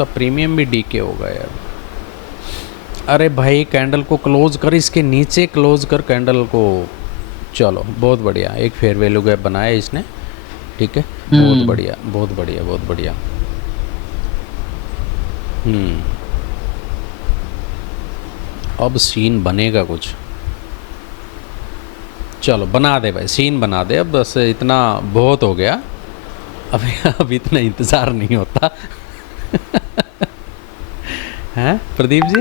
सा प्रीमियम भी डीके होगा यार। अरे भाई कैंडल को क्लोज कर, इसके नीचे क्लोज कर कैंडल को। चलो बहुत बढ़िया, एक फेयर वैल्यू गैप बनाया इसने, ठीक है, बहुत हम्म। बढ़िया बहुत बढ़िया बहुत बढ़िया। अब सीन बनेगा कुछ। चलो बना दे भाई, सीन बना दे, अब बस इतना बहुत हो गया। अब इतना इंतज़ार नहीं होता। हैं प्रदीप जी?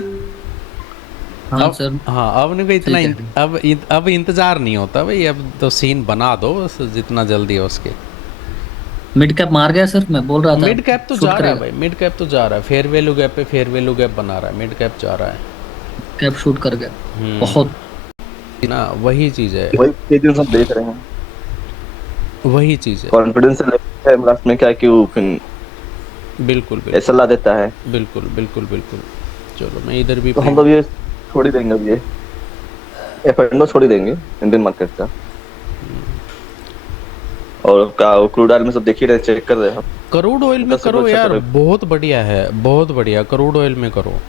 हाँ अब सर। हाँ, अब नहीं सही इतना कह रहे हैं। अब इंतज़ार नहीं होता भाई, अब तो सीन बना दो बस जितना जल्दी हो उसके। मिड कैप मार गया सर, मैं बोल रहा था मिड कैप तो शूट जा रहा है करेगा। भाई, मिड कैप तो जा रहा है, फेयर वैल्यू गैप पे फेयर वैल्यू गैप बना रहा है, मिड कैप जा रहा है। कैप शूट कर गया। बहुत। ना वही चीज़ है, वही चीज हम देख रहे हैं। वही चीज़ है। कॉन्फिडेंस लेवल है लास्ट में क्या कि वो फिर बिल्कुल ऐसा बिल्कुल ला देता है। बिल्कुल बिल्कुल बिल्कुल। चलो मैं इधर भी तो हम प्रिंट। लोग ये छोड़ ही देंगे अब, ये एफ छोड़ ही देंगे इंडियन मार्केट का। और का क्रूड ऑयल में सब देख ही रहे, चेक कर रहे हैं हम। क्रूड ऑयल में उनका सब करो अच्छा यार, चल बहुत बढ़िया है, बहुत बढ़िया, क्रूड ऑयल में करो। रहा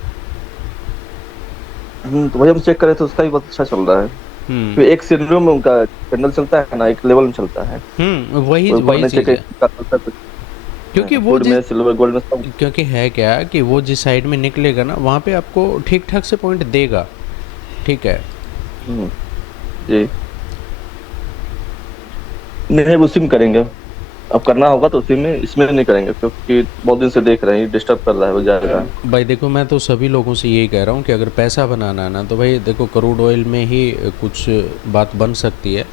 है। तो वही हम चेक करे तो उसका भी बहुत अच्छा चल रहा है। तो हम्म एक सिनेरियो में उनका कैंडल चलता है ना, एक लेवल में चलता है। वही कोई ऊपर वही नीचे चीज़ कहीं है। चलता है, कुछ क्योंकि वो क्रूड जिस में, सिल्वर, गोल्ड में सब। क्योंकि है क्या कि वो जिस साइड में निकलेगा ना वहाँ पे आपको ठीक ठाक से पॉइंट देगा, ठीक है। हम्म, जी। नहीं, अब उसी में करेंगे। अब करना होगा तो उसी में, इसमें नहीं करेंगे क्योंकि बहुत दिन से देख रहे हैं, डिस्टर्ब कर रहा है वो ज्यादा। भाई देखो मैं तो सभी लोगों से यही कह रहा हूँ कि अगर पैसा बनाना है ना तो भाई देखो क्रूड ऑयल में ही कुछ बात बन सकती है।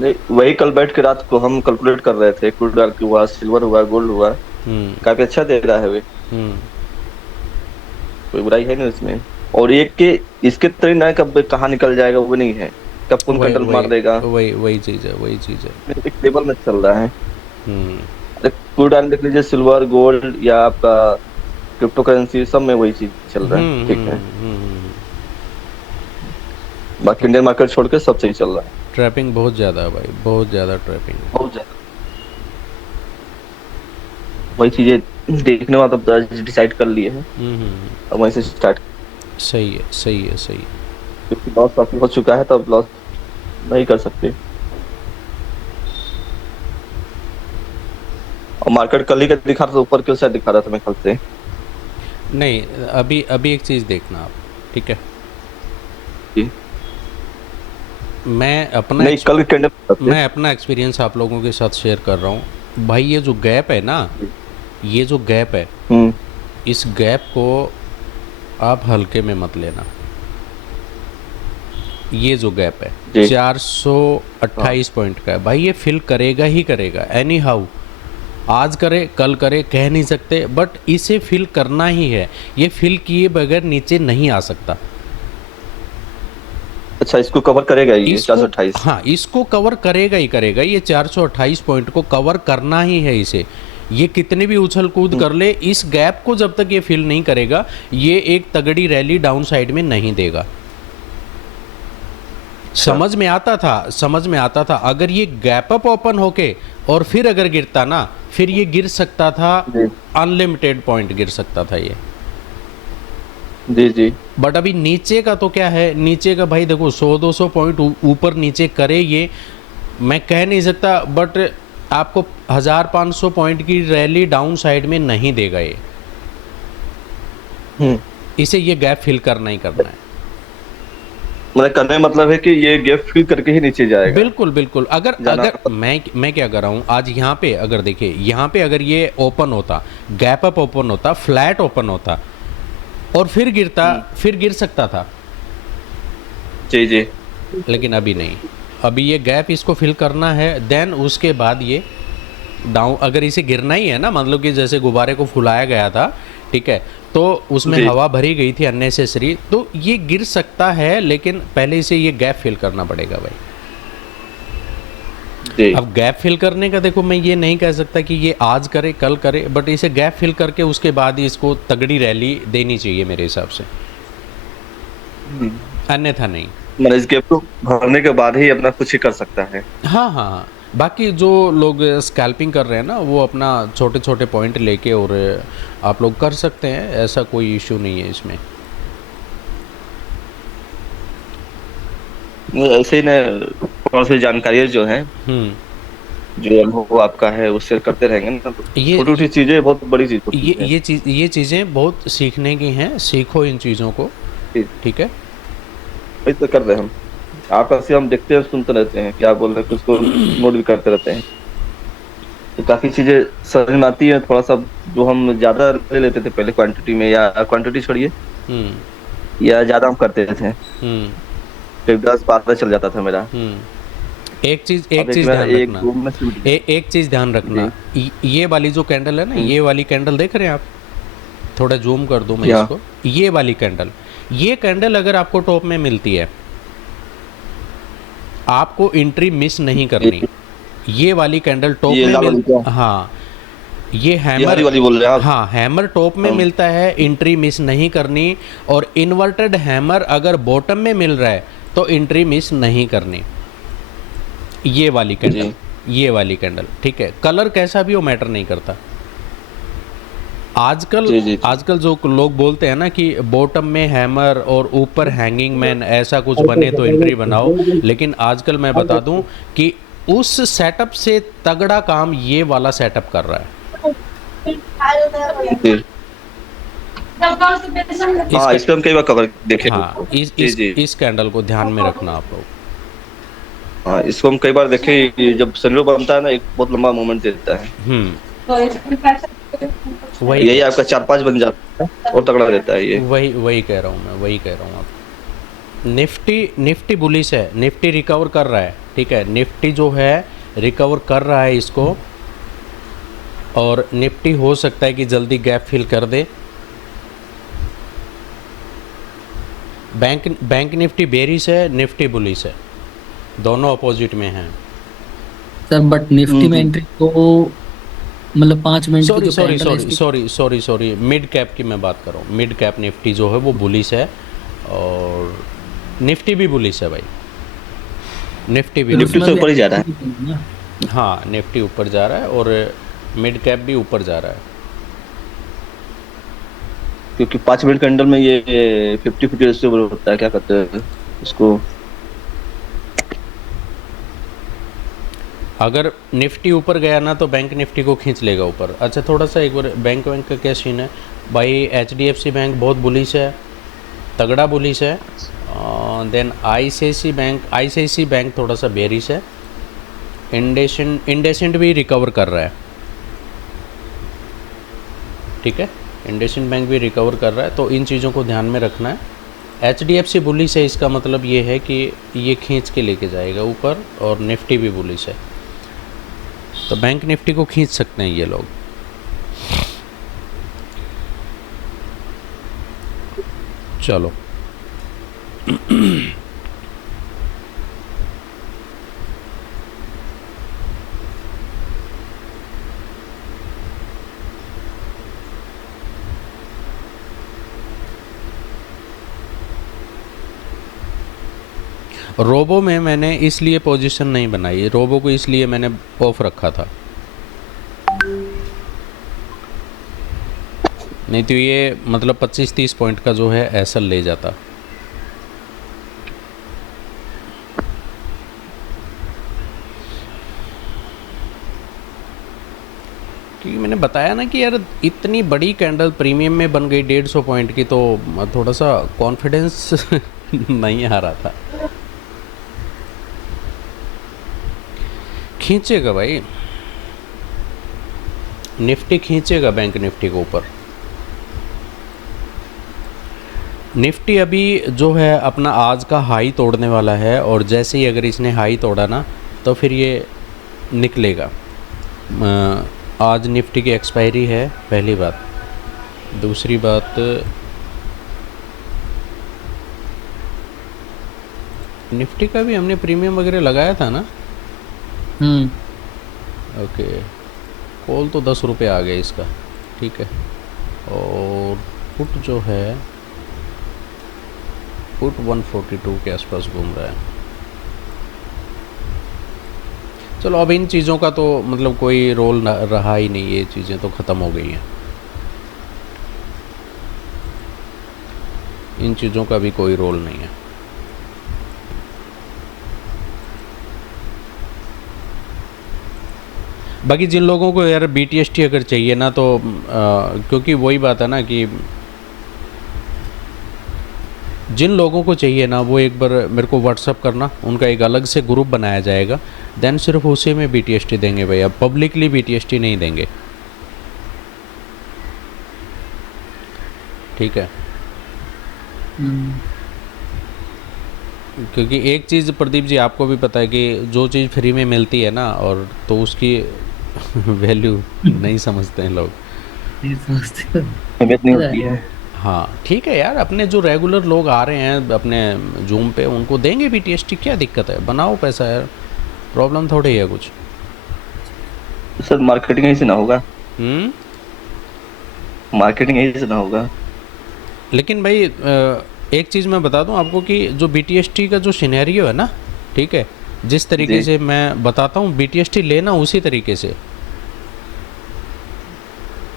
नहीं, वही कल बैठ के रात को हम कैलकुलेट कर रहे थे, क्रूड ऑयल हुआ, सिल्वर हुआ, गोल्ड हुआ, हम्म काफी अच्छा दे रहा है वे। हम्म कोई बुराई है नहीं इसमें। और एक के इसके तरह ना, कब कहाँ निकल जाएगा वो नहीं है, कब कौन वही कंट्रोल वही मार देगा। वही चीज़ है, वही चीज़ है। एक लेवल में चल रहा है। हम्म अरे क्रूड ऑयल देख लीजिए, सिल्वर, गोल्ड या आपका क्रिप्टो करेंसी, सब में वही चीज चल रहा है, ठीक है। बाकी इंडियन मार्केट छोड़ के सब सही चल रहा है। ट्रैपिंग बहुत ज़्यादा है भाई, बहुत ज़्यादा ट्रैपिंग है। बहुत ज्यादा। वही चीजें देखने वाला तब डिसाइड कर लिए हैं। अब वहीं से स्टार्ट, सही है सही है सही है। क्योंकि लॉस काफी हो चुका है, तो अब लॉस नहीं कर सकते। और मार्केट कल ही का दिखा रहा था, ऊपर क्यों से दिखा रहा था मैं कल से। नहीं, अभी अभी एक चीज़ देखना आप, ठीक है। जी। मैं अपना नहीं, कल के कैंडल। मैं अपना एक्सपीरियंस आप लोगों के साथ शेयर कर रहा हूँ भाई। ये जो गैप है ना, ये जो गैप है, हम्म। इस गैप को आप हल्के में मत लेना। ये जो गैप है जी। 428 पॉइंट का है भाई, ये फिल करेगा ही करेगा एनी हाउ। आज करे कल करे कह नहीं सकते, बट इसे फिल करना ही है। ये फिल किए बगैर नीचे नहीं आ सकता। अच्छा, इसको कवर करेगा ये इसको 428? हाँ, इसको कवर करेगा ही करेगा, ये 428 पॉइंट को कवर करना ही है इसे। ये कितने भी उछल कूद कर ले, इस गैप को जब तक ये फिल नहीं करेगा, ये एक तगड़ी रैली डाउन साइड में नहीं देगा। समझ में आता था, समझ में आता था। अगर ये गैप अप ओपन होके और फिर अगर गिरता ना, फिर ये गिर सकता था, जी अनलिमिटेड पॉइंट गिर सकता था ये। जी जी। बट अभी नीचे का तो क्या है, नीचे का भाई देखो 100-200 पॉइंट ऊपर नीचे करे ये, मैं कह नहीं सकता, बट आपको 1500 पॉइंट की रैली डाउन साइड में नहीं देगा ये। हम्म। इसे ये गैप फिल करना ही करना है। मतलब करने मतलब है कि ये गैप फिल करके ही नीचे जाएगा, बिल्कुल बिल्कुल। अगर जाना। अगर मैं क्या कर रहा हूँ आज यहाँ पे, अगर देखिए यहाँ पे अगर ये ओपन होता, गैप अप ओपन होता, फ्लैट ओपन होता और फिर गिरता, फिर गिर सकता था। जी जी। लेकिन अभी नहीं, अभी ये गैप इसको फिल करना है, देन उसके बाद ये डाउन, अगर इसे गिरना ही है ना, मतलब कि जैसे गुब्बारे को फुलाया गया था, ठीक है, तो उसमें जी हवा भरी गई थी अननेसेसरी, तो ये गिर सकता है, लेकिन पहले इसे ये गैप फिल करना पड़ेगा भाई। जी। अब गैप फिल करने का देखो, मैं ये नहीं कह सकता कि ये आज करे कल करे, बट इसे गैप फिल करके उसके बाद ही इसको तगड़ी रैली देनी चाहिए मेरे हिसाब से, अन्यथा नहीं। मतलब इस गैप को भरने के बाद ही अपना कुछ ही कर सकता है। हाँ हाँ हाँ, बाकी जो लोग स्कैल्पिंग कर रहे हैं ना, वो अपना छोटे छोटे पॉइंट लेके और आप लोग कर सकते हैं, ऐसा कोई इशू नहीं है इसमें। ऐसे ही ना थोड़ा सी जानकारी जो है, जो अनुभव आपका है उससे करते रहेंगे ना, तो ये छोटी छोटी चीजें बहुत बड़ी चीज होती है। ये चीज़ें बहुत सीखने की हैं, सीखो इन चीज़ों को, ठीक, ठीक है। वही तो कर रहे हैं हम। आप ऐसे हम देखते हैं, सुनते रहते हैं क्या बोल रहे हैं, कुछ को नोट भी करते रहते हैं, तो काफी चीजें समझ में आती है थोड़ा सा। जो हम ज्यादा ले लेते थे पहले क्वांटिटी में, या क्वांटिटी छोड़िए, हम्म या ज्यादा हम करते थे, हम्म फिर 10-12 चल जाता था मेरा। एक चीज़ अब एक ध्यान एक रखना, दो में सिमट गया। एक चीज़ ध्यान रखना, ये वाली जो कैंडल है ना, हम्म, ये वाली कैंडल देख रहे हैं आप, थोड़ा जूम कर दूं मैं क्या? इसको। ये वाली कैंडल, ये कैंडल अगर आपको टॉप में मिलती है, आपको एंट्री मिस नहीं करनी। ये वाली कैंडल टॉप ये में लाल वाली क्या? हाँ, ये ये हैमर, हरी वाली बोल रहे हैं आप? हाँ हैमर टॉप में हाँ। मिलता है, एंट्री मिस नहीं करनी। और इन्वर्टेड हैमर अगर बॉटम में मिल रहा है तो एंट्री मिस नहीं करनी। ये वाली कैंडल, जी। ये वाली कैंडल, ठीक है। कलर कैसा भी हो मैटर नहीं करता। आजकल जी, जी। आजकल जो लोग बोलते हैं ना कि बॉटम में हैमर और ऊपर हैंगिंग मैन, ऐसा कुछ बने तो एंट्री बनाओ, लेकिन आजकल मैं बता दूं कि उस सेटअप से तगड़ा काम ये वाला सेटअप कर रहा है। जी। हाँ, इस पे हम कई बार कवर देखे। हाँ, जी, जी। इस कैंडल को ध्यान में रखना आप लोग। हाँ, इसको हम कई बार देखे। ये जब सनरो बनता है ना, एक बहुत लंबा मोमेंट देता है। वही यही आपका 4-5 बन जाता है और तगड़ा देता है ये। वही कह रहा हूँ मैं, वही कह रहा हूँ आप। निफ्टी बुलिश है, निफ्टी रिकवर कर रहा है, ठीक है। निफ्टी जो है रिकवर कर रहा है इसको, और निफ्टी हो सकता है कि जल्दी गैप फिल कर दे। बैंक निफ्टी बेरिश है, निफ्टी बुलिश है, दोनों अपोजिट में हैं। सर बट निफ्टी में एंट्री तो मतलब 5 मिनट की जो कैंडल है इसकी। सॉरी, मिड कैप की मैं बात कर रहा हूँ। मिड कैप निफ्टी जो है वो बुलिश है, और निफ्टी भी बुलिश है भाई, निफ्टी भी निफ्टी उसमें से भी ऊपर ही जा रहा है। activity है ना। हाँ, निफ्टी ऊपर जा रहा है और मिड कैप भी ऊपर जा रहा है। क्योंकि 5 मिनट कैंडल में ये 50-50 रेशियो होता है, क्या कहते हैं इसको। अगर निफ्टी ऊपर गया ना तो बैंक निफ्टी को खींच लेगा ऊपर। अच्छा, थोड़ा सा एक बार बैंक का क्या सीन है भाई। एचडीएफसी बैंक बहुत बुलिश है, तगड़ा बुलिश है। देन आईसीआईसी बैंक थोड़ा सा बेरिश है। इंडेसेंट भी रिकवर कर रहा है, ठीक है। इंडेसेंट बैंक भी रिकवर कर रहा है, तो इन चीज़ों को ध्यान में रखना है। एचडीएफसी बुलिश है, इसका मतलब ये है कि ये खींच के लेके जाएगा ऊपर, और निफ्टी भी बुलिश है, तो बैंक निफ्टी को खींच सकते हैं ये लोग। चलो रोबो में मैंने इसलिए पोजीशन नहीं बनाई, रोबो को इसलिए मैंने ऑफ रखा था, नहीं तो ये मतलब 25-30 पॉइंट का जो है एसएल ले जाता। क्योंकि मैंने बताया ना कि यार इतनी बड़ी कैंडल प्रीमियम में बन गई 150 पॉइंट की, तो थोड़ा सा कॉन्फिडेंस नहीं आ रहा था। खींचेगा भाई, निफ्टी खींचेगा बैंक निफ्टी को ऊपर। निफ्टी अभी जो है अपना आज का हाई तोड़ने वाला है, और जैसे ही अगर इसने हाई तोड़ा ना तो फिर ये निकलेगा। आज निफ्टी की एक्सपायरी है, पहली बात। दूसरी बात, निफ्टी का भी हमने प्रीमियम वगैरह लगाया था ना। ओके, कॉल तो 10 रुपये आ गया इसका, ठीक है। और पुट जो है, पुट 142 के आसपास घूम रहा है। चलो अब इन चीज़ों का तो मतलब कोई रोल रहा ही नहीं, ये चीज़ें तो ख़त्म हो गई हैं, इन चीज़ों का भी कोई रोल नहीं है। बाकी जिन लोगों को यार BTST अगर चाहिए ना तो क्योंकि वही बात है ना कि जिन लोगों को चाहिए ना वो एक बार मेरे को व्हाट्सअप करना, उनका एक अलग से ग्रुप बनाया जाएगा, देन सिर्फ उसी में BTST देंगे भाई, अब पब्लिकली BTST नहीं देंगे, ठीक है। क्योंकि एक चीज़ प्रदीप जी आपको भी पता है कि जो चीज़ फ्री में मिलती है ना और तो उसकी वैल्यू नहीं समझते हैं लोग। नहीं समझते। अहमियत नहीं होती है। हाँ ठीक है यार, अपने जो रेगुलर लोग आ रहे हैं अपने जूम पे उनको देंगे BTST, क्या दिक्कत है, बनाओ पैसा यार, प्रॉब्लम थोड़ी है कुछ। सर मार्केटिंग यहीं से ना होगा, हम्म। मार्केटिंग यहीं से ना होगा। लेकिन भाई एक चीज़ मैं बता दूं आपको कि जो BTST का जो सिनेरियो है ना, ठीक है, जिस तरीके जी। से मैं बताता हूँ BTST लेना उसी तरीके से,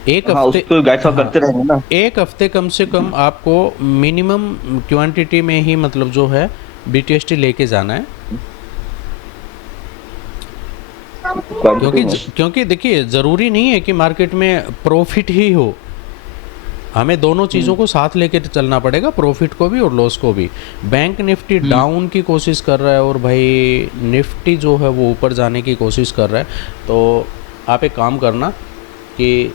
एक हाँ हफ्ते, उसको गाइड करते रहेंगे ना। एक हफ्ते कम से कम आपको मिनिमम क्वांटिटी में ही मतलब जो है BTST लेके जाना है, क्वांटिटी में। क्योंकि देखिए ज़रूरी नहीं है कि मार्केट में प्रॉफिट ही हो, हमें दोनों चीज़ों को साथ लेकर चलना पड़ेगा, प्रॉफिट को भी और लॉस को भी। बैंक निफ्टी डाउन की कोशिश कर रहा है और भाई निफ्टी जो है वो ऊपर जाने की कोशिश कर रहा है, तो आप एक काम करना कि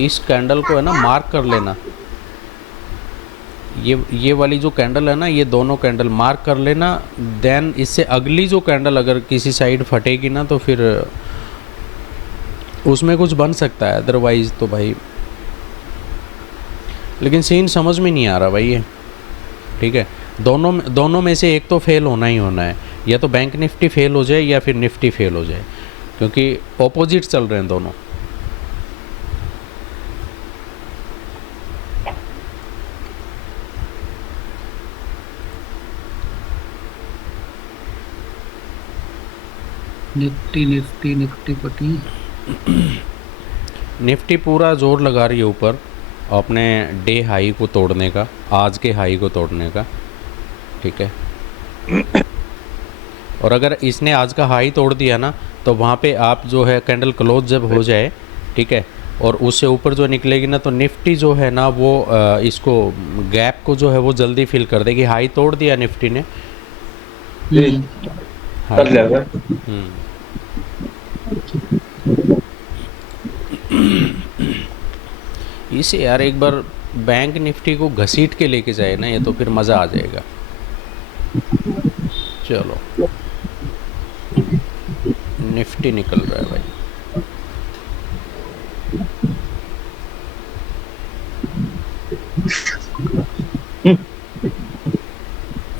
इस कैंडल को है ना मार्क कर लेना, ये वाली जो कैंडल है ना, ये दोनों कैंडल मार्क कर लेना, देन इससे अगली जो कैंडल अगर किसी साइड फटेगी ना तो फिर उसमें कुछ बन सकता है, अदरवाइज़ तो भाई, लेकिन सीन समझ में नहीं आ रहा भाई ये, ठीक है। दोनों में से एक तो फेल होना ही होना है, या तो बैंक निफ्टी फेल हो जाए या फिर निफ्टी फेल हो जाए, क्योंकि ऑपोजिट चल रहे हैं दोनों। निफ्टी निफ्टी निफ्टी पटी निफ्टी पूरा जोर लगा रही है ऊपर अपने डे हाई को तोड़ने का, आज के हाई को तोड़ने का, ठीक है। और अगर इसने आज का हाई तोड़ दिया ना तो वहाँ पे आप जो है कैंडल क्लोज जब हो जाए, ठीक है, और उससे ऊपर जो निकलेगी ना तो निफ्टी जो है ना वो इसको गैप को जो है वो जल्दी फिल कर देगी। हाई तोड़ दिया निफ्टी ने, कर जाएगा। इसे यार एक बार बैंक निफ्टी को घसीट के लेके जाए ना ये तो फिर मज़ा आ जाएगा। चलो निफ्टी निकल रहा है भाई,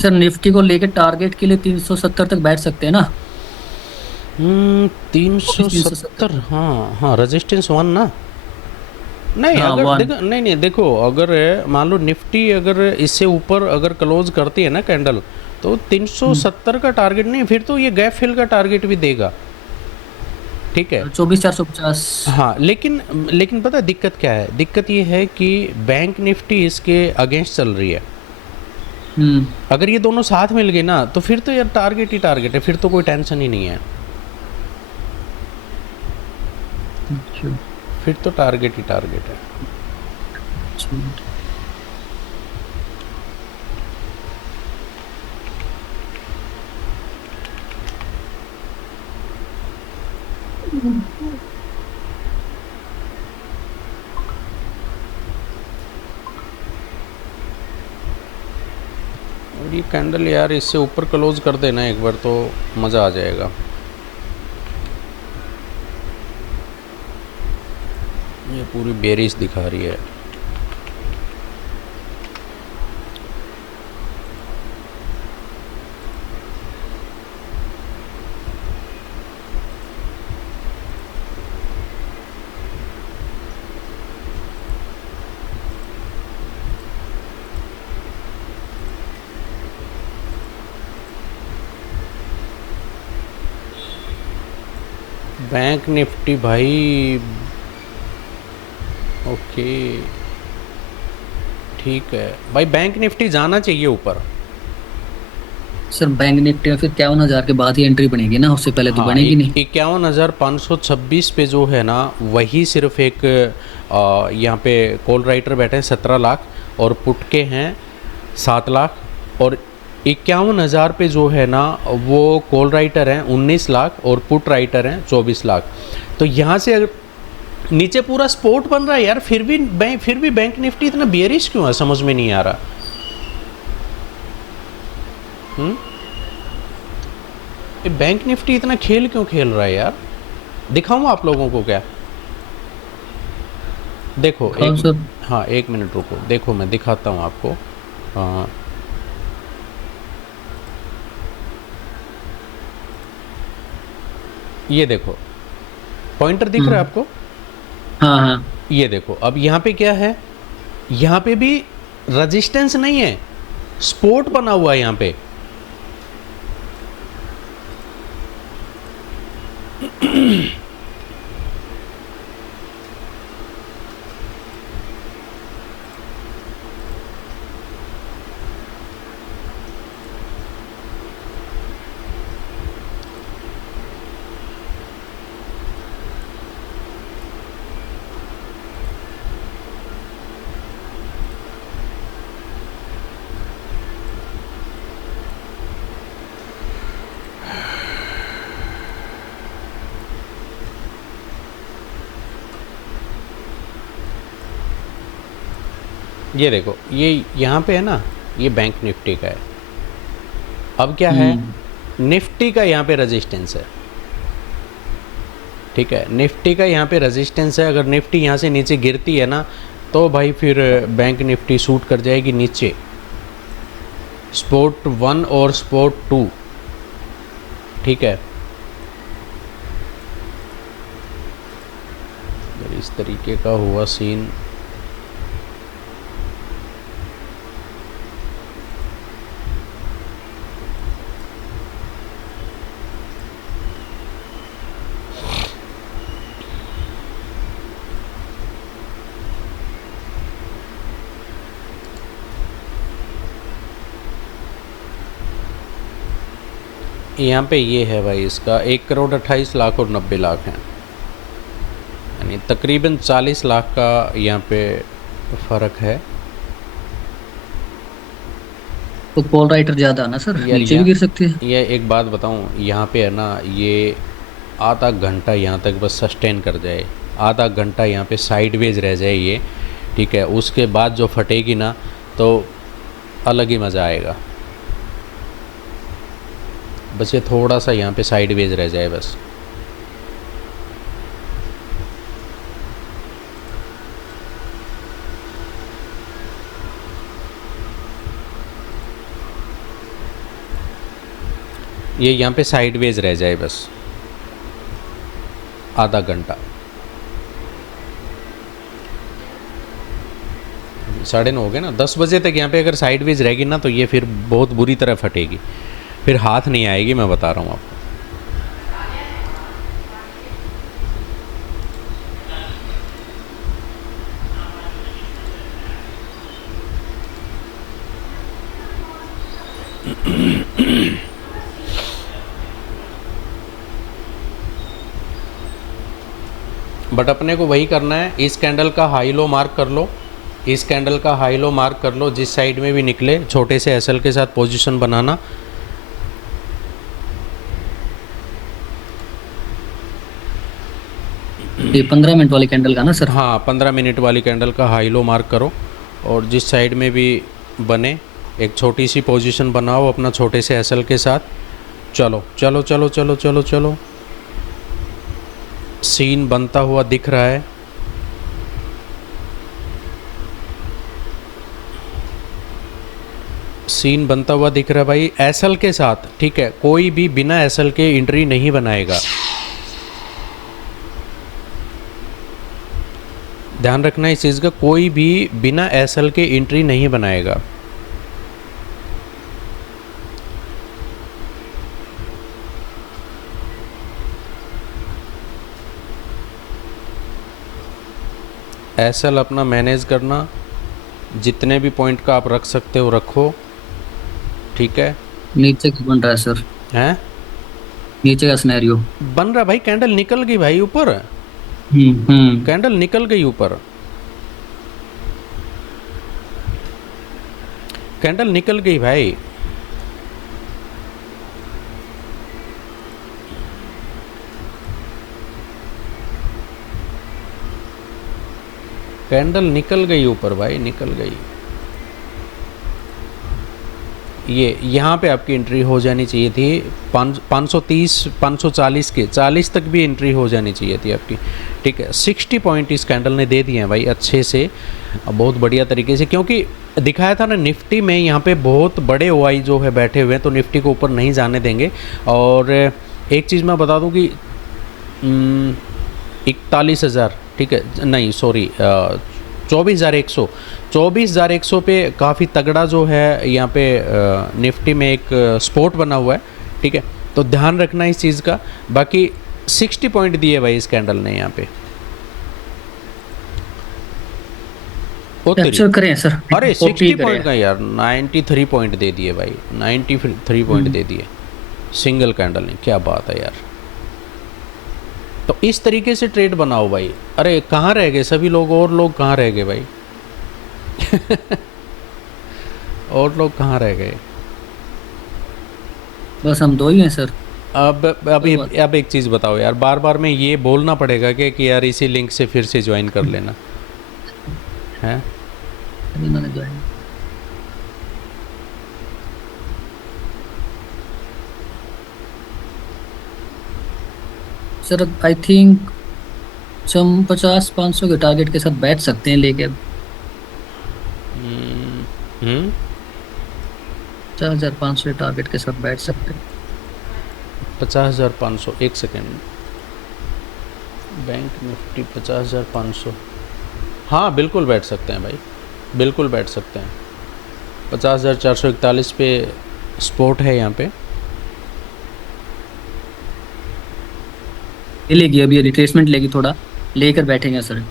सर निफ्टी को लेके टारगेट के लिए 370 तक बैठ सकते हैं ना? 370, हाँ हाँ, रेजिस्टेंस 1 ना, नहीं हाँ, अगर 1 देखो, नहीं देखो, अगर मान लो निफ्टी अगर इससे ऊपर अगर क्लोज करती है ना कैंडल तो 370 का टारगेट नहीं, फिर तो ये गैप फिल का टारगेट भी देगा, ठीक है। 24,450। हाँ लेकिन पता है दिक्कत क्या है, दिक्कत ये है कि बैंक निफ्टी इसके अगेंस्ट चल रही है। अगर ये दोनों साथ मिल गए ना तो फिर तो यार टारगेट ही टारगेट है, फिर तो कोई टेंशन ही नहीं है, अच्छा, फिर तो टारगेट ही टारगेट है। अच्छा। और ये कैंडल यार इससे ऊपर क्लोज कर देना एक बार तो मज़ा आ जाएगा। ये पूरी बेरिश दिखा रही है। बैंक निफ्टी भाई, ओके ठीक है भाई, बैंक निफ्टी जाना चाहिए ऊपर। सर बैंक निफ्टी में फिर 51,000 के बाद ही एंट्री बनेगी ना, उससे पहले तो हाँ, बनेगी नहीं। 51,526 पे जो है ना, वही सिर्फ एक यहाँ पे कॉल राइटर बैठे हैं 17 लाख, और पुट के हैं 7 लाख, और 51,000 पे जो है ना वो कॉल राइटर हैं 19 लाख और पुट राइटर हैं 24 लाख। तो यहाँ से अगर नीचे पूरा स्पोर्ट बन रहा है यार, फिर भी बैंक निफ्टी इतना बियरिश क्यों है, समझ में नहीं आ रहा। ये बैंक निफ्टी इतना खेल क्यों खेल रहा है यार। दिखाऊं आप लोगों को क्या, देखो हाँ एक, सर। हाँ एक मिनट रुको, देखो मैं दिखाता हूँ आपको। ये देखो पॉइंटर दिख रहा है आपको, हाँ हाँ। ये देखो अब यहाँ पे क्या है, यहाँ पे भी रेजिस्टेंस नहीं है, सपोर्ट बना हुआ है यहाँ पे। ये देखो ये यहाँ पे है ना, ये बैंक निफ्टी का है। अब क्या है, निफ्टी का यहाँ पे रेजिस्टेंस है, ठीक है, निफ्टी का यहाँ पे रेजिस्टेंस है। अगर निफ्टी यहाँ से नीचे गिरती है ना, तो भाई फिर बैंक निफ्टी शूट कर जाएगी नीचे, स्पोर्ट 1 और स्पोर्ट 2, ठीक है। अगर इस तरीके का हुआ सीन, यहाँ पे ये है भाई, इसका 1,28,00,000 और 90 लाख हैं, यानी तकरीबन 40 लाख का यहाँ पे फ़र्क है। तो कॉल राइटर ज्यादा है ना सर, यार नीचे भी गिर सकती है। ये एक बात बताऊँ, यहाँ पे है ना, ये आधा घंटा यहाँ तक बस सस्टेन कर जाए, आधा घंटा यहाँ पे साइडवेज रह जाए ये, ठीक है, उसके बाद जो फटेगी ना तो अलग ही मज़ा आएगा। बस ये थोड़ा सा यहाँ पे साइडवेज रह जाए बस। ये यहाँ पे साइडवेज रह जाए बस आधा घंटा। 9:30 हो गए ना, 10 बजे तक यहाँ पे अगर साइडवेज रहेगी ना तो ये फिर बहुत बुरी तरह फटेगी, फिर हाथ नहीं आएगी, मैं बता रहा हूँ आपको। बट अपने को वही करना है, इस कैंडल का हाई लो मार्क कर लो, इस कैंडल का हाई लो मार्क कर लो, जिस साइड में भी निकले छोटे से एसएल के साथ पोजीशन बनाना। ये 15 मिनट वाली कैंडल का ना सर? हाँ 15 मिनट वाली कैंडल का हाई लो मार्क करो, और जिस साइड में भी बने एक छोटी सी पोजीशन बनाओ अपना छोटे से एसएल के साथ। चलो चलो चलो चलो चलो चलो, सीन बनता हुआ दिख रहा है। सीन बनता हुआ दिख रहा है भाई एसएल के साथ, ठीक है, कोई भी बिना एसएल के एंट्री नहीं बनाएगा, ध्यान रखना इस चीज़ का, कोई भी बिना एसएल के एंट्री नहीं बनाएगा। एसएल अपना मैनेज करना, जितने भी पॉइंट का आप रख सकते हो रखो, ठीक है। नीचे का बन रहा है सर, हैं नीचे का सिनेरियो। बन रहा भाई, कैंडल निकल गई भाई ऊपर, हम्म। कैंडल निकल गई ऊपर, कैंडल निकल गई भाई। कैंडल निकल गई ऊपर भाई, निकल गई। ये यहाँ पे आपकी एंट्री हो जानी चाहिए थी 530 540 के 40 तक भी एंट्री हो जानी चाहिए थी आपकी, ठीक है। 60 पॉइंट इस कैंडल ने दे दिए हैं भाई अच्छे से, बहुत बढ़िया तरीके से, क्योंकि दिखाया था ना निफ्टी में यहाँ पे बहुत बड़े ओआई जो है बैठे हुए हैं, तो निफ्टी को ऊपर नहीं जाने देंगे। और एक चीज़ मैं बता दूँ कि 41,000, ठीक है, नहीं सॉरी 24,100 पे काफ़ी तगड़ा जो है यहाँ पे निफ्टी में एक स्पोर्ट बना हुआ है, ठीक है। तो ध्यान रखना इस चीज़ का। बाकी 60 पॉइंट दिए भाई इस कैंडल ने यहाँ पे। कैप्चर करें सर, अरे कॉपी 60 करें। पॉइंट का यार, 93 पॉइंट दे दिए भाई, 93 पॉइंट दे दिए सिंगल कैंडल ने, क्या बात है यार। तो इस तरीके से ट्रेड बनाओ भाई। अरे कहाँ रह गए सभी लोग, और लोग कहाँ रह गए भाई और लोग कहाँ रह गए। बस हम दो ही हैं सर। अब एक चीज़ बताओ यार, बार बार में ये बोलना पड़ेगा कि यार इसी लिंक से फिर से ज्वाइन कर लेना है। इन्होंने ज्वाइन। सर आई थिंक हम 50-500 के टारगेट के साथ बैठ सकते हैं लेके। 50,500 टारगेट के साथ बैठ सकते हैं। 50,500, एक सेकेंड, बैंक निफ्टी 50,500, हाँ बिल्कुल बैठ सकते हैं भाई, बिल्कुल बैठ सकते हैं। 50,441 पे स्पोर्ट है यहाँ पे। ये लेगी अभी रिट्रेसमेंट लेगी, थोड़ा लेकर बैठेंगे सर।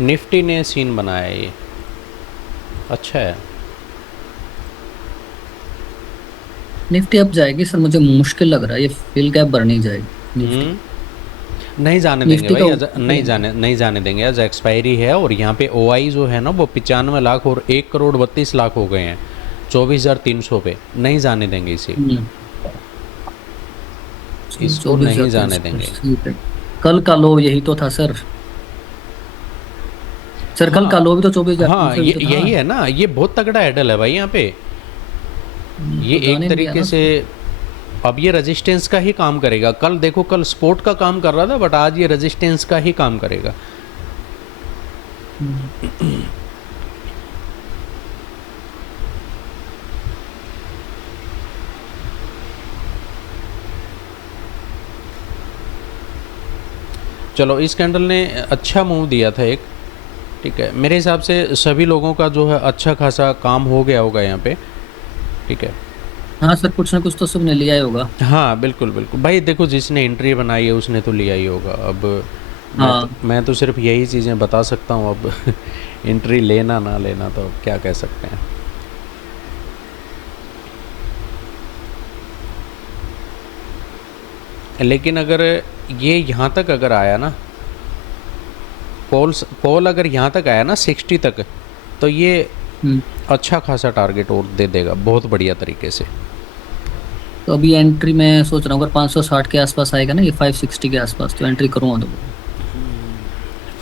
निफ्टी ने सीन बनाया है ये, अच्छा है। निफ्टी अब जाएगी सर, मुझे मुश्किल लग रहा है, ये फिल गैप भर नहीं जाएगी निफ्टी। नहीं जाने देंगे निफ्टी भाई, का नहीं जाने देंगे, आज एक्सपायरी है। और यहाँ पे ओआई जो है ना वो 95 लाख और 1,32 लाख हो गए हैं 24,300 पे, नहीं जाने देंगे इसे, इसको नहीं जाने देंगे। कल का लो यही तो था सर, सर कल का लो भी तो 24,000। हाँ यही है ना, ये बहुत तगड़ा हैडल है भाई यहाँ पे, ये एक तरीके से अब ये रेजिस्टेंस का ही काम करेगा। कल देखो, कल स्पोर्ट का काम कर रहा था, बट आज ये रेजिस्टेंस का ही काम करेगा। चलो, इस कैंडल ने अच्छा मूव दिया था एक, ठीक है। मेरे हिसाब से सभी लोगों का जो है अच्छा खासा काम हो गया होगा यहाँ पे, ठीक है। हाँ सर, कुछ ना कुछ तो सबने लिया ही होगा। हाँ बिल्कुल बिल्कुल भाई, देखो जिसने एंट्री बनाई है उसने तो लिया ही होगा। अब मैं तो सिर्फ यही चीज़ें बता सकता हूँ। अब एंट्री लेना ना लेना तो क्या कह सकते हैं। लेकिन अगर ये यहाँ तक अगर आया ना, कॉल अगर यहाँ तक आया ना 60 तक, तो ये अच्छा खासा टारगेट और दे देगा बहुत बढ़िया तरीके से। तो अभी एंट्री मैं सोच रहा हूँ अगर 560 के आसपास आएगा ना, ये 560 के आसपास, तो एंट्री करूँगा तो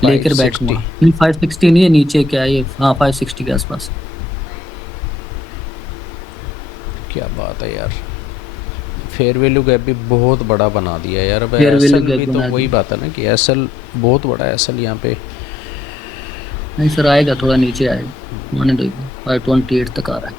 लेकर बैठूंगा। नहीं 560 नहीं है, नीचे क्या है ये, हाँ 560 के आसपास। क्या बात है यार, फेयर वैल्यू गैप भी बहुत बड़ा बना दिया यार। अब एसएल भी तो वही बात है ना कि एसएल बहुत बड़ा है, एसएल यहाँ पे नहीं सर, आएगा थोड़ा नीचे आएगा, मैंने तो 528 तक आ रहा है।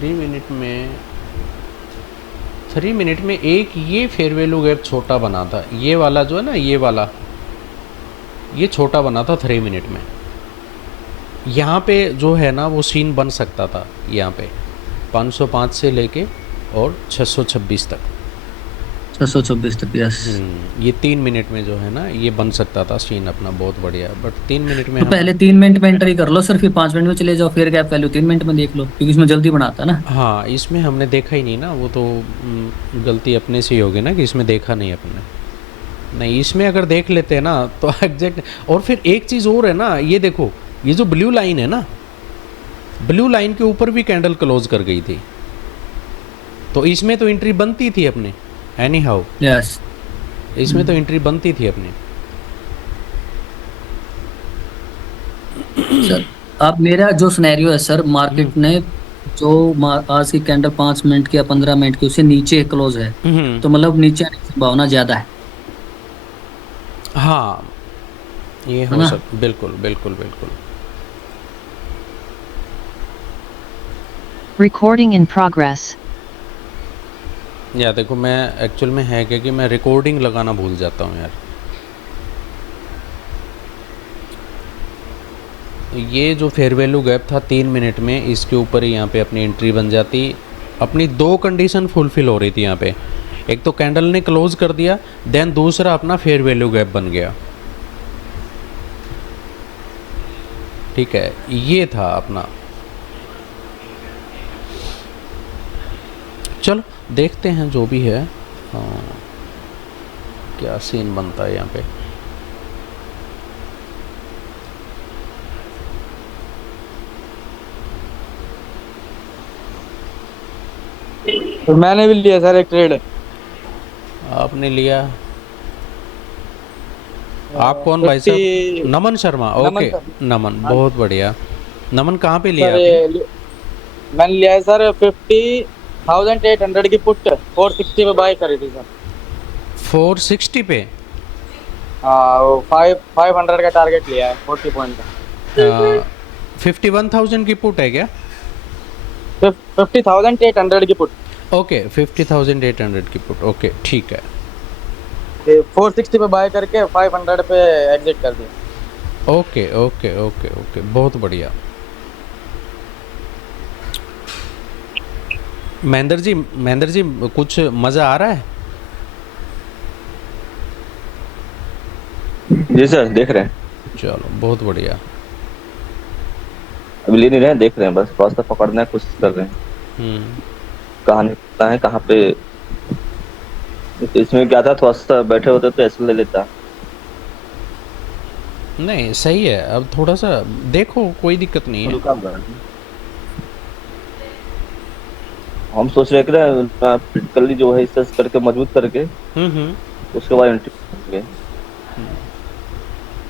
3 मिनट में एक ये फेयर वैल्यू गैप छोटा बना था, ये वाला जो है ना, ये वाला ये छोटा बना था 3 मिनट में। यहाँ पे जो है ना वो सीन बन सकता था, यहाँ पे 505 से लेके और 626 तक। 626 तक, यस। ये 3 मिनट में जो है ना ये बन सकता था सीन अपना, बहुत बढ़िया। बट 3 मिनट में तो पहले 3 मिनट में एंट्री कर लो सर, फिर 5 मिनट में चले जाओ, फिर गैप वैल्यू 3 मिनट में देख लो, क्योंकि इसमें जल्दी बनाता है ना। हाँ, इसमें हमने देखा ही नहीं ना, वो तो गलती अपने से ही होगी ना कि इसमें देखा नहीं अपने। नहीं, इसमें अगर देख लेते हैं ना तो एग्जैक्ट। और फिर एक चीज़ और है ना, ये देखो, ये जो ब्लू लाइन है ना, ब्लू लाइन के ऊपर भी कैंडल क्लोज कर गई थी, तो इसमें तो एंट्री बनती थी अपने, एनी हाउ यस। इसमें तो एंट्री बनती थी अपने। सर अब मेरा जो सिनेरियो है सर, मार्केट ने जो आज की कैंडल 5 मिनट की या 15 मिनट की उससे नीचे क्लोज है, तो मतलब नीचे आने की संभावना ज्यादा है। हाँ, ये हो ना? सकता, बिल्कुल बिल्कुल बिल्कुल। Recording in progress. या देखो, मैं एक्चुअल में है क्या कि मैं रिकॉर्डिंग लगाना भूल जाता हूँ यार। ये जो फेयर वैल्यू गैप था 3 मिनट में, इसके ऊपर ही यहाँ पे अपनी एंट्री बन जाती। अपनी 2 कंडीशन फुलफिल हो रही थी यहाँ पे, एक तो कैंडल ने क्लोज कर दिया, देन दूसरा अपना फेयर वैल्यू गैप बन गया। ठीक है, ये था अपना। चलो देखते हैं जो भी है, हाँ, क्या सीन बनता है यहाँ पे। तो मैंने भी लिया सर एक ट्रेड। आपने लिया? आप कौन भाई साहब? नमन शर्मा, ओके। नमन, बहुत बढ़िया। नमन कहाँ पे लिया आपने? मैंने लिया है सर 50,800 की पुट 460 पे बाय करी थी सर। 460 पे? हाँ, वो 500 का टारगेट लिया है 40 पॉइंट का। 51,000 की पुट है क्या? 50,800 की पुट। ओके, 50,800 की पुट, ओके ठीक है। 460 पे बाय करके 500 पे एग्जिट कर दिया। ओके ओके ओके ओके, बहुत बढ़िया। महेंद्र जी कुछ मज़ा आ रहा है? जी सर, देख रहे हैं। चलो बहुत बढ़िया। अभी ले नहीं रहे हैं, देख रहे हैं, बस थोड़ा सा पकड़ने की कोशिश कर रहे हैं। कहाँ निकलता है, कहाँ पे। तो इसमें क्या था, थोड़ा सा बैठे होते तो ऐसे ले लेता। नहीं सही है, अब थोड़ा सा देखो, कोई दिक्कत नहीं है। हम सोच रहे कि कल जो है इस करके मजबूत करके उसके बाद एंट्री करेंगे,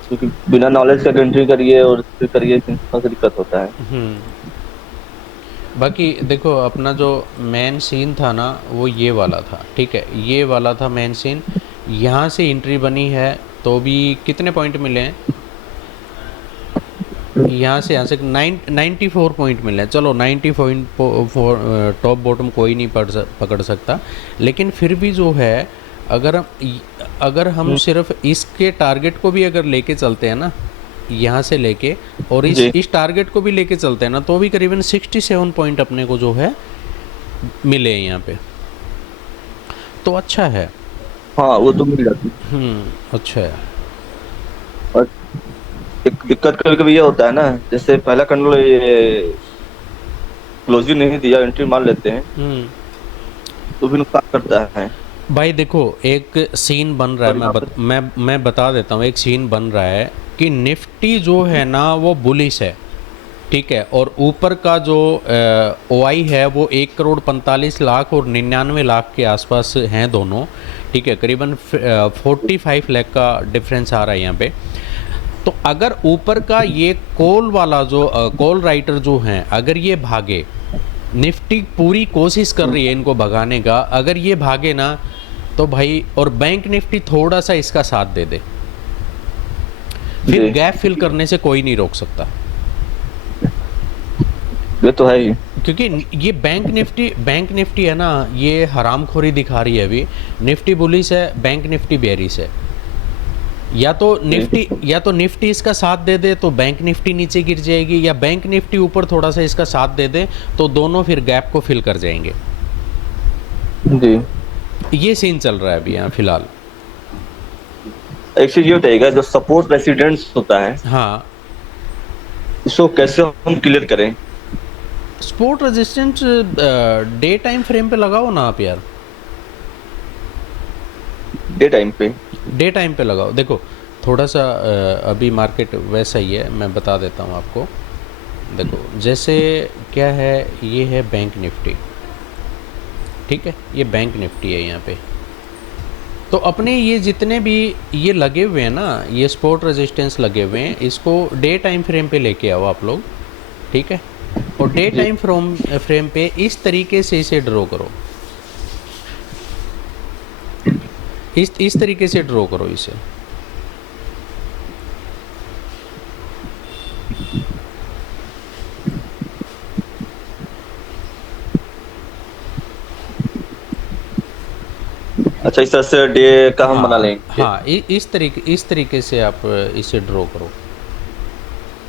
क्योंकि बिना नॉलेज का एंट्री करिए और फिर करिए थोड़ा सा दिक्कत होता है। बाकी देखो, अपना जो मेन सीन था ना वो ये वाला था, ठीक है, ये वाला था मेन सीन। यहाँ से एंट्री बनी है तो भी कितने पॉइंट मिले हैं? यहाँ से 94 पॉइंट मिले हैं। चलो 90.4 टॉप बॉटम कोई नहीं पकड़ सकता, लेकिन फिर भी जो है, अगर हम सिर्फ इसके टारगेट को भी अगर लेके चलते हैं ना, यहाँ से लेके, और इस टारगेट को भी लेके चलते हैं ना, तो भी करीबन 67 पॉइंट अपने को जो है मिले हैं यहाँ पे, तो अच्छा है। हाँ, वो तो मिल जाती। अच्छा है। और एक दिक्कत कभी कभी ये होता है ना, जैसे पहला कैंडल ये क्लोजिंग नहीं दिया, एंट्री मार लेते हैं तो भी नुकसान करता है। भाई देखो, एक सीन बन रहा है, मैं बता देता हूँ। एक सीन बन रहा है कि निफ्टी जो है ना वो बुलिश है, ठीक है, और ऊपर का जो ओआई है वो 1,45,00,000 और 99 लाख के आसपास हैं दोनों, ठीक है, करीबन 45 लाख का डिफरेंस आ रहा है यहाँ पे। तो अगर ऊपर का ये कॉल वाला जो कॉल राइटर जो हैं, अगर ये भागे, निफ्टी पूरी कोशिश कर रही है इनको भगाने का, अगर ये भागे ना तो भाई, और बैंक निफ्टी थोड़ा सा इसका साथ दे दे, फिर गैप फिल करने से कोई नहीं रोक सकता। ये तो है ही। क्योंकि ये बैंक निफ्टी है ना, ये हरामखोरी दिखा रही है अभी। निफ्टी बुलिश है, बैंक निफ्टी बेरिश है। या तो निफ्टी इसका साथ दे दे तो बैंक निफ्टी नीचे गिर जाएगी, या बैंक निफ्टी ऊपर थोड़ा सा इसका साथ दे दे तो दोनों फिर गैप को फिल कर जाएंगे। जी, ये सीन चल रहा है अभी यहाँ फिलहाल। एक चीज ये बताइएगा, जो सपोर्ट रेसिडेंस होता है हाँ, इसको कैसे हम क्लियर करें? Support resistance day time frame पे लगाओ ना आप यार, डे टाइम पे। डे टाइम पे लगाओ। देखो थोड़ा सा अभी मार्केट वैसा ही है, मैं बता देता हूँ आपको। देखो जैसे क्या है, ये है बैंक निफ्टी, ठीक है, ये बैंक निफ्टी है यहाँ पे। तो अपने ये जितने भी ये लगे हुए हैं ना, ये सपोर्ट रेजिस्टेंस लगे हुए हैं, इसको डे टाइम फ्रेम पे लेके आओ आप लोग, ठीक है। और डे टाइम फ्रेम पे इस तरीके से इसे ड्रॉ करो, इस तरीके से ड्रॉ करो इसे। अच्छा, इस तरह से डे का हम बना लेंगे। हाँ, इस तरीके से आप इसे ड्रॉ करो।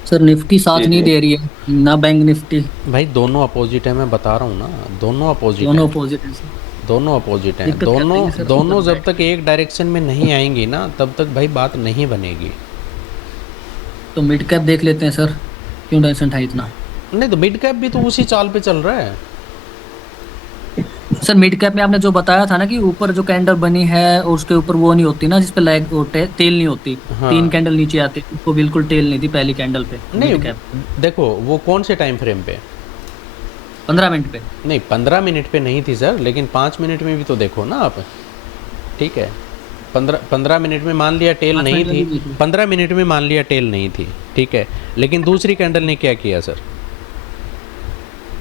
सर निफ्टी साथ जी, नहीं जी। दे रही है ना, बैंक निफ्टी, भाई दोनों अपोजिट है, मैं बता रहा हूँ ना, दोनों अपोजिट दोनों हैं, अपोजिट है सर। दोनों अपोजिट हैं। दिक्कत क्या दोनों आएगी सर, दोनों ऊपर जब तक एक डायरेक्शन में नहीं आएंगी ना, तब तक भाई बात नहीं बनेगी। तो मिड कैप देख लेते हैं सर, क्यों टेंशन था इतना? नहीं तो मिड कैप भी तो उसी चाल पे चल रहा है। सर मिड कैप में आपने जो बताया था ना कि ऊपर जो कैंडल बनी है और उसके ऊपर वो नहीं होती ना, जिसपे लैग तेल नहीं होती, हाँ। 3 कैंडल नीचे आते, उसको बिल्कुल तेल नहीं थी पहली कैंडल पे नहीं मिड कैप। देखो वो कौन से टाइम फ्रेम पे, 15 मिनट पे। नहीं 15 मिनट पे नहीं थी सर, लेकिन 5 मिनट में भी तो देखो ना आप, ठीक है। 15 मिनट में मान लिया टेल 5 नहीं मिनट में थी, भी नहीं थी। 15 मिनट में मान लिया टेल नहीं थी, ठीक है, लेकिन दूसरी कैंडल ने क्या किया सर?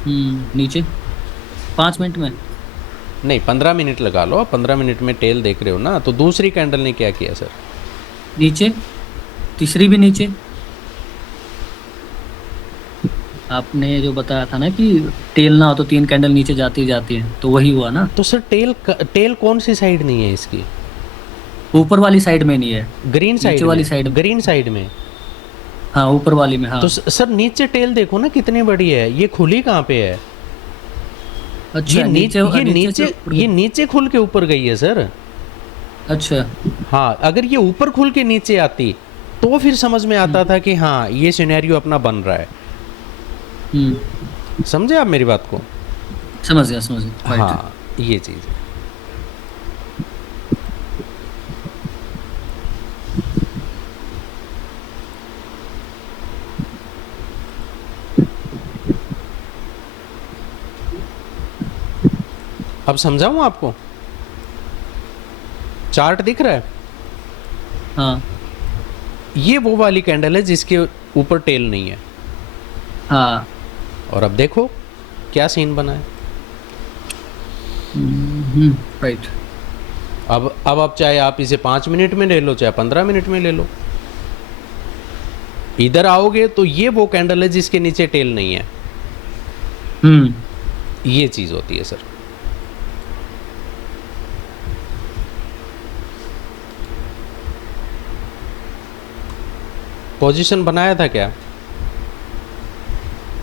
नीचे 5 मिनट में। नहीं 15 मिनट लगा लो, 15 मिनट में टेल देख रहे हो ना, तो दूसरी कैंडल ने क्या किया सर? नीचे, तीसरी भी नीचे। आपने जो बताया था ना कि टेल ना हो तो 3 कैंडल नीचे जाती है, तो वही हुआ ना। तो सर टेल कौन सी साइड नहीं है इसकी? ऊपर वाली साइड में नहीं है, ग्रीन साइड नीचे वाली में, साइड। ग्रीन साइड में। हाँ ऊपर वाली में, हाँ। तो सर नीचे टेल देखो ना कितनी बड़ी है, ये खुली कहाँ पे है? अच्छा, ये से नीचे खुल के ऊपर गई है सर। अच्छा, हाँ, अगर ये ऊपर खुल के नीचे आती तो फिर समझ में आता था कि हाँ ये सिनेरियो अपना बन रहा है। समझे आप मेरी बात को? समझ गया right। हाँ, ये चीज़ है। अब समझाऊं आपको? चार्ट दिख रहा है? हाँ ये वो वाली कैंडल है जिसके ऊपर टेल नहीं है। हाँ। और अब देखो क्या सीन बना है। राइट। अब आप चाहे आप इसे 5 मिनट में ले लो, चाहे 15 मिनट में ले लो, इधर आओगे तो ये वो कैंडल है जिसके नीचे टेल नहीं है। ये चीज होती है सर। पोजीशन बनाया था क्या?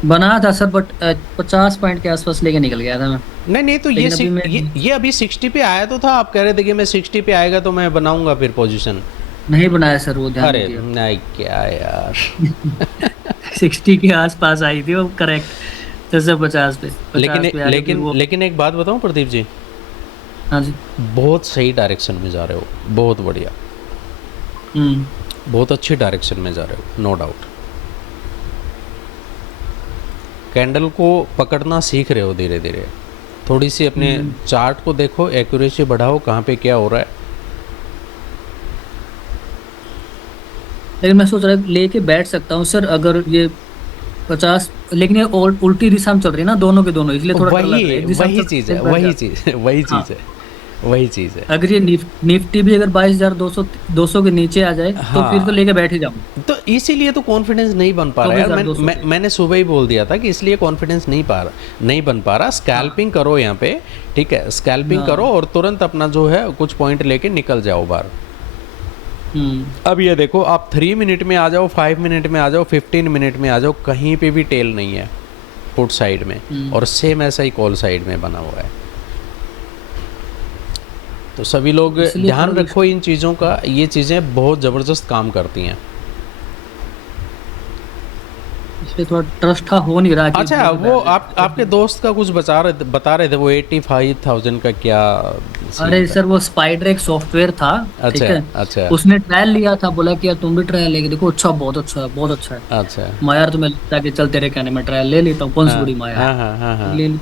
बनाया था सर, बट 50 पॉइंट के आसपास लेके निकल गया था मैं। नहीं तो लेकिन अभी मैं- ये अभी 60 पे आया तो था, आप कह रहे थे कि मैं 60 पे आएगा तो मैं बनाऊंगा फिर पोजीशन। नहीं बनाया सर, वो ध्यान अरे नहीं नहीं क्या यार। दिया। 60 के आसपास आई थी वो, करेक्ट। 50 पे 50 पे आ गई थी लेकिन वो। लेकिन एक बात बताऊं प्रदीप जी, हाँ जी। बहुत सही डायरेक्शन में जा रहे हो, बहुत बढ़िया, बहुत अच्छी डायरेक्शन में जा रहे हो, नो डाउट। कैंडल को पकड़ना सीख रहे हो धीरे धीरे। थोड़ी सी अपने चार्ट को देखो, एक्यूरेसी बढ़ाओ, कहाँ पे क्या हो रहा है। लेकिन मैं सोच रहा लेके बैठ सकता हूँ सर, अगर ये 50, लेकिन ये उल्टी दिशा में चल रही है ना दोनों के दोनों, इसलिए थोड़ा डर लग रहा है। एक दिशा में वही चल- चीज़ है, बैठ वही जाता। चीज़ है, वही हाँ। चीज़ है, वही चीज़ है। अगर ये निफ्टी भी अगर 22,200 के नीचे आ जाए तो फिर तो हाँ, लेके बैठ ही जाऊँ। तो इसीलिए तो कॉन्फिडेंस नहीं बन पा रहा यार। 24,200 मैंने सुबह ही बोल दिया था कि इसलिए कॉन्फिडेंस नहीं बन पा रहा। स्कैल्पिंग करो यहाँ पे, ठीक है, स्कैल्पिंग करो और तुरंत अपना जो है कुछ पॉइंट लेके निकल जाओ बाहर। अब ये देखो, आप 3 मिनट में आ जाओ, 5 मिनट में आ जाओ, 15 मिनट में आ जाओ, कहीं पे भी टेल नहीं है पुट साइड में, और सेम ऐसा ही कॉल साइड में बना हुआ है। तो सभी लोग इसलिए ध्यान थोड़ा रखो इन चीज़ों का, ये चीज़ें बहुत ज़बरदस्त काम करती हैं। इस पे थोड़ा ट्रस्ट का हो नहीं रहा कि अच्छा, वो आपके दोस्त का कुछ बता रहे थे वो 85,000 का क्या सीन अरे था? सर वो स्पाइडर एक सॉफ्टवेयर था, ठीक अच्छा, है। अच्छा, उसने ट्रायल लिया था, बोला कि यार तुम भी ट्रायल लेके देखो, अच्छा बहुत अच्छा है, बहुत अच्छा है। अच्छा। मैं यार तुम्हें लगता है कि चल तेरे कहने में ट्रायल ले लेता हूँ, कौन सी हाँ, बड़ी माया है। हाँ, हाँ, हाँ, हाँ, ले ली।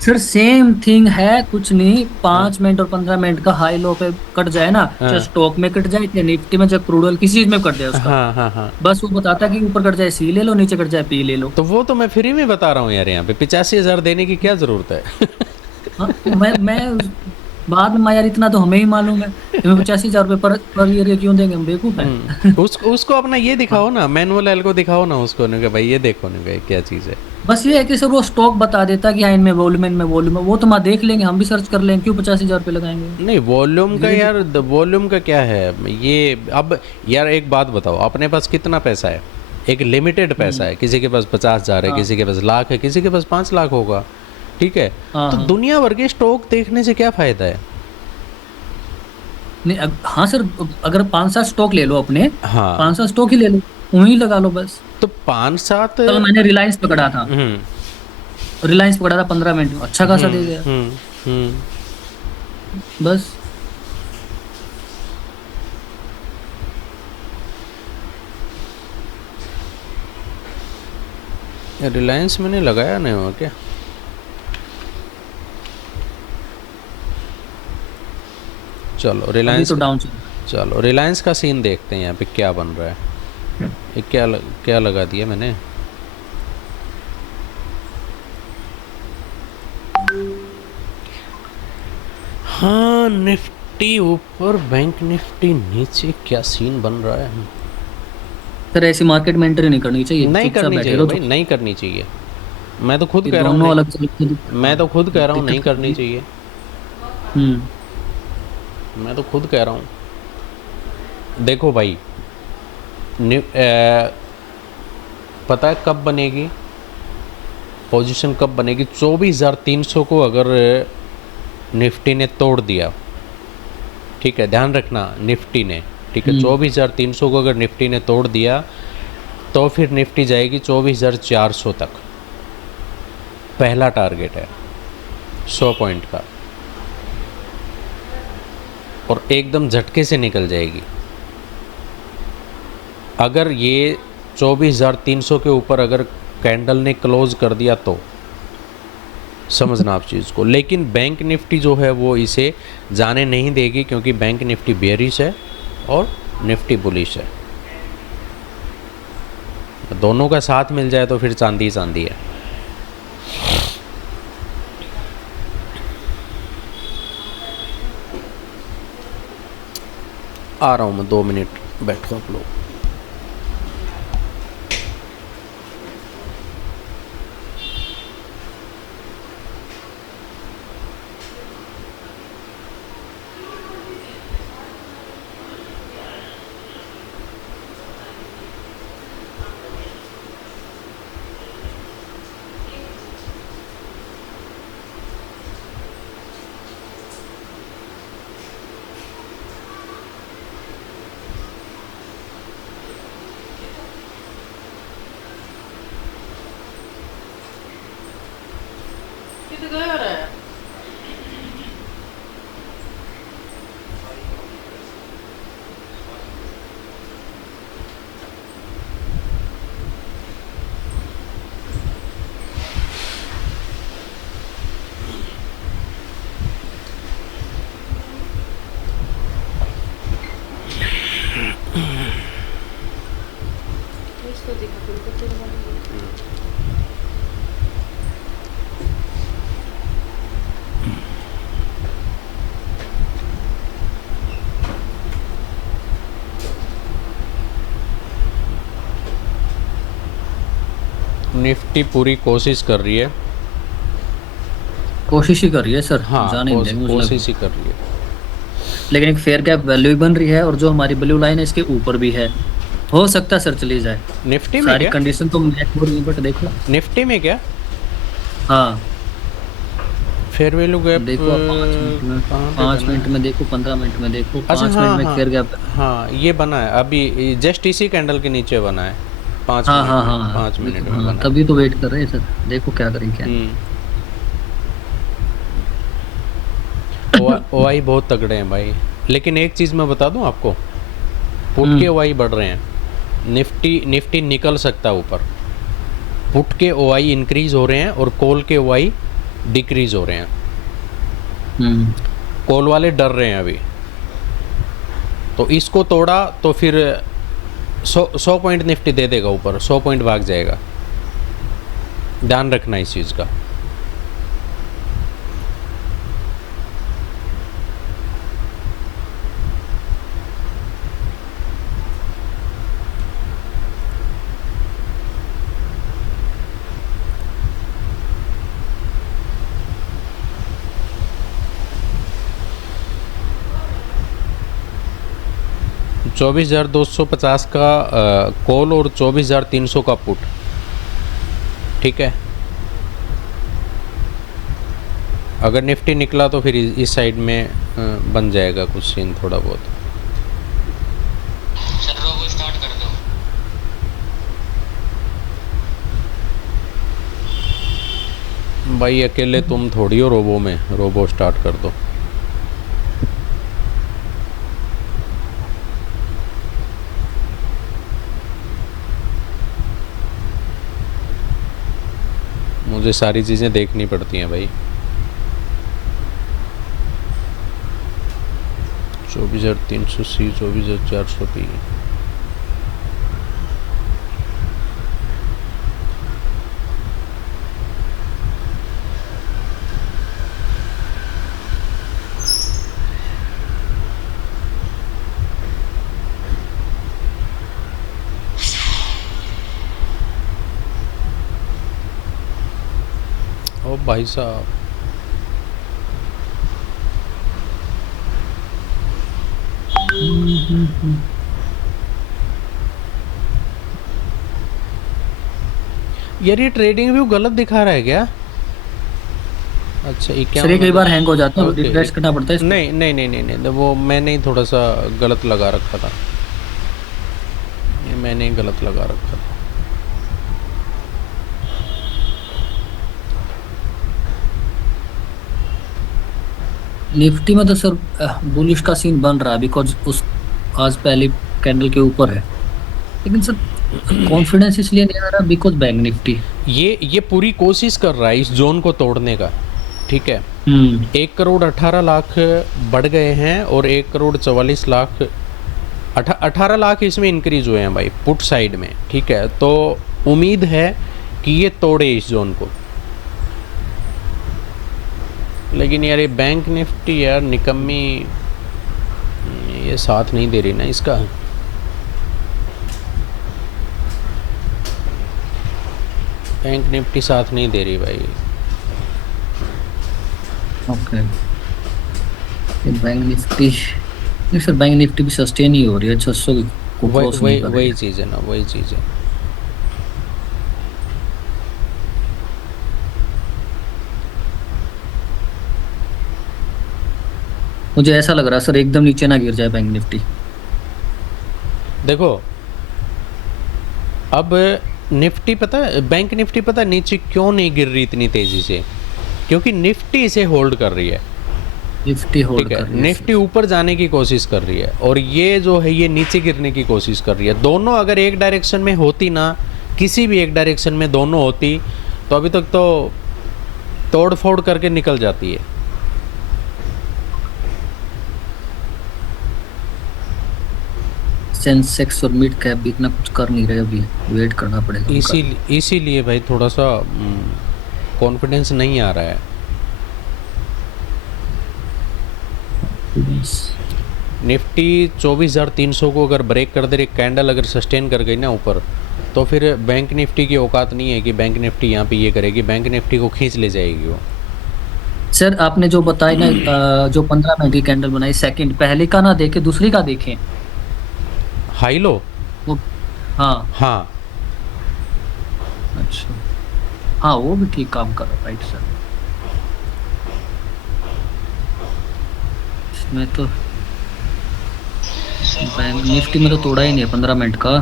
सर सेम थिंग है, कुछ नहीं, 5 मिनट और 15 मिनट का हाई लो पे कट जाए ना, चाहे हाँ, स्टॉक में कट जाए, चाहे निफ्टी में, चाहे क्रूड ऑयल, किसी चीज में कट जाए उसका, हाँ, हाँ, हाँ। बस वो बताता है कि ऊपर कट जाए सी ले लो, नीचे कट जाए पी ले लो। तो वो तो मैं फ्री में बता रहा हूँ यार, यहाँ पे 85,000 देने की क्या ज़रूरत है? हाँ, बाद में यार इतना तो हमें ही मालूम है, तुम्हें 85,000 रुपये पर ईयर क्यों देंगे, हम बेवकूफ है। उसको अपना ये दिखाओ ना, मैनुअल एल को दिखाओ ना उसको, ने भाई ये देखो ने भाई क्या चीज़ है। बस ये है कि सर वो स्टॉक बता देता कि हाँ इनमें वॉल्यूम है, इनमें वॉल्यूम है, वो तो हम देख लेंगे, हम भी सर्च कर लेंगे, क्यों 85,000 रुपये लगाएंगे। नहीं, वॉल्यूम का यार, वॉल्यूम का क्या है ये। अब यार एक बात बताओ, अपने पास कितना पैसा है? एक लिमिटेड पैसा है, किसी के पास 50,000 है, हाँ। किसी के पास लाख है, किसी के पास 5 लाख होगा, ठीक है। हाँ तो हाँ दुनिया भर के स्टॉक देखने से क्या फ़ायदा है? नहीं हाँ सर, अगर 5-7 स्टॉक ले लो अपने, हाँ, 5-7 स्टॉक ही ले लो, वहीं लगा लो बस। तो 5-7। कल मैंने रिलायंस पकड़ा था, हम्म, रिलायंस पकड़ा था 15 मिनट में, अच्छा खासा दे गया, हम्म, हम्म। बस। रिलायंस मैंने लगाया नहीं हुआ क्या? चलो अभी रिलायंस, तो डाउन चलो रिलायंस का सीन देखते हैं यहाँ पे क्या बन रहा है। ये क्या लगा दिया मैंने? हाँ, निफ्टी ऊपर, बैंक निफ्टी नीचे, क्या सीन बन रहा है? सर ऐसी मार्केट में एंट्री नहीं करनी चाहिए, नहीं चुपचाप करनी बैठे चाहिए रहो, भाई, नहीं करनी चाहिए। मैं तो खुद ये कह रहा हूँ दोनों नहीं, अलग से मैं तो खुद कह रहा हूँ नहीं दिक्कत करनी है। चाहिए। हम्म मैं तो खुद कह रहा हूँ। देखो भाई, पता है कब बनेगी पोजीशन, कब बनेगी? 24,300 को अगर निफ्टी ने तोड़ दिया, ठीक है, ध्यान रखना, निफ्टी ने, ठीक है, 24,300 को अगर निफ्टी ने तोड़ दिया तो फिर निफ्टी जाएगी 24,400 तक। पहला टारगेट है 100 पॉइंट का, और एकदम झटके से निकल जाएगी। अगर ये 24,300 के ऊपर अगर कैंडल ने क्लोज कर दिया तो समझना आप चीज़ को। लेकिन बैंक निफ्टी जो है वो इसे जाने नहीं देगी, क्योंकि बैंक निफ्टी बेयरिश है और निफ्टी बुलिश है। दोनों का साथ मिल जाए तो फिर चांदी चांदी है। आ रहा हूँ मैं, 2 मिनट बैठो आप लोग। निफ्टी पूरी कोशिश कर रही है। कोशिश ही कर रही है सर, हाँ, जाने नहीं देंगे मुझे लगता कोशिश ही कर रही है। है। लेकिन एक फेयर गैप वैल्यू भी बन रही है और जो हमारी ब्लू लाइन है इसके ऊपर भी है, हो सकता है सर चली जाए। निफ्टी में सारी क्या? कंडीशन तो मैच हो रही है, बट देखो। निफ्टी में क्या? हाँ फेयर वैल्यू गैप देखो, 5 मिनट में देखो, 15 मिनट में देखो, 5 अच्छा, मिनट में फेयर गैप। हाँ, ये बना है अभी, जस्ट इसी कैंडल के नीचे बना है। 5 हाँ मिनट हाँ में, हाँ 5 मिनट में हाँ, बना है। तभी तो वेट कर रहे हैं सर, देखो क्या करें क्या। ओआई बहुत तगड़े हैं भाई। लेकिन एक चीज़ मैं बता दूं आपको, पुट के ओआई बढ़ रहे हैं। निफ्टी निकल सकता है ऊपर। पुट के ओआई इंक्रीज हो रहे हैं और कॉल के ओआई डिक्रीज हो रहे हैं। कॉल वाले डर रहे हैं अभी, तो इसको तोड़ा तो फिर 100 पॉइंट निफ्टी दे देगा ऊपर, 100 पॉइंट भाग जाएगा। ध्यान रखना इस चीज़ का। तो 24,250 का कॉल और 24,300 का पुट, ठीक है। अगर निफ्टी निकला तो फिर इस साइड में बन जाएगा कुछ सीन थोड़ा बहुत। सर रोबो स्टार्ट कर दो। भाई अकेले तुम थोड़ी हो रोबो में, रोबो स्टार्ट कर दो। मुझे सारी चीज़ें देखनी पड़ती हैं भाई। 24,300 सी, 24,400 पी। ओ भाई साहब, यार ये ट्रेडिंग व्यू गलत दिखा रहा है क्या? अच्छा, ये क्या सर ये कई बार हैंग हो जाता है, ओके, रिफ्रेश करना पड़ता है इसको। नहीं नहीं नहीं नहीं नहीं, वो मैंने ही थोड़ा सा गलत लगा रखा था। ये मैंने ही गलत लगा रखा था। निफ्टी में तो सर बुलिश का सीन बन रहा है, बिकॉज उस आज पहले कैंडल के ऊपर है, लेकिन सर कॉन्फिडेंस इसलिए नहीं आ रहा बिकॉज बैंक निफ्टी। ये पूरी कोशिश कर रहा है इस जोन को तोड़ने का, ठीक है। 1,18,00,000 बढ़ गए हैं और 1,44,00,000, 18 लाख इसमें इंक्रीज हुए हैं भाई पुट साइड में, ठीक है। तो उम्मीद है कि ये तोड़े इस जोन को। लेकिन यार ये बैंक निफ्टी यार निकम्मी, ये साथ नहीं दे रही ना इसका। बैंक निफ्टी साथ नहीं दे रही भाई। ओके, बैंक निफ्टी नहीं सर, बैंक निफ्टी भी सस्टेन ही हो रही है 600 को क्रॉस नहीं कर रही वही है। चीज़ है ना, वही चीज़ है। मुझे ऐसा लग रहा है सर एकदम नीचे ना गिर जाए बैंक निफ्टी। देखो अब निफ्टी, पता है बैंक निफ्टी पता है नीचे क्यों नहीं गिर रही इतनी तेजी से? क्योंकि निफ्टी इसे होल्ड कर रही है, निफ्टी होल्ड ठीक कर है। रही है निफ्टी ऊपर जाने की कोशिश कर रही है और ये जो है ये नीचे गिरने की कोशिश कर रही है। दोनों अगर एक डायरेक्शन में होती ना, किसी भी एक डायरेक्शन में दोनों होती तो अभी तक तो तोड़ फोड़ करके निकल जाती है। सेंसेक्स और मिड कैप भी इतना कुछ कर नहीं रहे, अभी वेट करना पड़ेगा उनका। इसीलिए भाई थोड़ा सा कॉन्फिडेंस नहीं आ रहा है। निफ्टी 24,300 को अगर ब्रेक कर दे रही, कैंडल अगर सस्टेन कर गई ना ऊपर, तो फिर बैंक निफ्टी की औकात नहीं है कि बैंक निफ्टी यहाँ पे ये करेगी, बैंक निफ्टी को खींच ले जाएगी वो। सर आपने जो बताया ना जो 15 मिनट की कैंडल बनाई, सेकंड पहले का ना देखे दूसरी का देखें हाई लो, वो। हाँ हाँ अच्छा, हाँ वो भी ठीक काम कर रहा है, राइट सर। इसमें तो बैंक निफ्टी में तो तोड़ा ही नहीं है 15 मिनट का।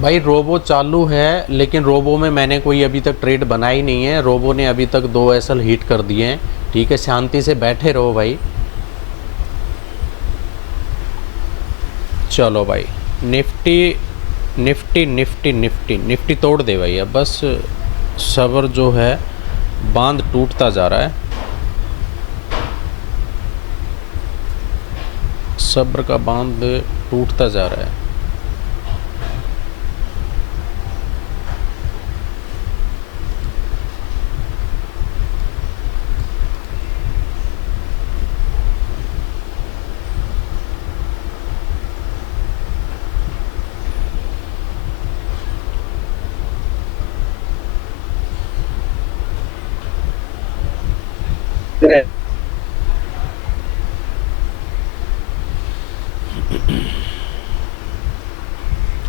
भाई रोबो चालू है, लेकिन रोबो में मैंने कोई अभी तक ट्रेड बनाई नहीं है। रोबो ने अभी तक 2 एसएल हिट कर दिए हैं, ठीक है। शांति से बैठे रहो भाई। चलो भाई, Nifty Nifty Nifty Nifty Nifty तोड़ दे भाई। अब बस सब्र जो है बांध टूटता जा रहा है, सब्र का बांध टूटता जा रहा है।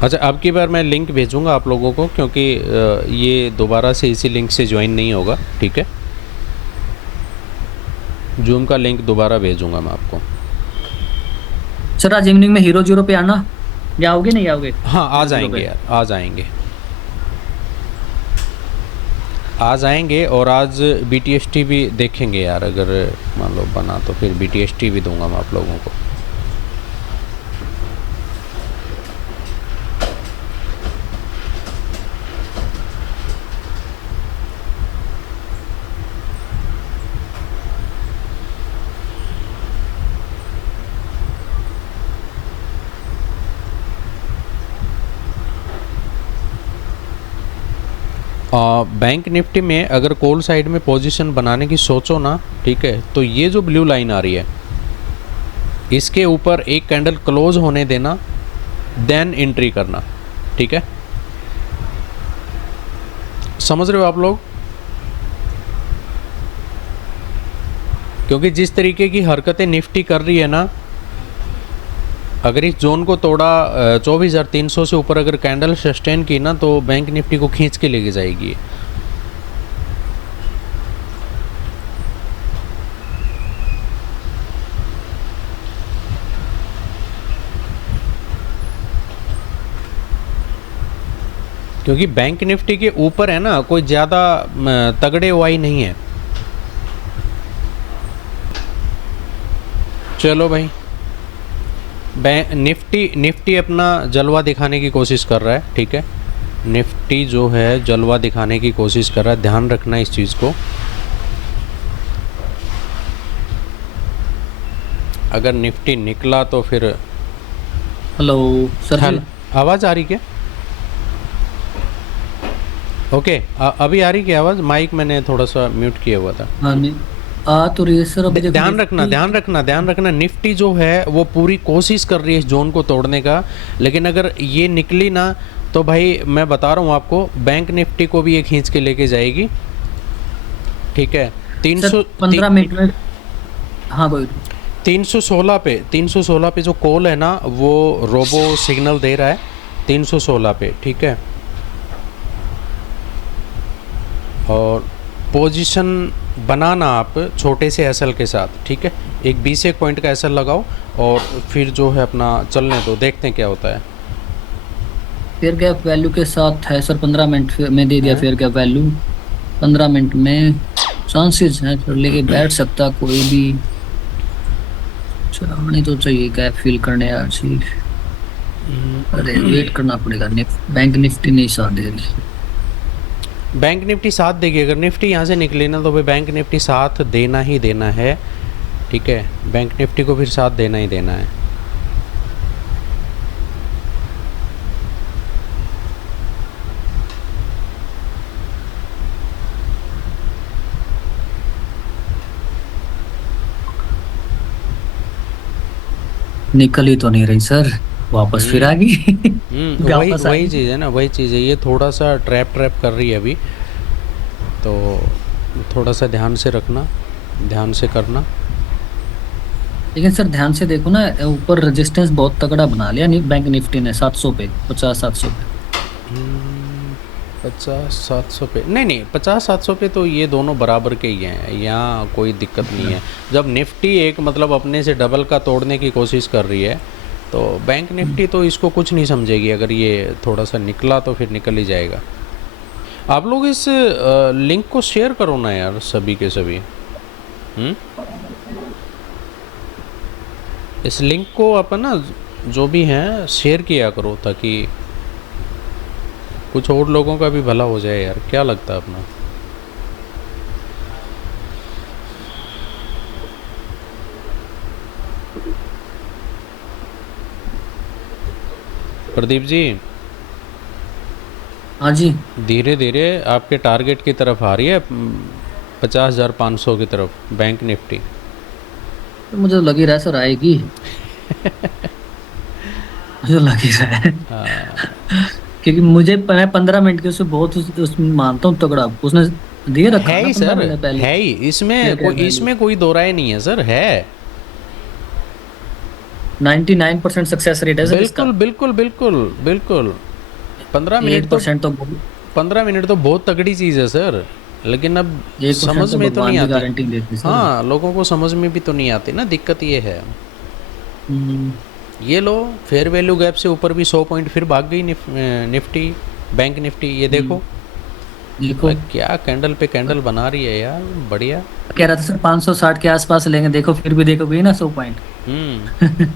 अच्छा, अब की बार मैं लिंक भेजूंगा आप लोगों को, क्योंकि ये दोबारा से इसी लिंक से ज्वाइन नहीं होगा, ठीक है। जूम का लिंक दोबारा भेजूंगा मैं आपको। सर आज इवनिंग में हीरो जीरो पे आना, जाओगे नहीं आओगे? हाँ आ जाएंगे यार, आ जाएंगे, आ जाएंगे। और आज BTST भी देखेंगे यार, अगर मान लो बना तो फिर BTST भी दूंगा मैं आप लोगों को। बैंक निफ्टी में अगर कॉल साइड में पोजीशन बनाने की सोचो ना, ठीक है, तो ये जो ब्लू लाइन आ रही है इसके ऊपर एक कैंडल क्लोज होने देना, देन एंट्री करना, ठीक है। समझ रहे हो आप लोग? क्योंकि जिस तरीके की हरकतें निफ्टी कर रही है ना, अगर इस जोन को तोड़ा 24,300 से ऊपर अगर कैंडल सस्टेन की ना, तो बैंक निफ्टी को खींच के लेके जाएगी। क्योंकि बैंक निफ्टी के ऊपर है ना, कोई ज़्यादा तगड़े वाई नहीं है। चलो भाई, निफ्टी अपना जलवा दिखाने की कोशिश कर रहा है, ठीक है। निफ्टी जो है जलवा दिखाने की कोशिश कर रहा है, ध्यान रखना इस चीज़ को। अगर निफ्टी निकला तो फिर हेलो सर, आवाज़ आ रही क्या? ओके, अभी आ रही क्या आवाज़? माइक मैंने थोड़ा सा म्यूट किया हुआ था। हाँ नहीं आ तो रही है सर। अभी देखो ध्यान रखना, निफ्टी जो है वो पूरी कोशिश कर रही है इस जोन को तोड़ने का, लेकिन अगर ये निकली ना तो भाई मैं बता रहा हूँ आपको, बैंक निफ्टी को भी ये खींच के लेके जाएगी, ठीक है। 15 मिनट में, हाँ भाई 316 पे जो कॉल है ना, वो रोबो सिग्नल दे रहा है 316 पे, ठीक है। और पोजीशन बनाना आप छोटे से एसएल के साथ, ठीक है। एक 20 पॉइंट का एसएल लगाओ और फिर जो है अपना चलने दो, देखते हैं क्या होता है। फेयर गैप वैल्यू के साथ है सर, 15 मिनट में दे दिया फेयर गैप वैल्यू। 15 मिनट में चांसेस हैं सर, लेके बैठ सकता कोई भी। चलाने तो चाहिए गैप फिल करने यार चीज। अरे वेट करना पड़ेगा, बैंक निफ्टी नहीं साथ दे रही। बैंक निफ्टी साथ देगी, अगर निफ्टी यहाँ से निकले ना तो भाई बैंक निफ्टी साथ देना ही देना है, ठीक है। बैंक निफ्टी को फिर साथ देना ही देना है। निकल ही तो नहीं रही सर। वापस फिर आ गई। वही वापस आ वही गई। चीज़ है ना, वही चीज़ है, ये थोड़ा सा ट्रैप कर रही है अभी, तो थोड़ा सा ध्यान से रखना, ध्यान से करना। लेकिन सर ध्यान से देखो ना, ऊपर रेजिस्टेंस बहुत तगड़ा बना लिया नहीं बैंक निफ्टी ने 700 पे, 50-700 पे। 50-700 पे नहीं, नहीं 50-700 पे तो ये दोनों बराबर के ही हैं, यहाँ कोई दिक्कत नहीं है। जब निफ्टी एक मतलब अपने से डबल का तोड़ने की कोशिश कर रही है, तो बैंक निफ्टी तो इसको कुछ नहीं समझेगी। अगर ये थोड़ा सा निकला तो फिर निकल ही जाएगा। आप लोग इस लिंक को शेयर करो ना यार, सभी के सभी। इस लिंक को अपन ना जो भी हैं शेयर किया करो, ताकि कुछ और लोगों का भी भला हो जाए यार। क्या लगता है अपना? प्रदीप जी, हाँ जी। धीरे धीरे आपके टारगेट की तरफ आ रही है, 50,500 की तरफ बैंक निफ्टी। तो मुझे तो लग ही रहा है सर आएगी। मुझे तो लग ही रहा है, क्योंकि मैं 15 मिनट के उसे बहुत उसमें मानता हूँ तगड़ा। उसने दिए रखा है ना ही 15 सर, मिनट पहले। है ही, इसमें कोई दो राय नहीं है सर, है। 99% सक्सेस रेट है सर इसका। बिल्कुल बिल्कुल बिल्कुल बिल्कुल। 15 मिनट तो 1% तो 15 मिनट तो बहुत तगड़ी चीज़ है सर, लेकिन अब 1% समझ तो में तो भगवान नहीं भी आती। गारंटी देते सर। हाँ, लोगों को समझ में भी तो नहीं आती ना, दिक्कत ये है। हम्म, ये लो, फेयर वैल्यू गैप से ऊपर भी 100 पॉइंट फिर भाग गई निफ्टी, बैंक निफ्टी। ये देखो देखो क्या कैंडल पे कैंडल बना रही है यार, बढ़िया। कह रहा था सर 560 के आसपास लेंगे, देखो फिर भी देखो गई ना 100 पॉइंट। हम्म।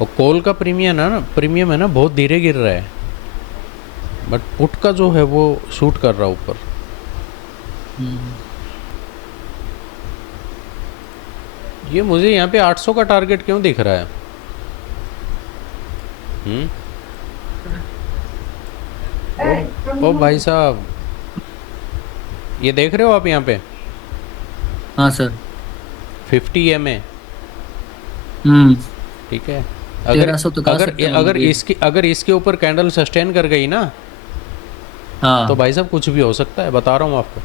और कॉल का प्रीमियम है ना बहुत धीरे गिर रहा है, बट पुट का जो है वो शूट कर रहा है ऊपर। ये मुझे यहाँ पे 800 का टारगेट क्यों दिख रहा है? ओ भाई साहब, ये देख रहे हो आप यहाँ पे हाँ सर। 50 EMA, ठीक है। अगर 1300 तो कह सकते हैं हम भी। अगर इसके ऊपर कैंडल सस्टेन कर गई ना, हाँ तो भाई साहब कुछ भी हो सकता है, बता रहा हूँ आपको।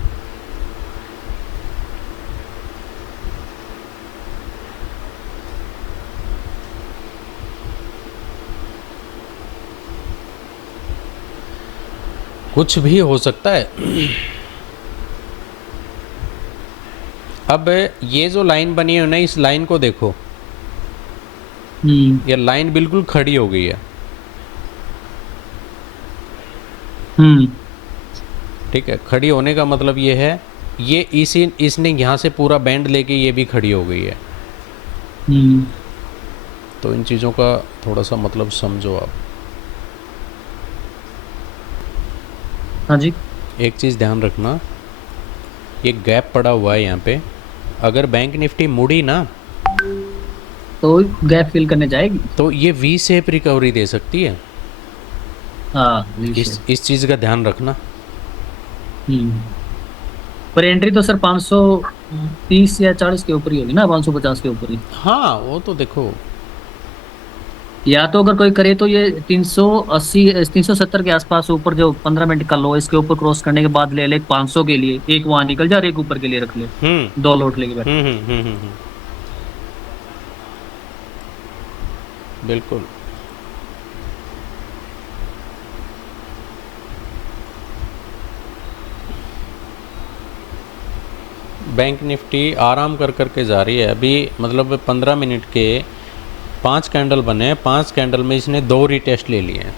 कुछ भी हो सकता है। अब ये जो लाइन बनी है ना, इस लाइन को देखो, ये लाइन बिल्कुल खड़ी हो गई है, ठीक है। खड़ी होने का मतलब ये है, ये इसने यहाँ से पूरा बैंड लेके ये भी खड़ी हो गई है। तो इन चीज़ों का थोड़ा सा मतलब समझो आप। हाँ जी। एक चीज़ ध्यान रखना, ये गैप पड़ा हुआ है यहाँ पे, अगर बैंक निफ्टी मुड़ी ना, तो गैप फिल करने जाएगी, तो ये वी शेप रिकवरी दे सकती है। हाँ इस चीज़ का ध्यान रखना। पर एंट्री तो सर 530 या 40 के ऊपर ही होगी ना, 550 के ऊपर ही। हाँ, वो तो देखो, या तो अगर कोई करे तो ये 380 370 के आसपास ऊपर, जो 15 मिनट का लो, इसके ऊपर क्रॉस करने के बाद ले ले 500 के लिए, एक वहां निकल जा और एक ऊपर के लिए रख ले, 2 लोट लेके बैठ। बिल्कुल। बैंक निफ्टी आराम कर कर के जा रही है अभी, मतलब 15 मिनट के 5 कैंडल बने हैं, 5 कैंडल में इसने 2 रीटेस्ट ले लिए हैं।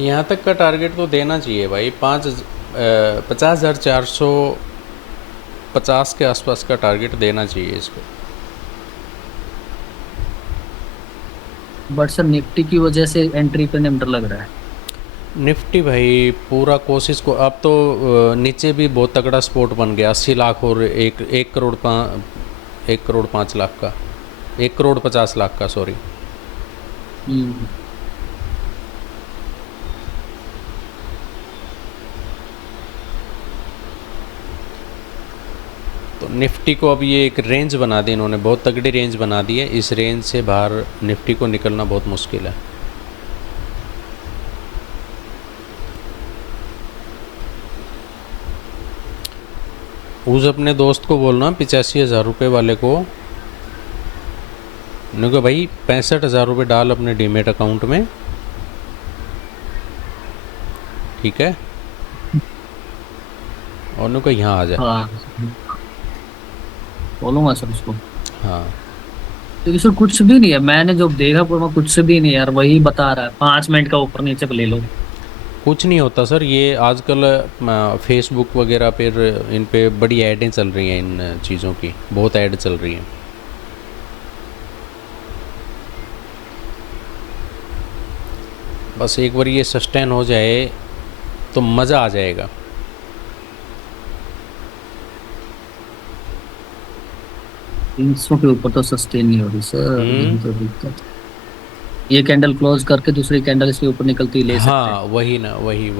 यहाँ तक का टारगेट तो देना चाहिए भाई, 50,450 के आसपास का टारगेट देना चाहिए इसको। बट सर निफ्टी की वजह से एंट्री पे डर लग रहा है। निफ्टी भाई पूरा कोशिश को, अब तो नीचे भी बहुत तगड़ा स्पोर्ट बन गया, 80 लाख और 1 करोड़ 5 लाख का, 1 करोड़ 50 लाख का, सॉरी। तो निफ्टी को अब ये एक रेंज बना दी इन्होंने, बहुत तगड़ी रेंज बना दी है। इस रेंज से बाहर निफ्टी को निकलना बहुत मुश्किल है। उस अपने दोस्त को बोलना 85,000 रुपये वाले को, उन्होंने कहा भाई 65,000 रुपये डाल अपने डीमेट अकाउंट में, ठीक है, और उन्होंने कहा यहाँ आ जा। हाँ बोलूंगा सर उसको। हाँ तो सर कुछ भी नहीं है, मैंने जो देखा पूरा कुछ भी नहीं है यार, वही बता रहा है 5 मिनट का ऊपर नीचे पे ले लो। कुछ नहीं होता सर, ये आजकल फेसबुक वगैरह पर इन पे बड़ी ऐडें चल रही हैं, इन चीज़ों की बहुत ऐड चल रही हैं। बस एक बार ये सस्टेन हो जाए तो मज़ा आ जाएगा। 300 के ऊपर तो सस्टेन नहीं हो रही सर, यही तो दिक्कत। ये कैंडल क्लोज करके दूसरी कैंडल इसके ऊपर निकलती ले सकते हैं। हाँ वही ना, वही।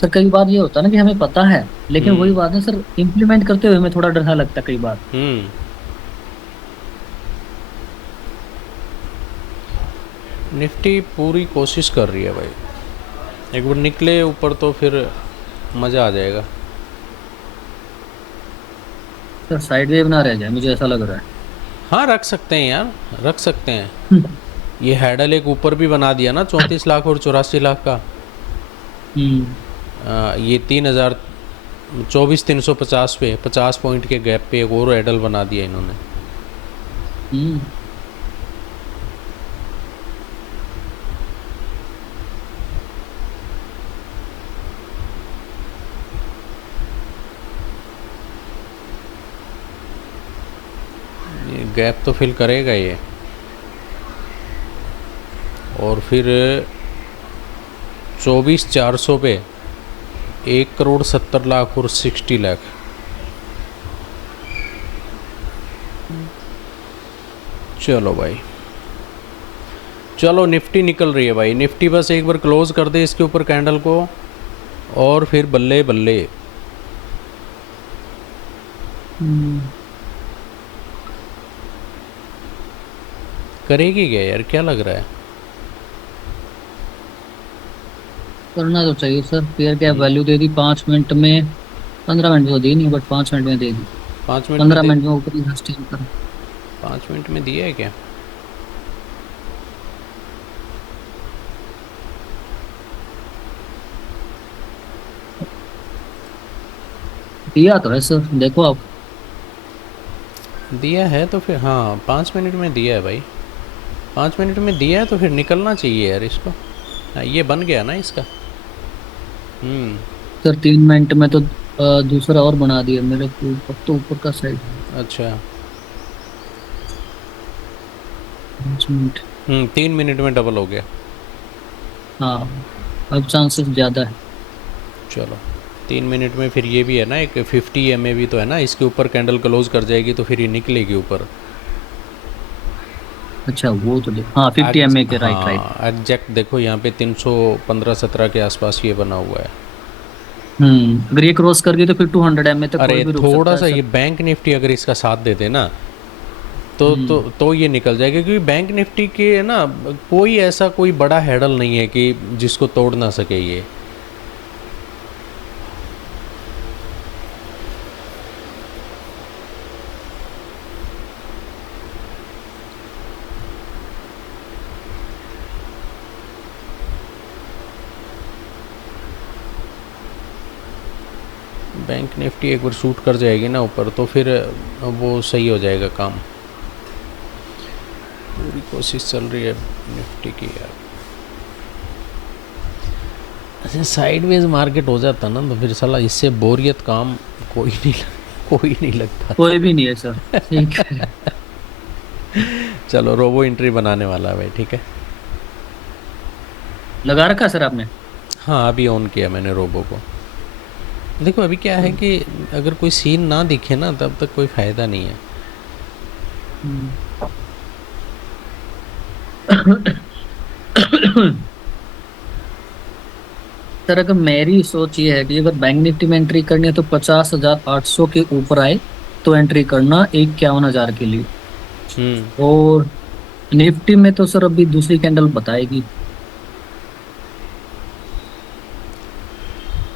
सर कई बार ये होता है ना कि हमें पता है, लेकिन वही बात है सर, इम्प्लीमेंट करते हुए हमें थोड़ा डर सा लगता है कई बार। निफ्टी पूरी कोशिश कर रही है भाई, एक बार निकले ऊपर तो फिर मज़ा आ जाएगा। सर साइड वेव ना रह जाए, मुझे ऐसा लग रहा है। हाँ रख सकते हैं यार, रख सकते हैं। ये हैडल एक ऊपर भी बना दिया ना 34 लाख और 84 लाख का। ये 3,024,350 पे 50 पॉइंट के गैप पे एक और हैडल बना दिया इन्होंने। ये गैप तो फिल करेगा ये, और फिर 24,400 पे 1,70,00,000 और 60 लाख। चलो भाई, चलो निफ्टी निकल रही है भाई, निफ्टी बस एक बार क्लोज कर दे इसके ऊपर कैंडल को, और फिर बल्ले बल्ले। करेगी क्या यार, क्या लग रहा है? करना तो चाहिए सर, फेयर कैप वैल्यू दे दी 5 मिनट में, 15 मिनट तो दी नहीं बट 5 मिनट में दे दी। 5 मिनट 15 मिनट में ऊपर ही सस्टेन कर। 5 मिनट में दिया है क्या? दिया तो है सर, देखो आप। दिया है तो फिर हाँ 5 मिनट में दिया है भाई, 5 मिनट में दिया है तो फिर निकलना चाहिए यार इसको। हाँ, ये बन गया ना इसका। सर 3 मिनट में तो दूसरा और बना दिया मेरे को, ऊपर तो ऊपर का साइड। अच्छा 5 मिनट। 3 मिनट में डबल हो गया। हाँ अब चांसेस ज़्यादा है। चलो 3 मिनट में फिर ये भी है ना, एक 50 EMA भी तो है ना, इसके ऊपर कैंडल क्लोज कर जाएगी तो फिर ये निकलेगी ऊपर। अच्छा वो तो हाँ 50 MA के राइट राइट। हाँ एग्जैक्ट देखो यहाँ पे 315-17 के आसपास ये बना हुआ है। अगर ये क्रॉस कर गई तो फिर 200 MA तक अरे कोई भी रुक थोड़ा सकता सा है ये बैंक निफ्टी अगर इसका साथ दे दे ना तो ये निकल जाएगा, क्योंकि बैंक निफ्टी के है ना कोई ऐसा कोई बड़ा हैडल नहीं है कि जिसको तोड़ ना सके ये। बैंक निफ्टी एक बार शूट कर जाएगी ना ऊपर तो फिर वो सही हो जाएगा काम। पूरी कोशिश चल रही है निफ्टी की यार। ऐसे साइडवेज मार्केट हो जाता ना तो फिर साला इससे बोरियत काम कोई नहीं लगता। कोई भी नहीं है सर। ठीक है चलो रोबो एंट्री बनाने वाला है भाई, ठीक है। लगा रखा सर आपने? हाँ अभी ऑन किया मैंने रोबो को। देखो अभी क्या है कि अगर कोई सीन ना दिखे ना तब तक कोई फ़ायदा नहीं है। सर अगर मेरी सोच ये है कि अगर बैंक निफ्टी में एंट्री करनी है तो 50,800 के ऊपर आए तो एंट्री करना 51,000 के लिए। और निफ्टी में तो सर अभी दूसरी कैंडल बताएगी।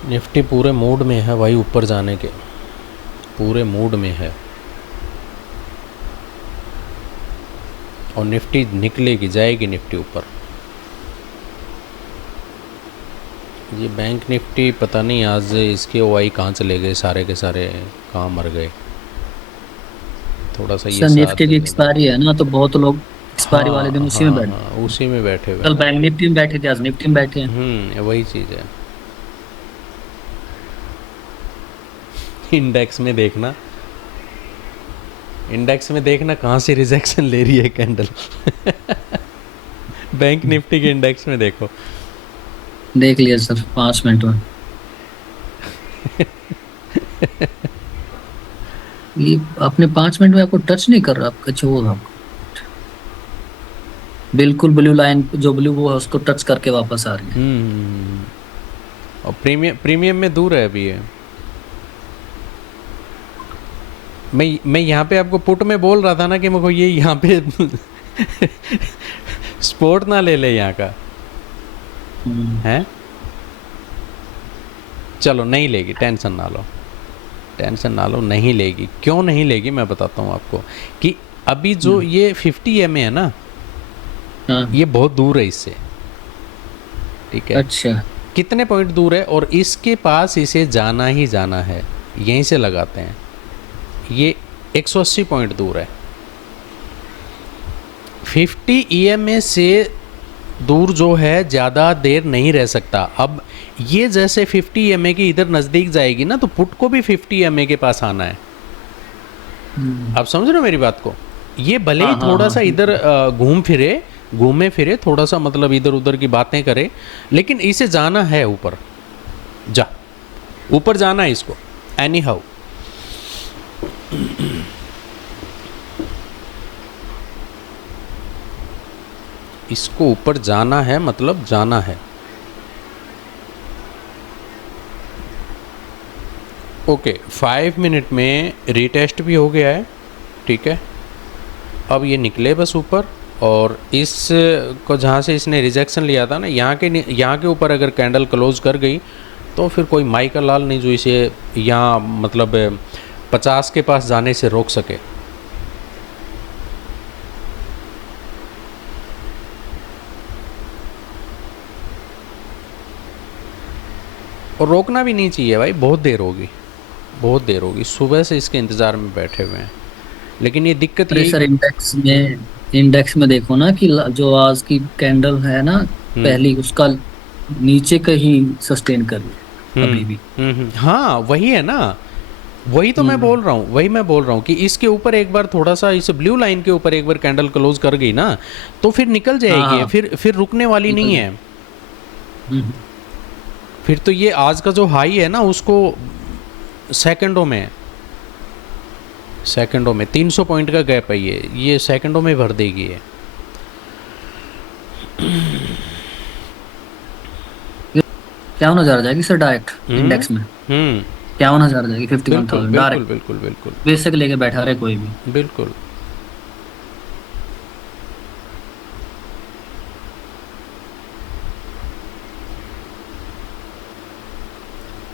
निफ्टी पूरे मूड में है भाई, ऊपर जाने के पूरे मूड में है, और निफ्टी निकलेगी, जाएगी निफ्टी ऊपर। ये बैंक निफ्टी पता नहीं आज इसके ओआई कहाँ चले गए, सारे के सारे कहाँ मर गए। थोड़ा सा ये सर साथ निफ्टी की दे एक्सपायरी है ना, तो बहुत लोग एक्सपायरी वाले दिन उसी में बैठे। हाँ, उसी में बैठे हुए कल बैंक निफ्टी में बैठे थे, आज निफ्टी में बैठे हैं। वही चीज़ है। इंडेक्स में देखना, इंडेक्स में देखना कहाँ से रिजेक्शन ले रही है कैंडल। बैंक निफ्टी के इंडेक्स में देखो। देख लिया सर 5 मिनट में। ये अपने 5 मिनट में आपको टच नहीं कर रहा, आपका छोड़ आपको बिल्कुल ब्लू लाइन जो ब्लू वो है उसको टच करके वापस आ रही है। और प्रीमियम में दूर है अभी ये। मैं यहाँ पे आपको पुट में बोल रहा था ना कि मेरे को ये यहाँ पे स्पोर्ट ना ले ले यहाँ का है। चलो नहीं लेगी, टेंशन ना लो, टेंशन ना लो, नहीं लेगी। क्यों नहीं लेगी मैं बताता हूँ आपको कि अभी जो ये 50 EMA है ना, ये बहुत दूर है इससे, ठीक है। अच्छा, कितने पॉइंट दूर है, और इसके पास इसे जाना ही जाना है, यहीं से लगाते हैं। ये 180 पॉइंट दूर है। 50 EMA से दूर जो है ज़्यादा देर नहीं रह सकता। अब ये जैसे 50 EMA के इधर नज़दीक जाएगी ना, तो पुट को भी 50 EMA के पास आना है। आप समझ रहे हो मेरी बात को? ये भले ही थोड़ा सा इधर घूमे फिरे थोड़ा सा, मतलब इधर उधर की बातें करे, लेकिन इसे जाना है ऊपर, ऊपर जाना है इसको एनी हाउ। इसको ऊपर जाना है, मतलब जाना है। ओके, 5 मिनट में रीटेस्ट भी हो गया है, ठीक है। अब ये निकले बस ऊपर, और इस को जहाँ से इसने रिजेक्शन लिया था ना, यहाँ के ऊपर अगर कैंडल क्लोज कर गई तो फिर कोई माई का लाल नहीं जो इसे यहाँ मतलब 50 के पास जाने से रोक सके। और रोकना भी नहीं चाहिए भाई, बहुत देर होगी, बहुत देर होगी। सुबह से इसके इंतज़ार में बैठे हुए हैं, लेकिन ये दिक्कत ये सर इंडेक्स में देखो ना कि जो आज की कैंडल है ना पहली, उसका नीचे का ही सस्टेन कर रही है अभी भी। हाँ वही है ना, वही तो मैं बोल रहा हूँ, वही मैं बोल रहा हूँ कि इसके ऊपर एक बार थोड़ा सा, इस ब्लू लाइन के ऊपर एक बार कैंडल क्लोज कर गई ना, तो फिर निकल जाएगी। फिर रुकने वाली नहीं है। फिर तो ये आज का जो हाई है ना, उसको सेकंडों में 300 पॉइंट का गैप है, ये सेकंडों में भर देगी ये। क्या 51,000 जाएगी सर डायरेक्ट इंडेक्स में? 51,000 जाएगी, 51,000 डायरेक्ट। बिल्कुल बेसिक लेके बैठा रहे कोई भी। बिल्कुल।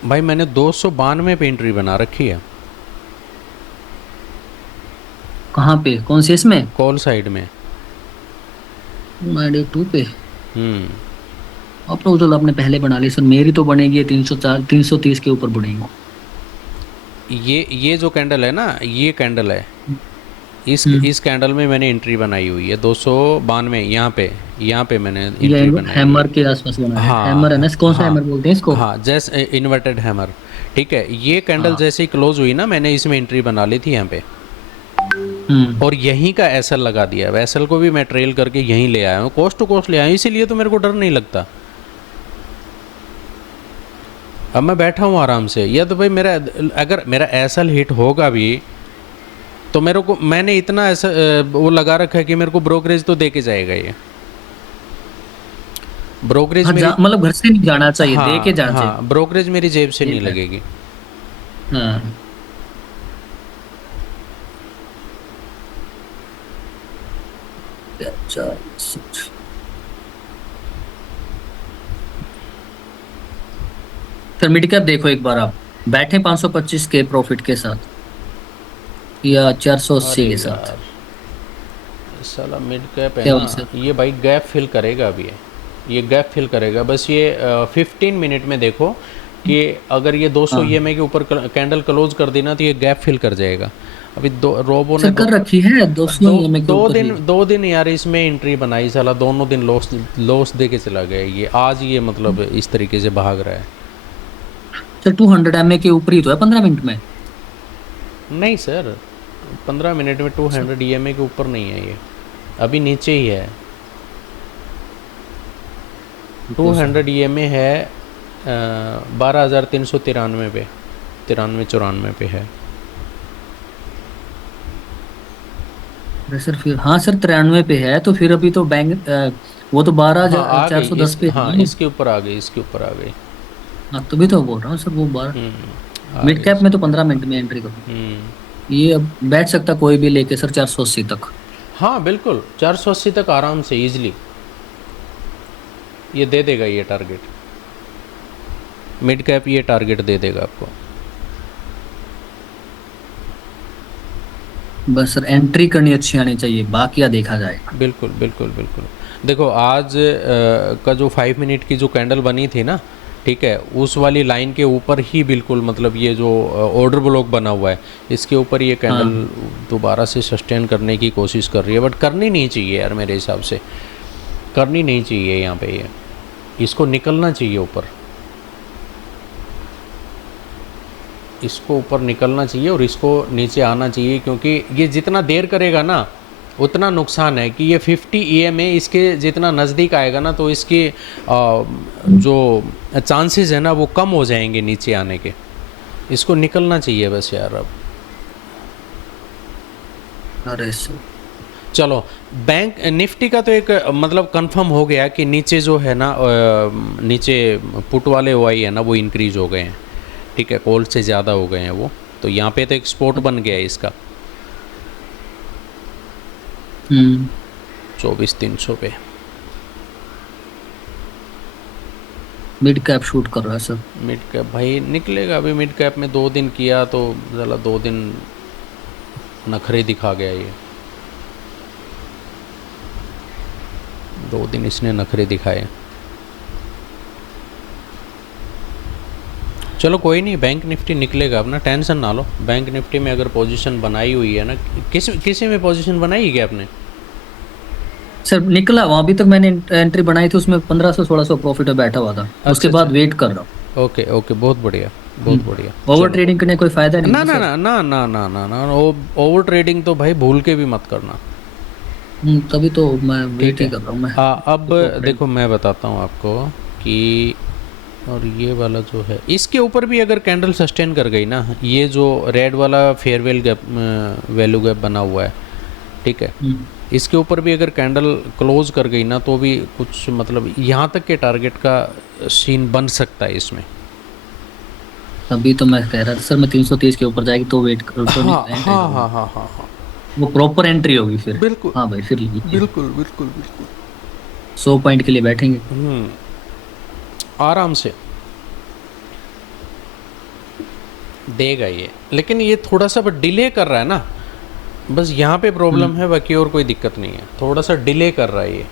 भाई मैंने 292 पे एंट्री बना रखी है। कहाँ पे, कौन सी इसमें? कॉल साइड में मैडे 2 पे। अपना तो आपने पहले बना ली सर, मेरी तो बनेगी 330 के ऊपर बनेगी। ये जो कैंडल है ना, ये कैंडल है, इस कैंडल में मैंने एंट्री बनाई हुई है 292। यहाँ पे मैंने एंट्री बनाई, हैमर के आसपास बना है। हाँ, हैमर है ना, कौन सा हैमर बोलते हैं इसको? हाँ, जैसे इन्वर्टेड हैमर, ठीक है। ये कैंडल जैसे ही क्लोज हुई ना, मैंने इसमें एंट्री बना ली थी यहाँ पे, और यहीं का एसएल लगा दिया। एसएल को भी मैं ट्रेल करके यहीं ले आया हूँ, कोस्ट टू कोस्ट ले आया हूँ, इसीलिए तो मेरे को डर नहीं लगता। अब मैं बैठा हूँ आराम से। या तो भाई अगर मेरा एसएल हिट होगा भी तो मैंने इतना ऐसा वो लगा रखा है कि मेरे को ब्रोकरेज तो दे के जाएगा ये। ब्रोकरेज हाँ मेरी मतलब घर से नहीं जाना चाहिए, दे के जाना चाहिए। हाँ ब्रोकरेज मेरी जेब से नहीं ठीक है। लगेगी। हाँ अच्छा, फिर मिड कैप देखो एक बार आप, बैठे 525 के प्रॉफिट के साथ या 480 अरे के साथ, यार साला मिड कैप है क्या ना, बोल सकते। ये भाई गैप फिल करेगा अभी ये गैप फिल करेगा बस। ये 15 मिनट में देखो कि अगर ये 200 हाँ ईएमए के ऊपर कैंडल क्लोज कर देना तो ये गैप फिल कर जाएगा। अभी रोबो ने सर कर रखी है 200 दो ईएमए के दो ऊपर ही। दिन 2 दिन यार इसमें एंट्री बनाई, साला दोनों दिन लॉस दे के चला गया ये। आज ये मतलब इस तरीके से भाग रहा है। सर 200 एमए के ऊपर ही तो है 15 मिनट में। नहीं सर 15 मिनट में 200 ईएमए के ऊपर नहीं है ये, अभी नीचे ही है। 200 ईएमए है 12,393 पे, 93-94 पे है। अरे सर फिर हाँ सर 93 पे है, तो फिर अभी तो बैंक वो तो हाँ आ गई 410 पे हाँ है। इसके ऊपर आ गई, इसके ऊपर आ गई। हाँ तभी तो बोल रहा हूँ सर, वो 12 आ मिड गई कैप में तो 15 मिनट में एंट्री करो। ये अब बैठ सकता कोई भी लेके सर 480 तक। हाँ बिल्कुल 480 तक आराम से इजीली ये दे देगा ये टारगेट। मिड कैप ये टारगेट दे देगा आपको। बस सर एंट्री करनी अच्छी आनी चाहिए, बाकी या देखा जाएगा। बिल्कुल बिल्कुल बिल्कुल। देखो आज का जो 5 मिनट की जो कैंडल बनी थी ना, ठीक है, उस वाली लाइन के ऊपर ही बिल्कुल मतलब ये जो ऑर्डर ब्लॉक बना हुआ है इसके ऊपर ये कैंडल दोबारा से सस्टेन करने की कोशिश कर रही है, बट करनी नहीं चाहिए यार, मेरे हिसाब से करनी नहीं चाहिए यहाँ पे। ये इसको निकलना चाहिए ऊपर, इसको ऊपर निकलना चाहिए और इसको नीचे आना चाहिए, क्योंकि ये जितना देर करेगा ना उतना नुकसान है। कि ये 50 ईएमए इसके जितना नज़दीक आएगा ना तो इसके जो चांसेस है ना वो कम हो जाएंगे नीचे आने के। इसको निकलना चाहिए बस यार अब। अरे सर चलो बैंक निफ्टी का तो एक मतलब कंफर्म हो गया कि नीचे जो है ना नीचे पुट वाले ओआई है ना वो इंक्रीज हो गए हैं, ठीक है, कॉल से ज़्यादा हो गए हैं वो, तो यहाँ पे तो एक स्पोर्ट बन गया है इसका 24,300 पे। मिड कैप शूट कर रहा है सर। मिड कैप भाई निकलेगा अभी, मिड कैप में 2 दिन किया तो ज़रा 2 दिन नखरे दिखा गया ये, 2 दिन इसने नखरे दिखाए। चलो कोई नहीं, बैंक निफ्टी निकलेगा, अपना टेंशन ना लो। बैंक निफ्टी में अगर पोजीशन बनाई हुई है ना, किसी में पोजीशन बनाई है क्या आपने? सर निकला वहां, अभी तक मैंने एंट्री बनाई थी उसमें 1500-1600 प्रॉफिट में बैठा हुआ था, उसके बाद वेट कर रहा हूँ। ओके ओके बहुत बढ़िया बहुत बढ़िया। ओवर ट्रेडिंग करने कोई फायदा नहीं ना है ना सर। ना ना ना ना ना ना ओवर ट्रेडिंग तो भाई भूल के भी मत करना। तभी तो मैं वेट ही कर रहा हूँ मैं। अब देखो मैं बताता हूँ आपको कि, और ये वाला जो है इसके ऊपर भी अगर कैंडल सस्टेन कर गई ना, ये जो रेड वाला फेयरवेल गैप वैल्यू गैप बना हुआ है, ठीक है, इसके ऊपर भी अगर कैंडल क्लोज कर गई ना तो भी कुछ मतलब यहाँ तक के टारगेट का सीन बन सकता है इसमें। अभी तो मैं कह रहा था सर मैं 330 के ऊपर जाएगी तो वेट कर, तो हाँ नहीं हाँ हाँ हाँ हाँ हाँ वो प्रॉपर एंट्री होगी फिर। बिल्कुल हाँ भाई फिर बिल्कुल बिल्कुल बिल्कुल 100 पॉइंट के लिए बैठेंगे आराम से देगा ये, लेकिन ये थोड़ा सा डिले कर रहा है ना, बस यहाँ पे प्रॉब्लम है, बाकी और कोई दिक्कत नहीं है, थोड़ा सा डिले कर रहा है ये,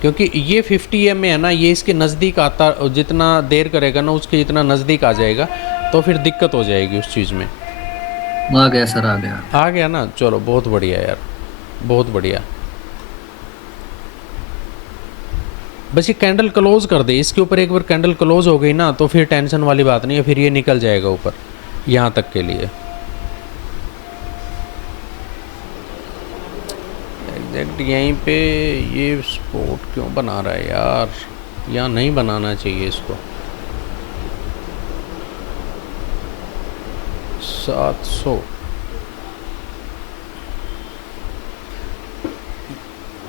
क्योंकि ये 50 एम है ना, ये इसके नज़दीक आता, जितना देर करेगा ना उसके जितना नज़दीक आ जाएगा तो फिर दिक्कत हो जाएगी उस चीज़ में। आ गया सर आ गया ना, चलो बहुत बढ़िया यार बहुत बढ़िया। बस ये कैंडल क्लोज कर दे, इसके ऊपर एक बार कैंडल क्लोज हो गई ना तो फिर टेंशन वाली बात नहीं है, फिर ये निकल जाएगा ऊपर यहाँ तक के लिए। एग्जैक्ट यहीं पे ये स्पोर्ट क्यों बना रहा है यार, यहाँ नहीं बनाना चाहिए इसको। 700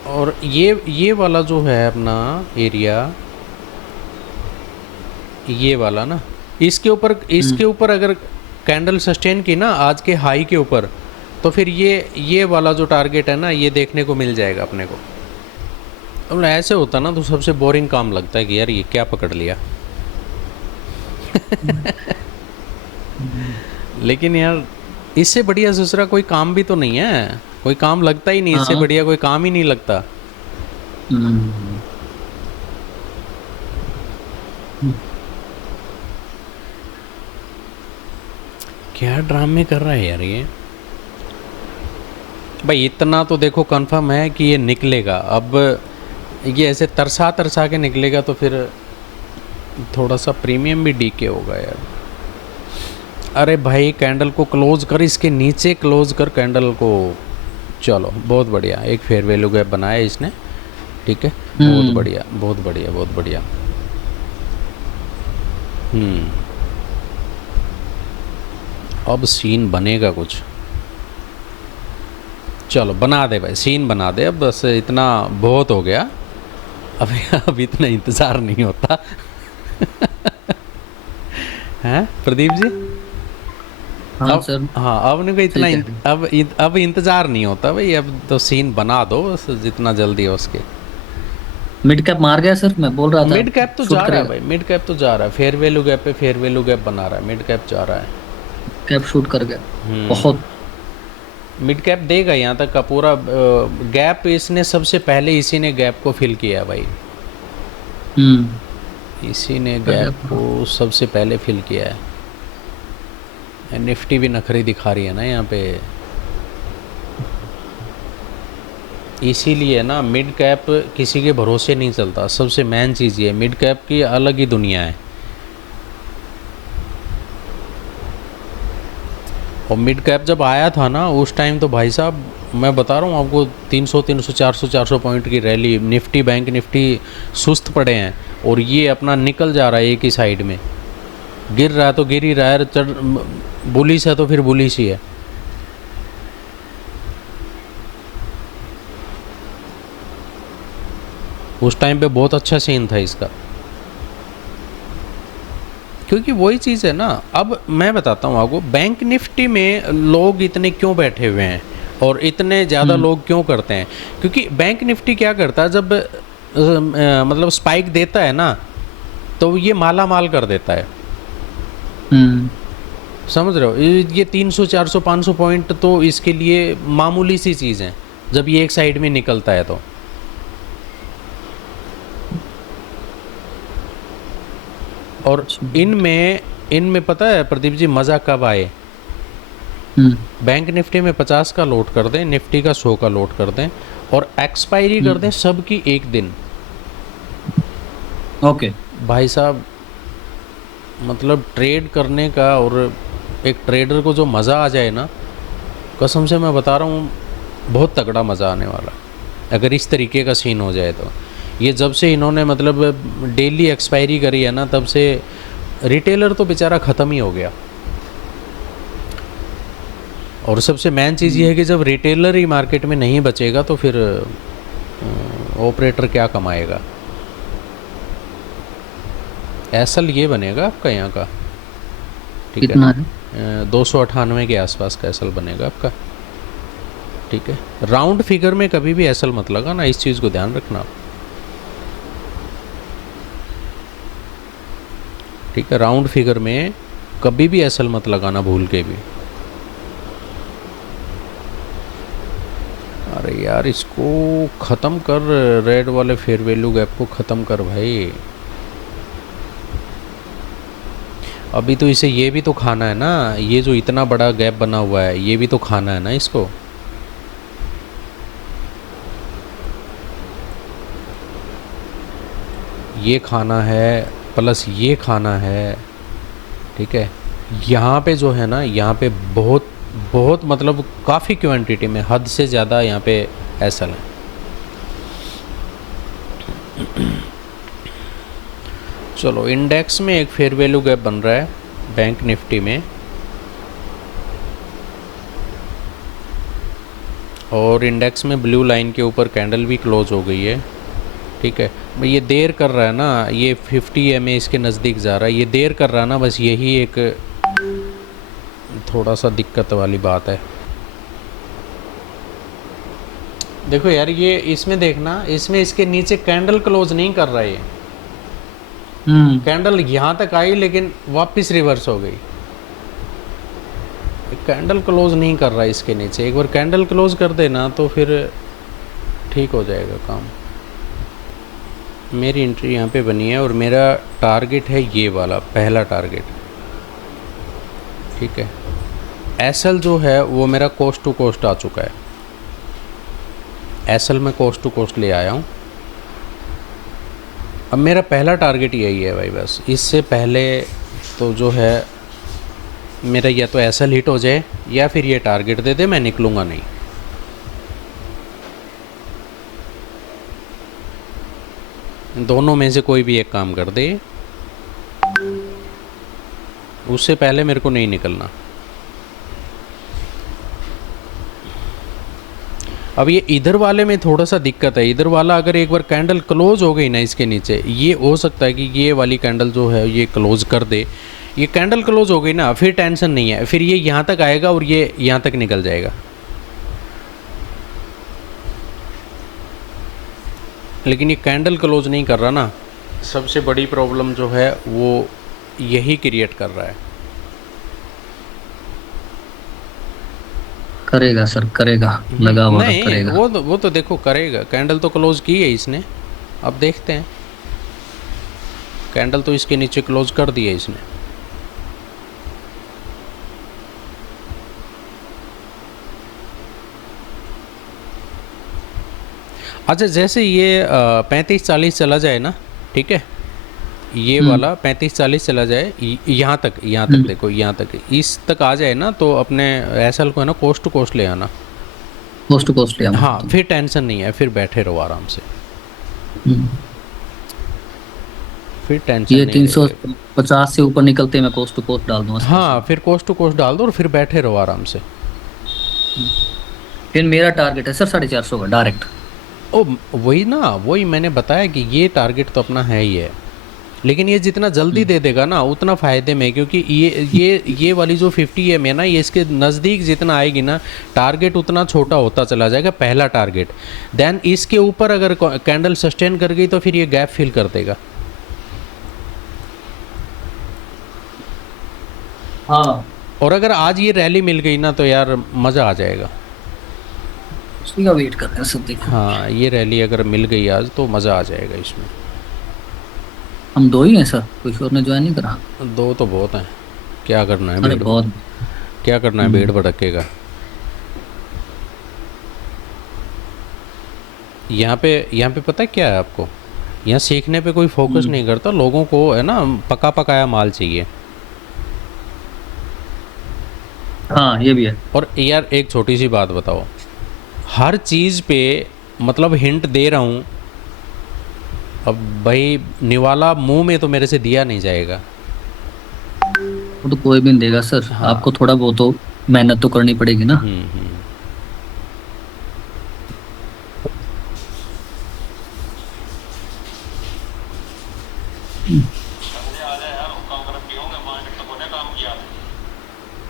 और ये वाला जो है अपना एरिया, ये वाला ना, इसके ऊपर अगर कैंडल सस्टेन की ना आज के हाई के ऊपर, तो फिर ये वाला जो टारगेट है ना ये देखने को मिल जाएगा अपने को। अब ऐसे होता ना तो सबसे बोरिंग काम लगता है कि यार ये क्या पकड़ लिया। लेकिन यार इससे बढ़िया दूसरा कोई काम भी तो नहीं है, कोई काम लगता ही नहीं, इससे हाँ। बढ़िया कोई काम ही नहीं लगता। हम्म, क्या ड्रामे कर रहा है यार ये भाई। इतना तो देखो कंफर्म है कि ये निकलेगा। अब ये ऐसे तरसा के निकलेगा तो फिर थोड़ा सा प्रीमियम भी डीके होगा यार। अरे भाई कैंडल को क्लोज कर, इसके नीचे क्लोज कर कैंडल को। चलो बहुत बढ़िया, एक फेयर वैल्यू गैप बनाया इसने, ठीक है, बहुत बढ़िया बहुत बढ़िया बहुत बढ़िया। अब सीन बनेगा कुछ। चलो बना दे भाई, सीन बना दे। अब बस इतना बहुत हो गया, अब इतना इंतज़ार नहीं होता। हैं प्रदीप जी? हाँ अब सर। हाँ, अब नहीं इतना सही कह रहे अब इंतज़ार नहीं होता भाई। अब तो सीन बना दो बस जितना जल्दी हो उसके। मिड कैप मार गया सर, मैं बोल रहा था मिड कैप तो शूट जा रहा है करेगा। भाई, मिड कैप तो जा रहा है। फेयर वैल्यू गैप पे फेयर वैल्यू गैप बना रहा है, मिड कैप जा रहा है। कैप शूट कर गया बहुत। मिड कैप देगा यहाँ तक का पूरा गैप। इसने सबसे पहले इसी ने गैप को फिल किया भाई, इसी ने गैप को सबसे पहले फिल किया है। निफ्टी भी नखरी दिखा रही है ना यहाँ पे, इसीलिए ना मिड कैप किसी के भरोसे नहीं चलता। सबसे मेन चीज़ ये, मिड कैप की अलग ही दुनिया है। और मिड कैप जब आया था ना उस टाइम तो भाई साहब मैं बता रहा हूँ आपको, 300 400 पॉइंट की रैली। निफ्टी बैंक निफ्टी सुस्त पड़े हैं और ये अपना निकल जा रहा है एक ही साइड में। गिर रहा है तो गिर ही रहा है, चढ़ बुलिश है तो फिर बुलिश ही है। उस टाइम पे बहुत अच्छा सीन था इसका, क्योंकि वही चीज़ है ना। अब मैं बताता हूँ आपको, बैंक निफ्टी में लोग इतने क्यों बैठे हुए हैं और इतने ज़्यादा लोग क्यों करते हैं, क्योंकि बैंक निफ्टी क्या करता है, जब मतलब स्पाइक देता है ना तो ये माला माल कर देता है। समझ रहे हो? ये 300 400 500 पॉइंट तो इसके लिए मामूली सी चीज़ है जब ये एक साइड में निकलता है तो। और इनमें पता है प्रदीप जी मज़ा कब आए? बैंक निफ्टी में 50 का लोड कर दें, निफ्टी का 100 का लोड कर दें और एक्सपायरी कर दें सबकी एक दिन। ओके भाई साहब मतलब ट्रेड करने का और एक ट्रेडर को जो मज़ा आ जाए ना, कसम से मैं बता रहा हूँ बहुत तगड़ा मज़ा आने वाला अगर इस तरीके का सीन हो जाए तो। ये जब से इन्होंने मतलब डेली एक्सपायरी करी है ना, तब से रिटेलर तो बेचारा ख़त्म ही हो गया। और सबसे मेन चीज़ ये है कि जब रिटेलर ही मार्केट में नहीं बचेगा तो फिर ऑपरेटर क्या कमाएगा। एसल ये बनेगा आपका यहाँ का, ठीक कितना है? 298 के आसपास का एसल बनेगा आपका, ठीक है। राउंड फिगर में कभी भी एसल मत लगाना, इस चीज़ को ध्यान रखना, ठीक है। राउंड फिगर में कभी भी एसल मत लगाना भूल के भी। अरे यार इसको ख़त्म कर, रेड वाले फेयर वैल्यू गैप को ख़त्म कर भाई। अभी तो इसे ये भी तो खाना है ना, ये जो इतना बड़ा गैप बना हुआ है ये भी तो खाना है ना इसको। ये खाना है प्लस ये खाना है, ठीक है। यहाँ पे जो है ना, यहाँ पे बहुत बहुत मतलब काफ़ी क्वांटिटी में, हद से ज़्यादा यहाँ पे एसल है। चलो इंडेक्स में एक फेयर वैल्यू गैप बन रहा है बैंक निफ्टी में, और इंडेक्स में ब्लू लाइन के ऊपर कैंडल भी क्लोज हो गई है। ठीक है। ये देर कर रहा है ना, ये 50 MA इसके नज़दीक जा रहा है, ये देर कर रहा है ना, बस यही एक थोड़ा सा दिक्कत वाली बात है। देखो यार, ये इसमें देखना, इसमें इसके नीचे कैंडल क्लोज नहीं कर रहा है। ये कैंडल यहाँ तक आई लेकिन वापस रिवर्स हो गई। कैंडल क्लोज नहीं कर रहा है इसके नीचे। एक बार कैंडल क्लोज कर देना तो फिर ठीक हो जाएगा काम। मेरी एंट्री यहाँ पे बनी है और मेरा टारगेट है ये वाला, पहला टारगेट, ठीक है। एसएल जो है वो मेरा कोस्ट टू कोस्ट आ चुका है। एसएल में कोस्ट टू कोस्ट ले आया हूँ। अब मेरा पहला टारगेट यही है भाई, बस इससे पहले तो जो है मेरा या तो एसएल हिट हो जाए या फिर ये टारगेट दे दे, मैं निकलूँगा नहीं। दोनों में से कोई भी एक काम कर दे, उससे पहले मेरे को नहीं निकलना। अब ये इधर वाले में थोड़ा सा दिक्कत है। इधर वाला अगर एक बार कैंडल क्लोज हो गई ना इसके नीचे, ये हो सकता है कि ये वाली कैंडल जो है ये क्लोज कर दे। ये कैंडल क्लोज हो गई ना, फिर टेंशन नहीं है, फिर ये यहाँ तक आएगा और ये यहाँ तक निकल जाएगा। लेकिन ये कैंडल क्लोज नहीं कर रहा ना, सबसे बड़ी प्रॉब्लम जो है वो यही क्रिएट कर रहा है। करेगा सर, करेगा, लगा हुआ नहीं, करेगा। वो तो देखो करेगा। कैंडल तो क्लोज की है इसने, अब देखते हैं। कैंडल तो इसके नीचे क्लोज कर दी है इसने। अच्छा, जैसे ये 35-40 चला जाए ना, ठीक है, ये वाला 35-40 चला जाए, यहाँ तक देखो, यहाँ तक, इस तक आ जाए ना, तो अपने एसएल को है ना कोस्ट टू कोस्ट ले आना। कोस्ट टू कोस्ट ले आना। हाँ, फिर टेंशन नहीं है, फिर बैठे रहो आराम से, फिर टेंशन ये नहीं 350 से ऊपर निकलते मैं कोस्ट टू कोस्ट डाल दूंगा। हाँ, फिर कोस्ट टू कोस्ट डाल दो और फिर बैठे रहो आराम से। फिर मेरा टारगेट है सर 450 का डायरेक्ट। ओ वही ना, वही मैंने बताया कि ये टारगेट तो अपना है ही है, लेकिन ये जितना जल्दी दे देगा ना उतना फ़ायदे में, क्योंकि ये वाली जो 50 है ना, ये इसके नज़दीक जितना आएगी ना, टारगेट उतना छोटा होता चला जाएगा, पहला टारगेट। देन इसके ऊपर अगर कैंडल सस्टेन कर गई तो फिर ये गैप फिल कर देगा। हाँ, और अगर आज ये रैली मिल गई ना तो यार मज़ा आ जाएगा। उसी का वेट कर रहे हैं सब, देखो। हाँ, ये रैली अगर मिल गई आज तो मज़ा आ जाएगा इसमें। हम दो ही हैं सर, कोई और ने ज्वाइन नहीं करा। दो तो बहुत हैं, क्या करना है अरे भीड़, बहुत। क्या करना है भीड़ भड़केगा। यहाँ पे पता है क्या है आपको, यहाँ सीखने पे कोई फोकस नहीं करता, लोगों को है ना पका पकाया माल चाहिए। हाँ, ये भी है। और यार एक छोटी सी बात बताओ, हर चीज़ पे मतलब हिंट दे रहा हूँ, अब भाई निवाला मुंह में तो मेरे से दिया नहीं जाएगा। वो तो कोई भी नहीं देगा सर। हाँ। आपको थोड़ा बहुत तो मेहनत तो करनी पड़ेगी ना।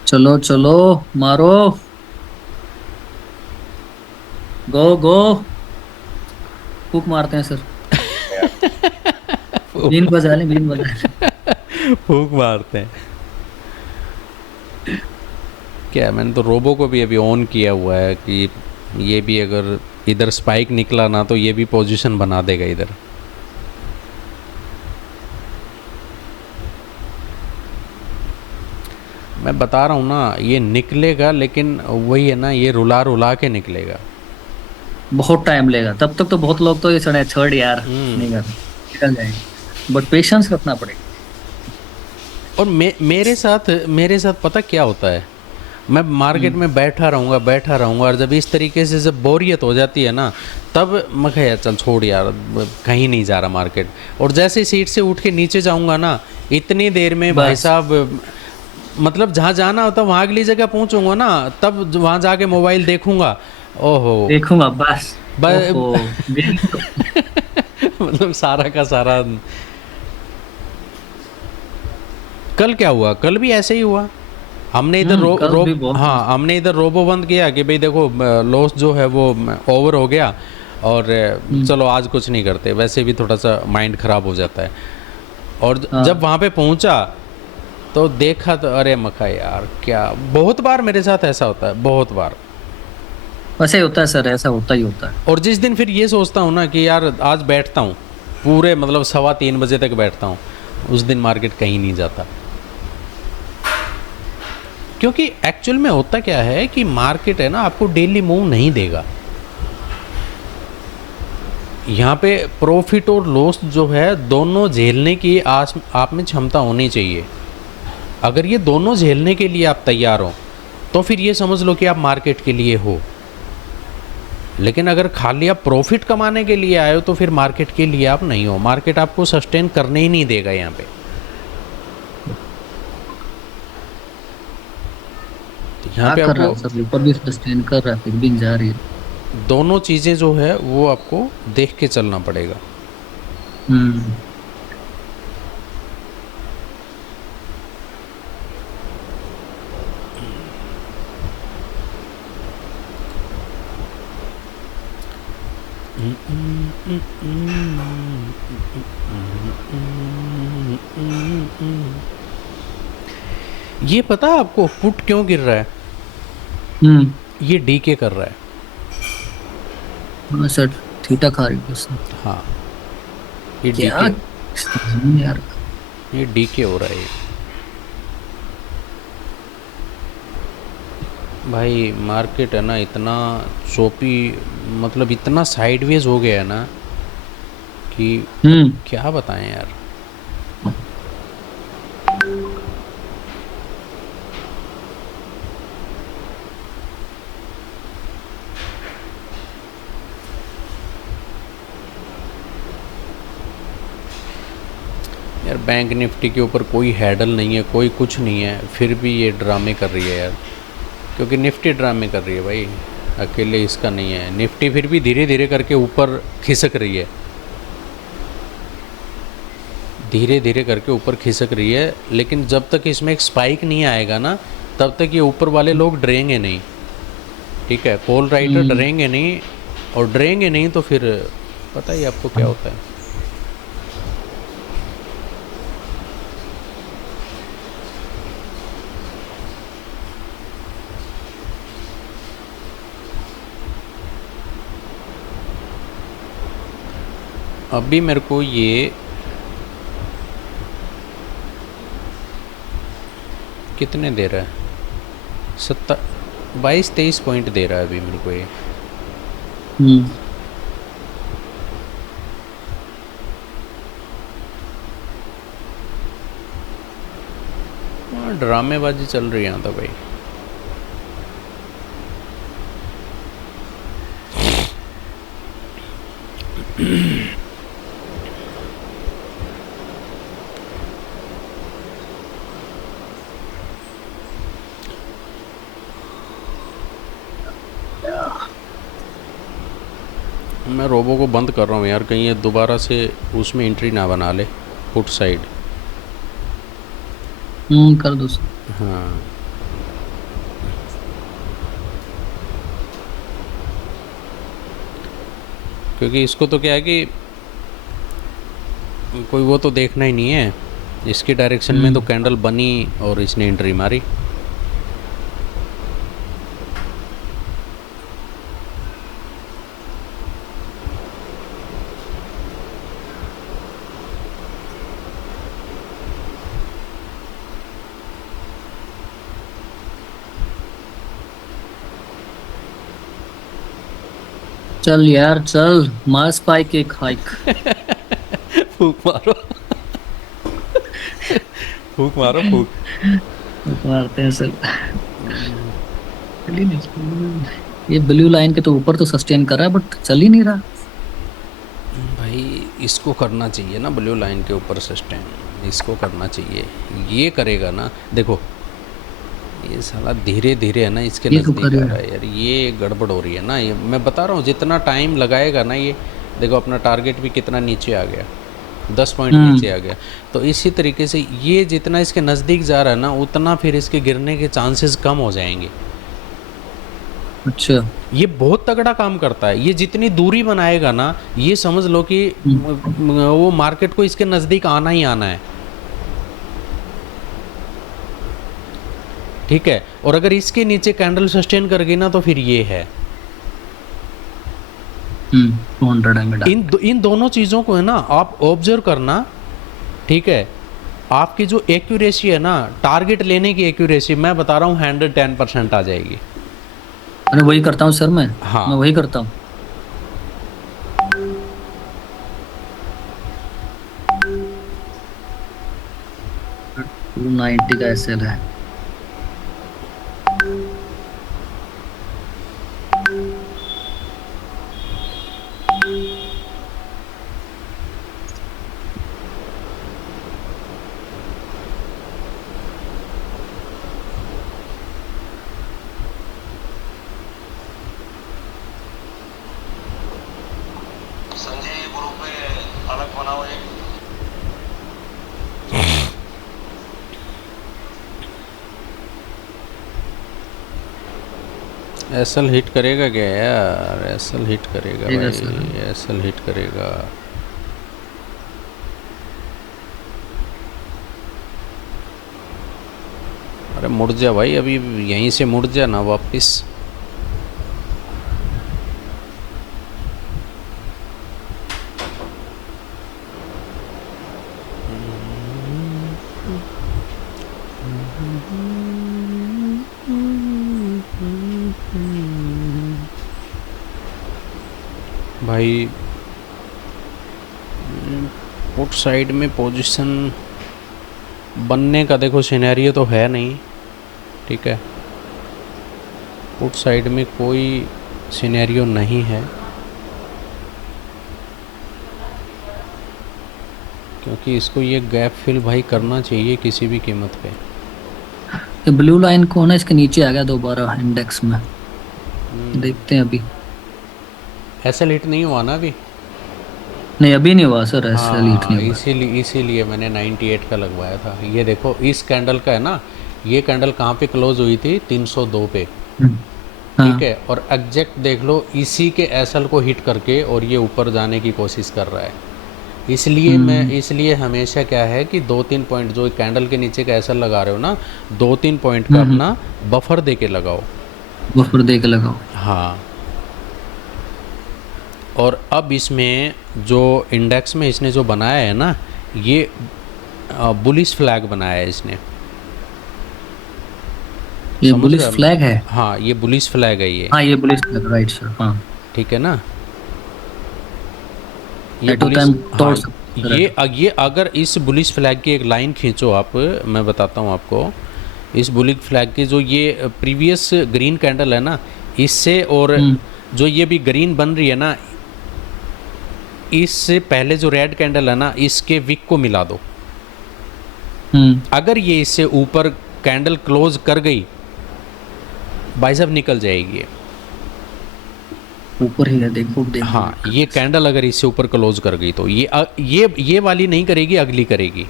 चलो चलो मारो, गो गो, फूक मारते हैं सर। बीन बजा लें, बीन बजा लें। फूक मारते हैं क्या। मैंने तो रोबो को भी अभी ऑन किया हुआ है कि ये भी अगर इधर स्पाइक निकला ना तो ये भी पोजीशन बना देगा इधर। मैं बता रहा हूँ ना, ये निकलेगा, लेकिन वही है ना, ये रुला रुला के निकलेगा। बहुत टाइम लेगा, तब तक तो बहुत लोग तो ये सड़े छोड़ यार नहीं कर, निकल जाएंगे, बट पेशेंस रखना पड़ेगा। और मेरे साथ पता क्या होता है, मैं मार्केट में बैठा रहूँगा और जब इस तरीके से जब बोरियत हो जाती है ना, तब मैं कहा यार चल छोड़ यार, कहीं नहीं जा रहा मार्केट। और जैसे सीट से उठ के नीचे जाऊँगा ना, इतनी देर में भाई साहब, मतलब जहाँ जाना होता वहाँ अगली जगह पहुँचूंगा ना, तब वहाँ जाके मोबाइल देखूंगा, ओहो देखूंगा बस मतलब सारा का सारा। कल क्या हुआ, कल भी ऐसे ही हुआ। हमने इधर कल भी बहुत हाँ, हमने इधर रोबो बंद किया कि भाई देखो लॉस जो है वो ओवर हो गया, और चलो आज कुछ नहीं करते, वैसे भी थोड़ा सा माइंड ख़राब हो जाता है। और हाँ। जब वहाँ पे पहुँचा तो देखा तो अरे मखा यार, क्या बहुत बार मेरे साथ ऐसा होता है, बहुत बार। वैसे ही होता है सर, ऐसा होता ही होता है। और जिस दिन फिर ये सोचता हूँ ना कि यार आज बैठता हूँ पूरे मतलब 2:15 बजे तक बैठता हूँ, उस दिन मार्केट कहीं नहीं जाता। क्योंकि एक्चुअल में होता क्या है कि मार्केट है ना आपको डेली मूव नहीं देगा। यहाँ पे प्रॉफिट और लॉस जो है दोनों झेलने की आप में क्षमता होनी चाहिए। अगर ये दोनों झेलने के लिए आप तैयार हो तो फिर ये समझ लो कि आप मार्केट के लिए हो। लेकिन अगर खाली आप प्रॉफिट कमाने के लिए आए हो तो फिर मार्केट के लिए आप नहीं हो। मार्केट आपको सस्टेन करने ही नहीं देगा यहाँ पे। यहाँ पे क्या कर रहा है आपको सर, ऊपर भी सस्टेन कर रहा है फिर भी जा रही है। दोनों चीज़ें जो है वो आपको देख के चलना पड़ेगा। हम्म। ये पता है आपको पुट क्यों गिर रहा है? हम्म। ये डीके कर रहा है। हाँ सर, थीटा खा रही है सर। हाँ, ये क्या डीके, समझ नहीं यार। ये डीके हो रहा है ये। भाई मार्केट है ना इतना चोपी, मतलब इतना साइडवेज हो गया है ना कि क्या बताएं यार। यार बैंक निफ्टी के ऊपर कोई हैडल नहीं है, कोई कुछ नहीं है, फिर भी ये ड्रामे कर रही है यार। क्योंकि निफ्टी ड्रामे कर रही है भाई, अकेले इसका नहीं है। निफ्टी फिर भी धीरे धीरे करके ऊपर खिसक रही है, धीरे धीरे करके ऊपर खिसक रही है। लेकिन जब तक इसमें एक स्पाइक नहीं आएगा ना, तब तक ये ऊपर वाले लोग डरेंगे नहीं। ठीक है, कॉल राइटर डरेंगे नहीं, और डरेंगे नहीं तो फिर पता ही आपको क्या होता है। अभी मेरे को ये कितने दे रहा है, 22-23 पॉइंट दे रहा है अभी मेरे को ये। ड्रामेबाजी चल रही है यहाँ तो भाई। मैं रोबो को बंद कर रहा हूँ यार, कहीं ये दोबारा से उसमें एंट्री ना बना ले पुट साइड। कर दो सर। हाँ, क्योंकि इसको तो क्या है कि कोई वो तो देखना ही नहीं है, इसकी डायरेक्शन में तो कैंडल बनी और इसने एंट्री मारी। चल यार चल, मार स्पाइक एक हाइक। फूक मारो, फूक मारो, फूक। मारते हैं सर। चल ही नहीं, ये ब्लू लाइन के तो ऊपर तो सस्टेन कर रहा है बट चल ही नहीं रहा। भाई इसको करना चाहिए ना, ब्लू लाइन के ऊपर सस्टेन, इसको करना चाहिए। ये करेगा ना, देखो ये साला धीरे धीरे है ना इसके ये तो नज़दीक आ करेगा। रहा है यार। ये गड़बड़ हो रही है ना, ये मैं बता रहा हूँ, जितना टाइम लगाएगा ना ये देखो अपना टारगेट भी कितना नीचे आ गया, 10 पॉइंट नीचे आ गया। तो इसी तरीके से ये जितना इसके नज़दीक जा रहा है ना, उतना फिर इसके गिरने के चांसेस कम हो जाएंगे। अच्छा। ये बहुत तगड़ा काम करता है। ये जितनी दूरी बनाएगा ना, ये समझ लो कि वो मार्केट को इसके नज़दीक आना ही आना है। ठीक है, और अगर इसके नीचे कैंडल सस्टेन कर गई ना, तो फिर ये है 200 एमए। इन दोनों चीज़ों को है ना आप ऑब्जर्व करना। ठीक है, आपकी जो एक्यूरेसी है ना, टारगेट लेने की एक्यूरेसी, मैं बता रहा हूँ 110% आ जाएगी। अरे वही करता हूँ सर मैं। हाँ। मैं वही करता हूँ। 290 का एसएल है। संजय ग्रुप में अलग बनाओ एक। एसएल हिट करेगा क्या यार? एसएल हिट करेगा करेगा भाई, सर। एसएल हिट करेगा। अरे मुड़ जा भाई, अभी यहीं से मुड़ जा ना वापस। भाई पुट साइड में पोजीशन बनने का देखो सिनेरियो तो है नहीं। ठीक है, पुट साइड में कोई सिनेरियो नहीं है, क्योंकि इसको ये गैप फिल भाई करना चाहिए किसी भी कीमत पे। ये ब्लू लाइन कौन है? इसके नीचे आ गया दोबारा इंडेक्स में। देखते हैं अभी। एसएल हिट नहीं हुआ ना अभी? नहीं अभी नहीं हुआ सर, एसएल हिट नहीं हुआ। इसीलिए मैंने 98 का लगवाया था। ये देखो इस कैंडल का है ना, ये कैंडल कहाँ पे क्लोज हुई थी? 302 पे। हाँ। ठीक है, और एग्जैक्ट देख लो इसी के एसएल को हिट करके और ये ऊपर जाने की कोशिश कर रहा है। इसलिए हमेशा क्या है कि 2-3 पॉइंट जो कैंडल के नीचे का एसएल लगा रहे हो ना, 2-3 पॉइंट का अपना बफर दे के लगाओ। बफर दे के लगाओ। हाँ, और अब इसमें जो इंडेक्स में इसने जो बनाया है ना, ये बुलिश फ्लैग बनाया है इसने। ये समझ बुलिश रहे हो? फ्लैग है। हाँ, ये बुलिश फ्लैग है ये। हाँ ये बुलिश फ्लैग, राइट सर। हाँ ठीक है ना, At a time तोड़ हाँ, सकते हैं। ये अगर इस बुलिश फ्लैग की एक लाइन खींचो आप, मैं बताता हूँ आपको। इस बुलिश फ्लैग की जो ये प्रीवियस ग्रीन कैंडल है ना, इससे और जो ये भी ग्रीन बन रही है ना, इससे पहले जो रेड कैंडल है ना, इसके विक को मिला दो। अगर ये इससे ऊपर कैंडल क्लोज कर गई भाई साहब, निकल जाएगी ये। ऊपर ही है, देखो देखो। हाँ, ये कैंडल अगर इससे ऊपर क्लोज कर गई तो ये वाली नहीं करेगी, अगली करेगी।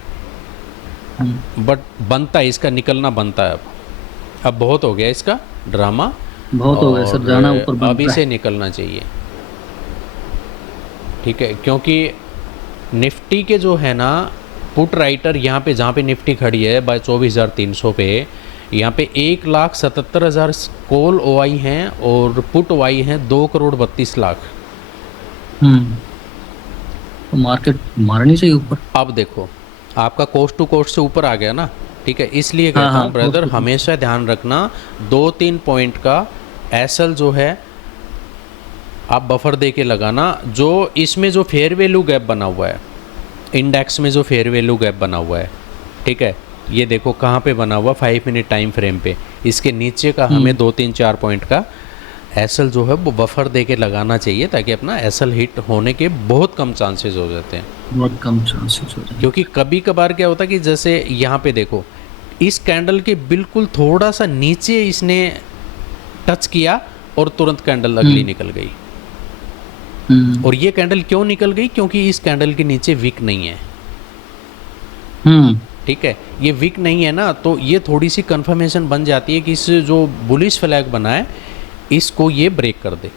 बट बनता है इसका, निकलना बनता है। अब बहुत हो गया इसका ड्रामा, बहुत हो गया सर, जाना ऊपर बनता अभी है। से निकलना चाहिए। ठीक है, क्योंकि निफ्टी के जो है ना पुट राइटर, यहाँ पे जहाँ पे निफ्टी खड़ी है बाय 24,300 पे, यहाँ पे 1,77,000 कॉल ओआई हैं और पुट ओआई हैं 2,32,00,000। तो मार्केट मारनी चाहिए ऊपर। अब देखो आपका कोस्ट टू कोस्ट से ऊपर आ गया ना। ठीक है, इसलिए हाँ, कहता हाँ, हूँ ब्रदर, cost to हमेशा ध्यान रखना 2-3 पॉइंट का एसएल जो है आप बफर दे के लगाना। जो इसमें जो फेयर वैल्यू गैप बना हुआ है, इंडेक्स में जो फेयर वैल्यू गैप बना हुआ है, ठीक है, ये देखो कहाँ पे बना हुआ, 5 मिनट टाइम फ्रेम पे। इसके नीचे का हमें 2-3-4 पॉइंट का एसएल जो है वो बफर दे के लगाना चाहिए, ताकि अपना एसएल हिट होने के बहुत कम चांसेस हो जाते हैं। बहुत कम चांसेस हो रहे हैं। क्योंकि कभी कभार क्या होता है कि जैसे यहाँ पे देखो, इस कैंडल के बिल्कुल थोड़ा सा नीचे इसने टच किया और तुरंत कैंडल अगली निकल गई। और ये कैंडल क्यों निकल गई, क्योंकि इस कैंडल के नीचे विक नहीं है। ठीक है, ये विक नहीं है ना, तो ये थोड़ी सी कंफर्मेशन बन जाती है कि इस जो बुलिश फ्लैग बना है इसको ये ब्रेक कर दे।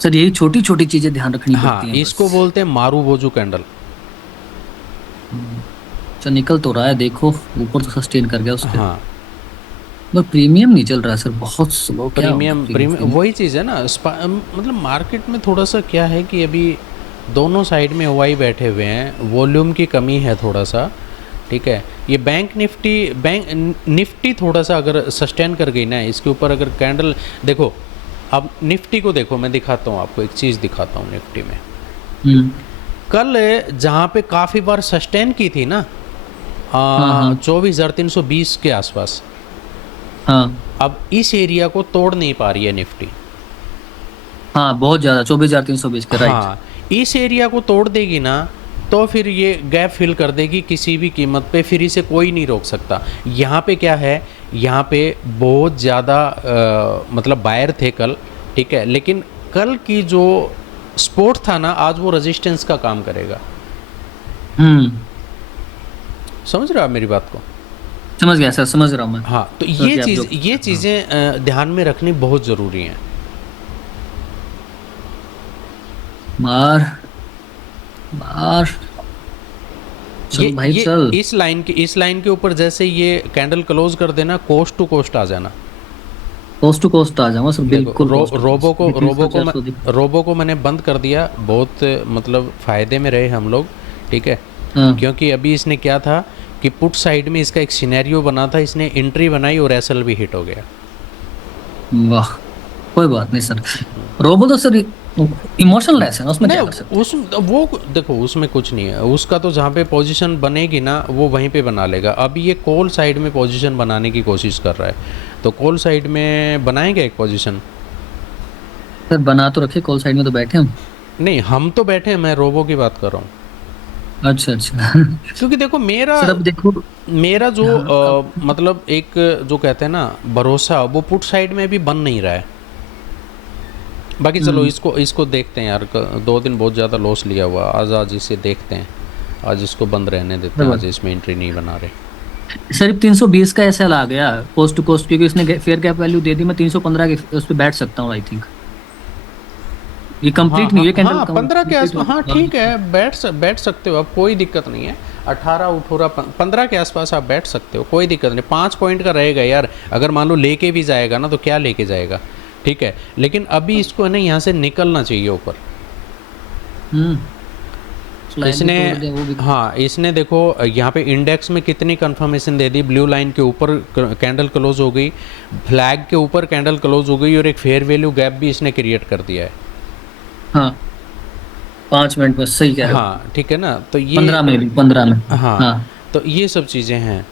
सर यही छोटी छोटी चीजें ध्यान रखनी हाँ, पड़ती हैं इसको बस। बोलते हैं मारूबोजू कैंडल। अच्छा निकल तो रहा है, देखो ऊपर तो सस्टेन कर गया उसके। हाँ, बट प्रीमियम नहीं चल रहा है सर, बहुत स्लो। क्या हो गया प्रीमियम वही चीज़ है ना, मतलब मार्केट में थोड़ा सा क्या है कि अभी दोनों साइड में ओआई बैठे हुए हैं, वॉल्यूम की कमी है थोड़ा सा। ठीक है, ये बैंक निफ्टी थोड़ा सा अगर सस्टेन कर गई ना, इसके ऊपर अगर कैंडल देखो, अब निफ्टी को देखो, मैं दिखाता हूँ आपको, एक चीज़ दिखाता हूँ निफ्टी में। कल जहाँ पे काफ़ी बार सस्टेन की थी ना, 24,320 के आसपास, हाँ अब इस एरिया को तोड़ नहीं पा रही है निफ्टी। हाँ बहुत ज्यादा 24,320 के, राइट। हाँ, इस एरिया को तोड़ देगी ना तो फिर ये गैप फिल कर देगी किसी भी कीमत पे, फिर इसे कोई नहीं रोक सकता। यहाँ पे क्या है, यहाँ पे बहुत ज़्यादा मतलब बायर थे कल, ठीक है, लेकिन कल की जो सपोर्ट था ना, आज वो रेजिस्टेंस का काम करेगा। समझ रहे हो आप मेरी बात को? समझ गया सर, समझ रहा हूँ मैं। हाँ, तो समझ गया आप ये चीज़ें ध्यान में रखनी बहुत ज़रूरी हैं। मार मार चल भाई चल। इस लाइन के ऊपर जैसे ये कैंडल क्लोज कर देना, कोस्ट टू कोस्ट आ जाना। कोस्ट टू कोस्ट आ जाऊंगा सर, बिल्कुल। रोबो को मैंने बंद कर दिया, बहुत मतलब फ़ायदे में रहे हम लोग। ठीक है, क्योंकि अभी इसने क्या था कि पुट साइड में इसका एक सिनेरियो बना था, इसने एंट्री बनाई और एसएल भी हिट हो गया। वाह, कोई बात नहीं सर। रोबो तो सर इमोशनल लेस है, उसमें क्या कर सकते हैं? वो देखो, उसमें कुछ नहीं है उसका, तो जहाँ पे पोजीशन बनेगी ना वो वहीं पे बना लेगा। अभी ये कॉल साइड में पोजीशन बनाने की कोशिश कर रहा है, तो कॉल साइड में बनाएंगे एक पोजीशन। सर बना तो रखे, कॉल साइड में तो बैठे हम। नहीं, हम तो बैठे हैं, मैं रोबो की बात कर रहा हूँ। अच्छा अच्छा। क्योंकि देखो सर अब देखो मेरा जो मतलब एक जो कहते हैं ना भरोसा, वो पुट साइड में भी बन नहीं रहा है। बाकी चलो इसको देखते हैं यार, 2 दिन बहुत ज़्यादा लॉस लिया हुआ, आज इसे देखते हैं, आज इसको बंद रहने देते हैं, आज इसमें एंट्री नहीं बना रहे। सिर्फ 320 का एसएल आ गया कोस्ट टू कोस्ट, क्योंकि इसने फेयर कैप वैल्यू दे दी। मैं 315 के उस पे बैठ सकता हूँ आई थिंक। ये कंप्लीट नहीं है कैंडल। हाँ, 15 के आसपास, हाँ ठीक है, बैठ सकते हो आप, कोई दिक्कत नहीं है। 15 के आसपास आप बैठ सकते हो, कोई दिक्कत नहीं। 5 पॉइंट का रहेगा यार, अगर मान लो लेके भी जाएगा ना तो क्या लेके जाएगा, ठीक है, लेकिन अभी इसको है ना यहाँ से निकलना चाहिए ऊपर। इसने देखो यहाँ पे इंडेक्स में कितनी कंफर्मेशन दे दी, ब्लू लाइन के ऊपर कैंडल क्लोज हो गई, फ्लैग के ऊपर कैंडल क्लोज हो गई, और एक फेयर वैल्यू गैप भी इसने क्रिएट कर दिया है। हाँ 5 मिनट में, सही कह रहे हो। हाँ ठीक है ना, तो ये 15 में हाँ, तो ये सब चीज़ें हैं,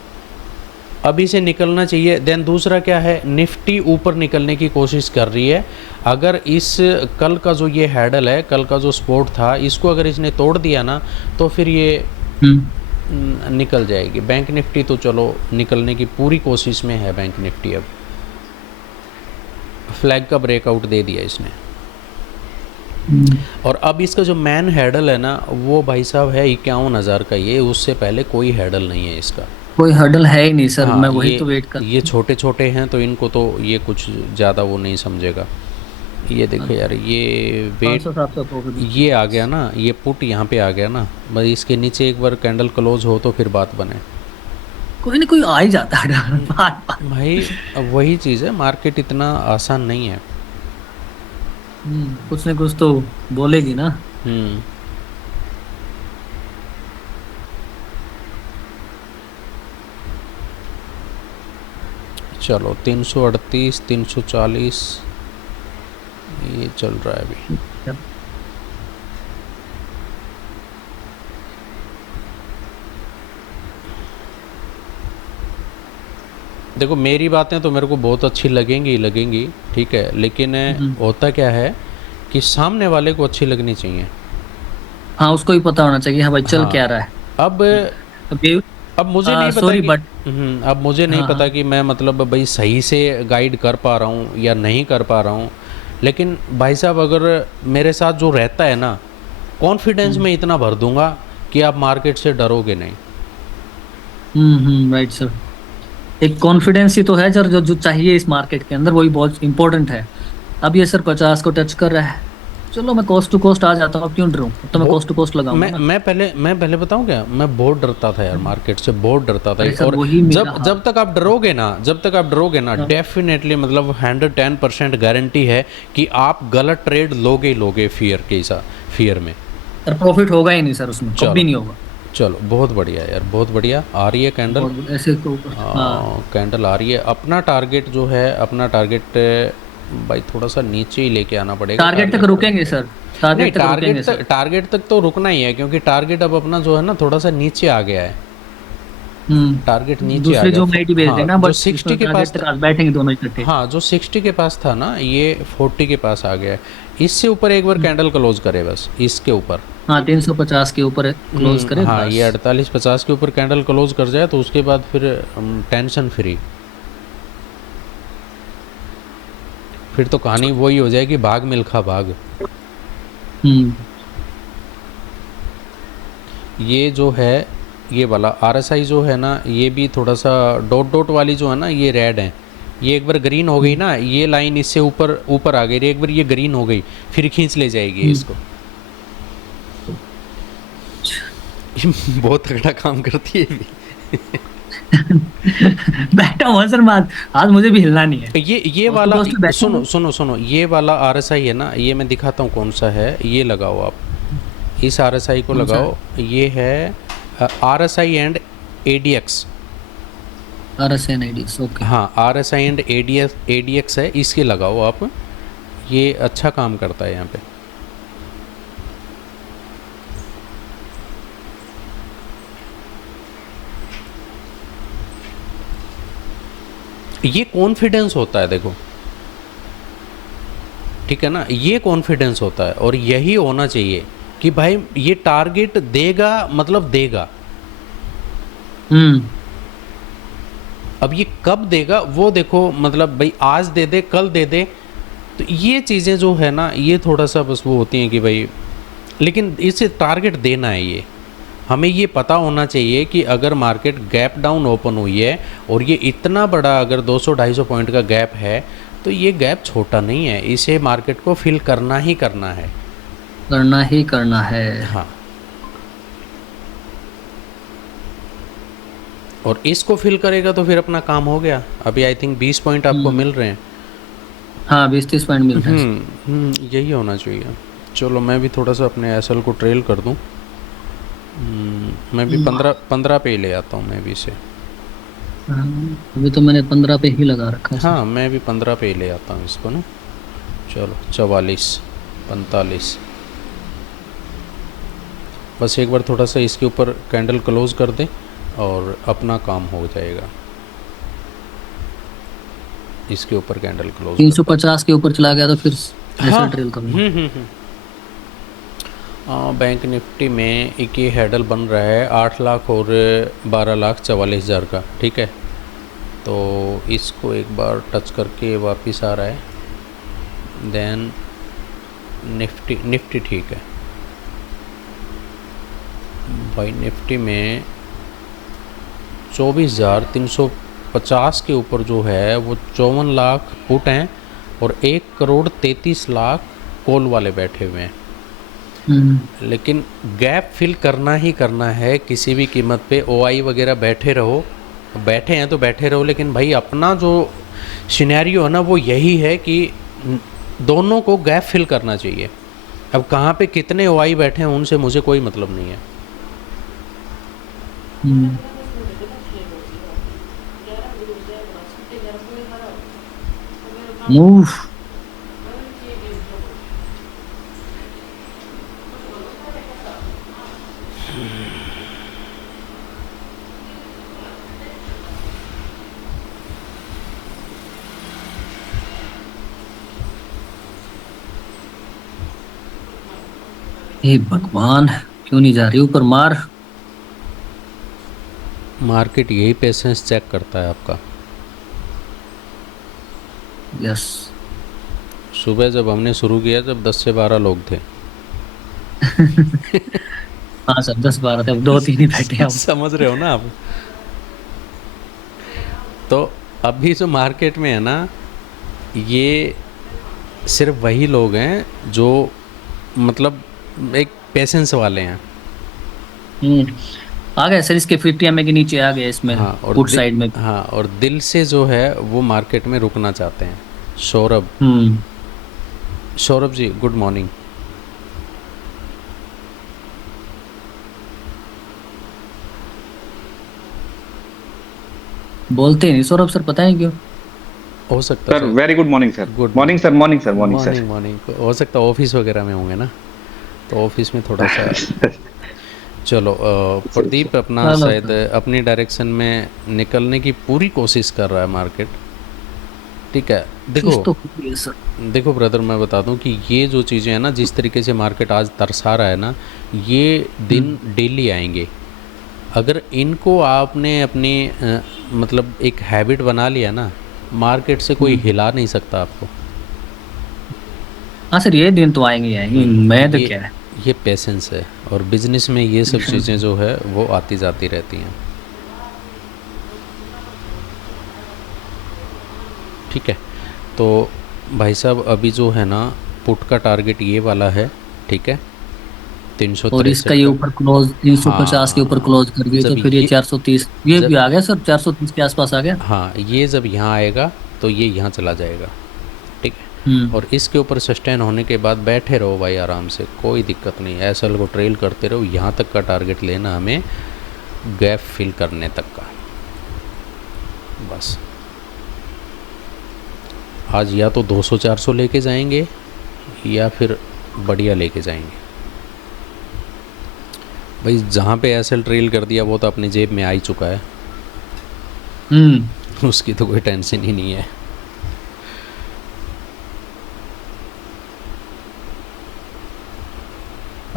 अभी से निकलना चाहिए। देन दूसरा क्या है, निफ्टी ऊपर निकलने की कोशिश कर रही है। अगर इस कल का जो ये हैडल है, कल का जो सपोर्ट था, इसको अगर इसने तोड़ दिया ना तो फिर ये निकल जाएगी। बैंक निफ्टी तो चलो निकलने की पूरी कोशिश में है बैंक निफ्टी। अब फ्लैग का ब्रेकआउट दे दिया इसने, और अब इसका जो मैन हैडल है ना वो भाई साहब है 51,000 का, ये उससे पहले कोई हैडल नहीं है इसका, कोई हर्डल है ही नहीं सर। हाँ, मैं वही तो वेट कर, ये छोटे छोटे हैं तो इनको तो ये कुछ ज़्यादा वो नहीं समझेगा। ये देखो यार, ये वेट ये आ गया ना, ये पुट यहाँ पे आ गया ना, बस इसके नीचे एक बार कैंडल क्लोज हो तो फिर बात बने। कोई ना कोई आ ही जाता है भाई, अब वही चीज़ है, मार्केट इतना आसान नहीं है। कुछ ना कुछ तो बोलेगी ना। चलो 338 340 ये चल रहा है अभी। देखो मेरी बातें तो मेरे को बहुत अच्छी लगेंगी, ठीक है, लेकिन होता क्या है कि सामने वाले को अच्छी लगनी चाहिए। हाँ, उसको ही पता होना चाहिए हाँ भाई चल क्या रहा है। अब मुझे नहीं पता सॉरी कि, बट अब मुझे नहीं पता कि मैं मतलब भाई सही से गाइड कर पा रहा हूँ या नहीं कर पा रहा हूँ, लेकिन भाई साहब अगर मेरे साथ जो रहता है ना, कॉन्फिडेंस में इतना भर दूंगा कि आप मार्केट से डरोगे नहीं। Right sir. एक कॉन्फिडेंस ही तो है सर, जो जो चाहिए इस मार्केट के अंदर, वही बहुत इंपॉर्टेंट है। अब ये सर 50 को टच कर रहा है, चलो मैं कॉस्ट टू कॉस्ट आ जाता हूँ, अब क्यों डरूं, तो मैं कॉस्ट टू कॉस्ट लगाऊंगा ना। मैं पहले बताऊं क्या, मैं बहुत डरता था यार मार्केट से, बहुत डरता था। अरे सर, और वही मेरा जब जब तक आप डरोगे ना, हाँ। डेफिनेटली मतलब 110% गारंटी है कि आप गलत ट्रेड लोगे ही लोगे, फियर में। सर प्रॉफिट होगा ही नहीं सर उसमें, चलो। कभी नहीं होगा। चलो बहुत बढ़िया यार, बहुत बढ़िया। आ रही है कैंडल, और ऐसे तो हाँ, कैंडल आ रही है। अपना टारगेट जो है, अपना टारगेट भाई थोड़ा सा नीचे ही लेके आना पड़ेगा। टारगेट तक रुकेंगे सर, नहीं, टारगेट तक रुकेंगे सर। टारगेट तक तो रुकना ही है, क्योंकि टारगेट अब अपना जो है ना थोड़ा सा नीचे आ गया है। टारगेट नीचे आ दूसरे गया। जो मैच भेज देना, जो बट 60 के पास टारगेट तक बैठेंगे दोनों इकट्ठे। हाँ, जो 60 के पास था ना, ये 40 के पास आ गया है। इससे ऊपर एक बार कैंडल क्लोज करे बस, इसके ऊपर। हाँ 350 के ऊपर क्लोज करे हाँ, बस। ये 48-50 के ऊपर कैंडल क्लोज कर जाए तो उसके बाद फिर टेंशन फ्री। फिर तो कहानी वही हो जाएगी, भाग मिल्खा भाग। हम्म ये जो है, ये वाला RSI जो है ना, ये भी थोड़ा सा डॉट डॉट वाली जो है ना, ये रेड है। ये एक बार ग्रीन हो गई ना, ये लाइन इससे ऊपर ऊपर आ गई, एक बार ये ग्रीन हो गई, फिर खींच ले जाएगी इसको। ये बहुत तगड़ा काम करती है ये। बैठा हुआ सर, आज मुझे भी हिलना नहीं है। ये Cost to वाला, cost पे बैठा सुनो हूँ। सुनो सुनो, ये वाला RSI है ना, ये मैं दिखाता हूँ कौन सा है। ये लगाओ आप, इस RSI को कौन सा? लगाओ। ये है RSI and ADX। RSNIDs okay. हाँ, RSI एंड ADX है, इसके लगाओ आप। ये अच्छा काम करता है यहाँ पे। ये कॉन्फिडेंस होता है, देखो, ठीक है ना, ये कॉन्फिडेंस होता है। और यही होना चाहिए कि भाई ये टारगेट देगा, मतलब देगा। अब ये कब देगा वो देखो, मतलब भाई आज दे दे, कल दे दे, तो ये चीज़ें जो है ना, ये थोड़ा सा बस वो होती हैं कि भाई, लेकिन इसे टारगेट देना है। ये हमें ये पता होना चाहिए कि अगर मार्केट गैप डाउन ओपन हुई है और ये इतना बड़ा अगर 200-250 पॉइंट का गैप है, तो ये गैप छोटा नहीं है, इसे मार्केट को फिल करना ही करना है। करना ही करना है। हाँ, और इसको फिल करेगा तो फिर अपना काम हो गया। अभी आई थिंक 20 पॉइंट आपको मिल रहे हैं। हाँ 20-30 पॉइंट मिल रहे हैं। यही होना चाहिए। चलो मैं भी थोड़ा सा अपने SL को ट्रेल कर दूं। मैं भी 15 पे ही ले आता हूँ, मैं भी इसे। अभी तो मैंने 15 पे ही लगा रखा है। हाँ, मैं भी 15 पे ही ले आता हूँ इसको ना। चलो 44, 45, बस एक बार थोड़ा सा इसके ऊपर कैंडल क्लोज कर दे और अपना काम हो जाएगा। इसके ऊपर कैंडल क्लोज 350 के ऊपर चला गया तो फिर ऐसा ट्रेल करूँगा। बैंक निफ्टी में एक ये हैडल बन रहा है 8 लाख और 12,44,000 का, ठीक है। तो इसको एक बार टच करके वापस आ रहा है। देन निफ्टी ठीक है भाई। निफ्टी में 24,350 के ऊपर जो है वो 54 लाख पुट हैं और 1,33,00,000 कॉल वाले बैठे हुए हैं। लेकिन गैप फिल करना ही करना है किसी भी कीमत पे। OI वगैरह बैठे रहो, बैठे हैं तो बैठे रहो, लेकिन भाई अपना जो सिनेरियो है ना वो यही है कि दोनों को गैप फिल करना चाहिए। अब कहाँ पे कितने OI बैठे हैं उनसे मुझे कोई मतलब नहीं है। मूव हे भगवान, क्यों नहीं जा रही ऊपर? मार। मार्केट यही पेशेंस चेक करता है आपका। यस सुबह जब हमने शुरू किया जब 10 से 12 लोग थे। हाँ सर 10-12 थे, अब 2-3 ही बैठे हैं अब। समझ रहे हो ना आप। तो अभी जो मार्केट में है ना, ये सिर्फ वही लोग हैं जो मतलब एक पेशेंस वाले हैं। आ गए सर इसके 50 एमए के नीचे आ गए इसमें, हाँ और पुट साइड में। हाँ और दिल से जो है वो मार्केट में रुकना चाहते हैं। Saurabh Saurabh ji good morning. बोलते नहीं सौरभ सर, पता है क्यों? हो सकता sir very good morning sir. Good morning sir, morning sir, morning sir. Morning morning हो सकता है ऑफिस वगैरह में होंगे ना, तो ऑफिस में थोड़ा सा चलो प्रदीप अपना चलो शायद अपनी डायरेक्शन में निकलने की पूरी कोशिश कर रहा है मार्केट। ठीक है कुछ देखो तो होती है सर। देखो ब्रदर, मैं बता दूं कि ये जो चीज़ें हैं ना, जिस तरीके से मार्केट आज तरसा रहा है ना, ये दिन डेली आएंगे। अगर इनको आपने अपनी मतलब एक हैबिट बना लिया ना, मार्केट से कोई हिला नहीं सकता आपको। हाँ सर ये दिन तो आएंगे ही आएंगे, मैं तो क्या है। ये पेशेंस है और बिजनेस में ये सब चीज़ें जो है वो आती जाती रहती हैं। ठीक है, तो भाई साहब अभी जो है ना पुट का टारगेट ये वाला है। ठीक है, 363 और इसका ये ऊपर क्लोज 350 के ऊपर क्लोज कर दिए, तो जब फिर ये 430 ये जब- भी आ गया सर, 430 के आसपास आ गया। हाँ, ये जब यहाँ आएगा तो ये यहाँ चला जाएगा। ठीक है, और इसके ऊपर सस्टेन होने के बाद बैठे रहो भाई आराम से, कोई दिक्कत नहीं। एसएल को ट्रेल करते रहो, यहाँ तक का टारगेट लेना हमें, गैप फिल करने तक का बस। आज या तो 200-400 लेके जाएंगे या फिर बढ़िया लेके जाएंगे भाई। जहाँ पे एसएल ट्रेल कर दिया वो तो अपनी जेब में आ ही चुका है, उसकी तो कोई टेंशन ही नहीं है।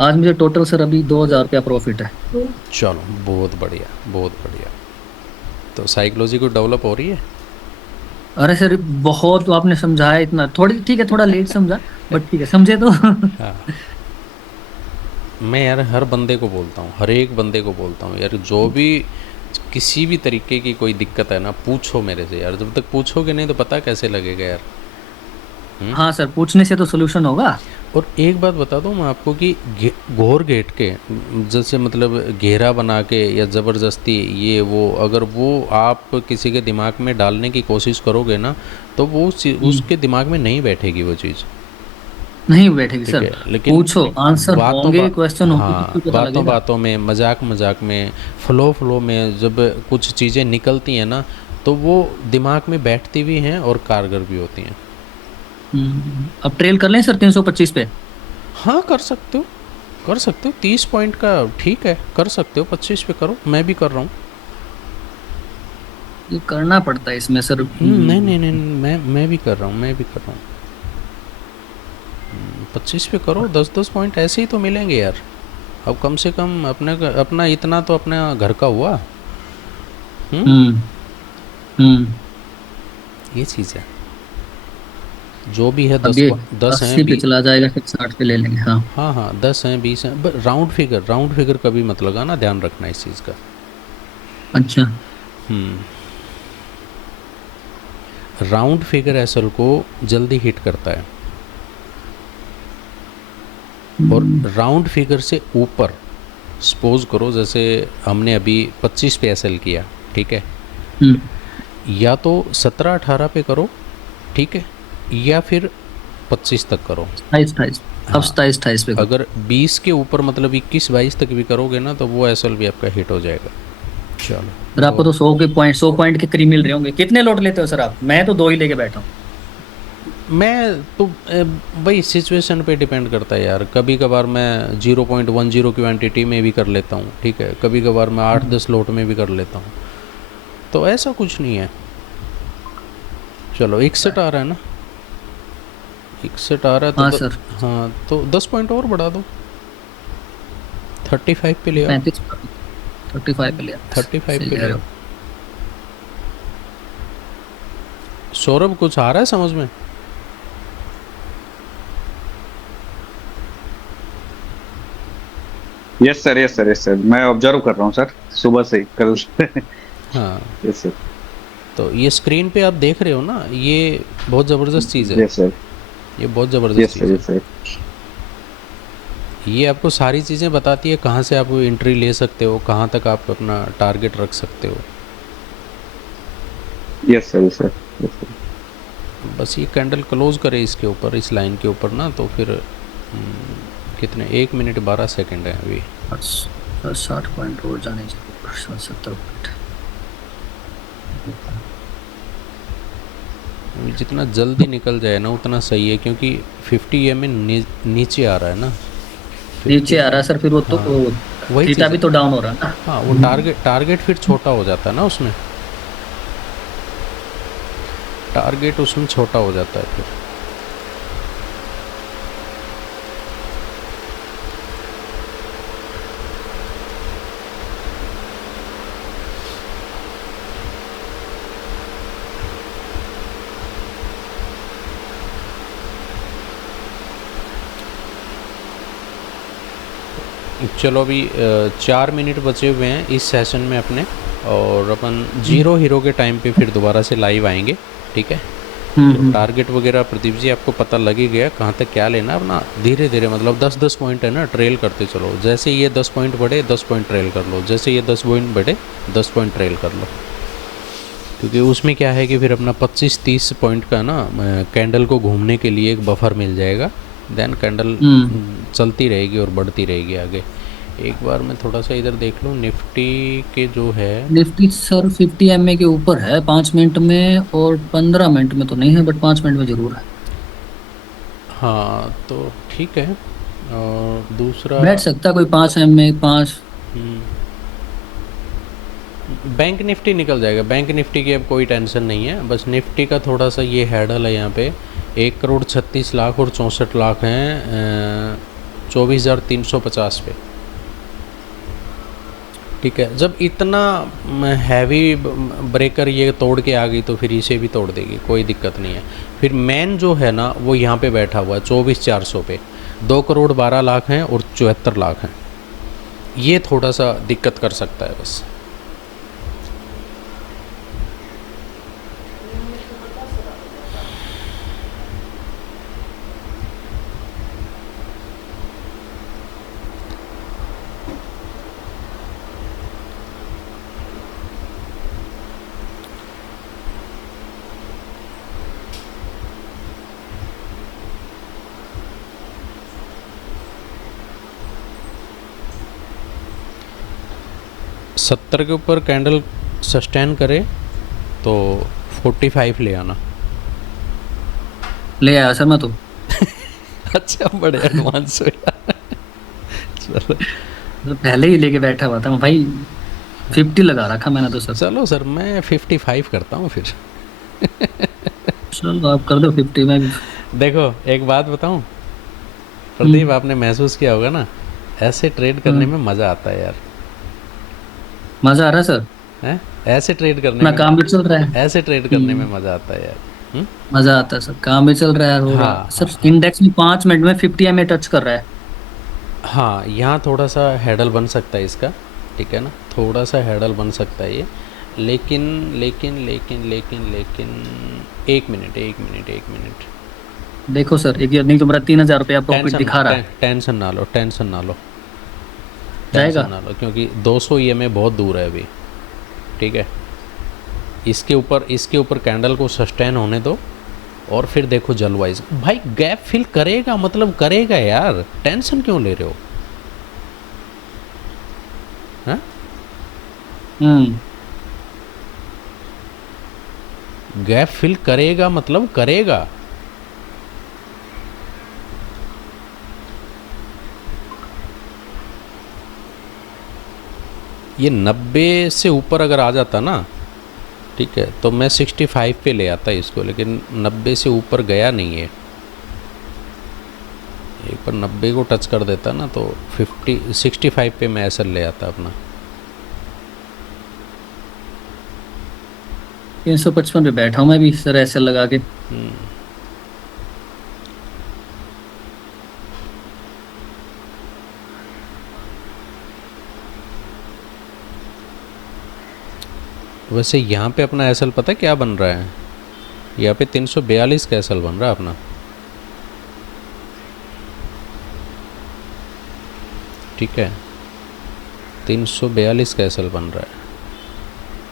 आज मुझे टोटल सर अभी 2000 रुपया प्रॉफिट है। चलो बहुत बढ़िया, बहुत बढ़िया। तो साइकोलॉजी को डेवलप हो रही है। अरे सर बहुत तो आपने समझाया इतना, थोड़ी ठीक है, थोड़ा लेट समझा बट ठीक है, समझे तो। हाँ, मैं यार हर बंदे को बोलता हूँ, हर एक बंदे को बोलता हूँ यार, जो भी किसी भी तरीके की कोई दिक्कत है ना, पूछो मेरे से यार। जब तक पूछोगे नहीं तो पता कैसे लगेगा यार। हाँ सर, पूछने से तो सोल्यूशन होगा। और एक बात बता दूं मैं आपको कि घोर घेट के, जैसे मतलब घेरा बना के या ज़बरदस्ती ये वो, अगर वो आप किसी के दिमाग में डालने की कोशिश करोगे ना, तो वो उसके दिमाग में नहीं बैठेगी वो चीज़। नहीं बैठेगी ठीक सर, है, लेकिन पूछो आंसर होंगे, क्वेश्चन होंगे, हाँ, तो पता बातों लगेगा। बातों में, मजाक मजाक में, फ्लो में जब कुछ चीज़ें निकलती हैं ना, तो वो दिमाग में बैठती भी हैं और कारगर भी होती हैं। अब ट्रेल कर लें सर 325 पे। हाँ कर सकते हो, कर सकते हो। 30 पॉइंट का ठीक है, कर सकते हो। 25 पे करो, मैं भी कर रहा हूँ। ये करना पड़ता है इसमें सर। नहीं नहीं नहीं, मैं भी कर रहा हूँ, मैं भी कर रहा हूँ। 25 पे करो, 10-10 पॉइंट ऐसे ही तो मिलेंगे यार। अब कम से कम अपना इतना तो अपना घर का हुआ। ये चीज़ है, जो भी है। 10 हैं 80 पे चला जाएगा, फिर 60 पे ले लेंगे। हाँ हाँ हाँ, 10 हैं 20 हैं, राउंड फिगर कभी मत लगाना, ध्यान रखना इस चीज़ का। अच्छा, राउंड फिगर एसएल को जल्दी हिट करता है, और राउंड फिगर से ऊपर सपोज करो, जैसे हमने अभी 25 पे एसएल किया, ठीक है, या तो 17-18 पे करो, ठीक है, या फिर 25 तक करो। 27-28 अब 27-28 पे करो। अगर 20 के ऊपर मतलब 21-22 तक भी करोगे ना, तो वो एसएल भी आपका हिट हो जाएगा। चलो, सर आपको तो 100 पॉइंट के करीब मिल रहे होंगे। कितने लॉट लेते हो सर आप? मैं तो 2 ही लेके बैठा हूँ। मैं तो भाई सिचुएशन पे डिपेंड करता है यार। कभी कभार मैं 0.10 क्वांटिटी में भी कर लेता हूँ, ठीक है, कभी कभार मैं 8-10 लॉट में भी कर लेता हूँ, तो ऐसा कुछ नहीं है। चलो 61 आ रहा है ना, 61 आ रहा है तो हाँ सर, हाँ, तो 10 पॉइंट और बढ़ा दो, 35 पे ले आओ। 35 पे लिया, 35 पे ले आओ। सौरभ कुछ आ रहा है समझ में? Yes sir, yes sir, yes sir, मैं ऑब्जर्व कर रहा हूँ सर सुबह से ही कल। हाँ, यस सर, तो ये स्क्रीन पे आप देख रहे हो ना, ये बहुत ज़बरदस्त चीज़ है, यस सर, ये बहुत ज़बरदस्त यस सर, चीज़ है। यस सर, ये आपको सारी चीज़ें बताती है, कहाँ से आप एंट्री ले सकते हो, कहाँ तक आप अपना टारगेट रख सकते हो। Yes sir, yes sir, yes sir. बस ये कैंडल क्लोज करे इसके ऊपर, इस लाइन के ऊपर ना, तो फिर कितने 1 मिनट 12 सेकंड है अभी। 60 पॉइंट और जाने चाहिए, 70 पॉइंट। जितना जल्दी निकल जाए ना उतना सही है, क्योंकि 50 EMA नीचे आ रहा है ना। नीचे आ रहा है सर, फिर वो तो हाँ, वही थीटा चीज़ भी है। तो डाउन हो रहा है ना। हाँ, वो टारगेट फिर छोटा हो जाता है ना उसमें, टारगेट उसमें छोटा हो जाता है फिर। चलो अभी 4 मिनट बचे हुए हैं इस सेशन में अपने, और अपन 0 हीरो के टाइम पे फिर दोबारा से लाइव आएंगे, ठीक है। तो टारगेट वगैरह प्रदीप जी आपको पता लग ही गया कहाँ तक क्या लेना, अपना धीरे धीरे मतलब 10-10 पॉइंट है ना, ट्रेल करते चलो। जैसे ये 10 पॉइंट बढ़े 10 पॉइंट ट्रेल कर लो, जैसे ये 10 पॉइंट बढ़े 10 पॉइंट ट्रेल कर लो, क्योंकि उसमें क्या है कि फिर अपना 25-30 पॉइंट का ना कैंडल को घूमने के लिए एक बफर मिल जाएगा। देन कैंडल चलती रहेगी और बढ़ती रहेगी आगे। एक बार मैं थोड़ा सा इधर देख लूँ निफ्टी के जो है, निफ्टी सर 50 MA के ऊपर है 5 मिनट में, और 15 मिनट में तो नहीं है, बट 5 मिनट में जरूर है। हाँ तो ठीक है। और दूसरा बैठ सकता है कोई 5 MA 5। बैंक निफ्टी निकल जाएगा, बैंक निफ्टी की अब कोई टेंशन नहीं है। बस निफ्टी का थोड़ा सा ये हैडल है यहाँ पे, 1,36,00,000 और 64 लाख हैं 24,350 पे, ठीक है। जब इतना हैवी ब्रेकर ये तोड़ के आ गई तो फिर इसे भी तोड़ देगी, कोई दिक्कत नहीं है। फिर मेन जो है ना वो यहाँ पे बैठा हुआ है 24,400 पे, 2,12,00,000 हैं और 74 लाख हैं। ये थोड़ा सा दिक्कत कर सकता है बस। सत्तर के ऊपर कैंडल सस्टेन करे तो 45 ले आना। ले आया सर मैं तो। अच्छा, बड़े एडवांस हो यार। चलो पहले ही लेके बैठा हुआ था मैं भाई, 50 लगा रखा मैंने तो सर। चलो सर, मैं 55 करता हूँ फिर। चलो आप कर दो 50 में भी। देखो एक बात बताऊँ प्रदीप, आपने महसूस किया होगा ना, ऐसे ट्रेड करने में मज़ा आता है यार। मजा आ रहा है सर, हैं? ऐसे ट्रेड करने अपना में, काम भी चल रहा है। ऐसे ट्रेड करने में मज़ा आता है यार। मजा आता है सर, काम भी चल रहा है, हो रहा हाँ, है सर। इंडेक्स में 5 मिनट में 50 MA टच कर रहा है। हाँ, यहाँ थोड़ा सा हैडल बन सकता है इसका, ठीक है ना, थोड़ा सा हैडल बन सकता है ये। लेकिन लेकिन लेकिन लेकिन लेकिन एक मिनट देखो सर, एक नहीं तो मेरा 3,000 रुपया प्रॉफिट दिखा रहा है। टेंशन ना लो, जाएगा। टेंशन ना लो, क्योंकि 200 EMA बहुत दूर है अभी, ठीक है। इसके ऊपर कैंडल को सस्टेन होने दो, और फिर देखो जलवाइज भाई गैप फिल करेगा, मतलब करेगा यार, टेंशन क्यों ले रहे हो? हाँ, गैप फिल करेगा मतलब करेगा। ये 90 से ऊपर अगर आ जाता ना, ठीक है, तो मैं 65 पे ले आता इसको, लेकिन 90 से ऊपर गया नहीं है। एक बार 90 को टच कर देता ना तो 65 पे मैं ऐसा ले आता अपना। 355 पे बैठा हूँ मैं भी सर, ऐसे लगा के। वैसे यहाँ पे अपना एसएल पता है क्या बन रहा है? यहाँ पे 342 का एसएल बन रहा है अपना। ठीक है, 342 का एसएल बन रहा है,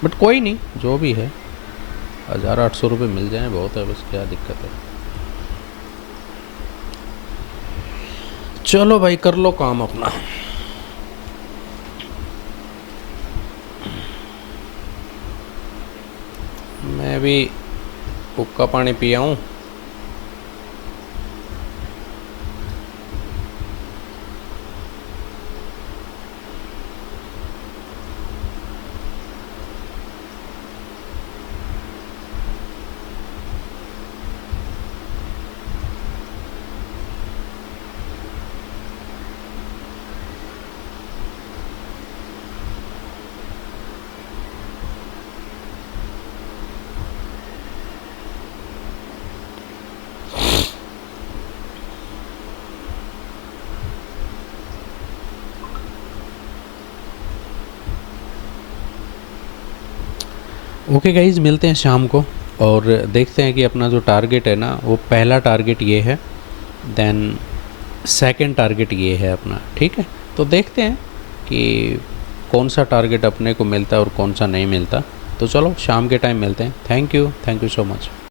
बट कोई नहीं, जो भी है 1800 रुपये मिल जाए बहुत है, बस क्या दिक्कत है। चलो भाई कर लो काम अपना। मैं भी हुक्का पानी पिया हूँ। ओके गाइज, मिलते हैं शाम को और देखते हैं कि अपना जो टारगेट है ना, वो पहला टारगेट ये है, देन सेकंड टारगेट ये है अपना। ठीक है, तो देखते हैं कि कौन सा टारगेट अपने को मिलता है और कौन सा नहीं मिलता। तो चलो शाम के टाइम मिलते हैं। Thank you so much.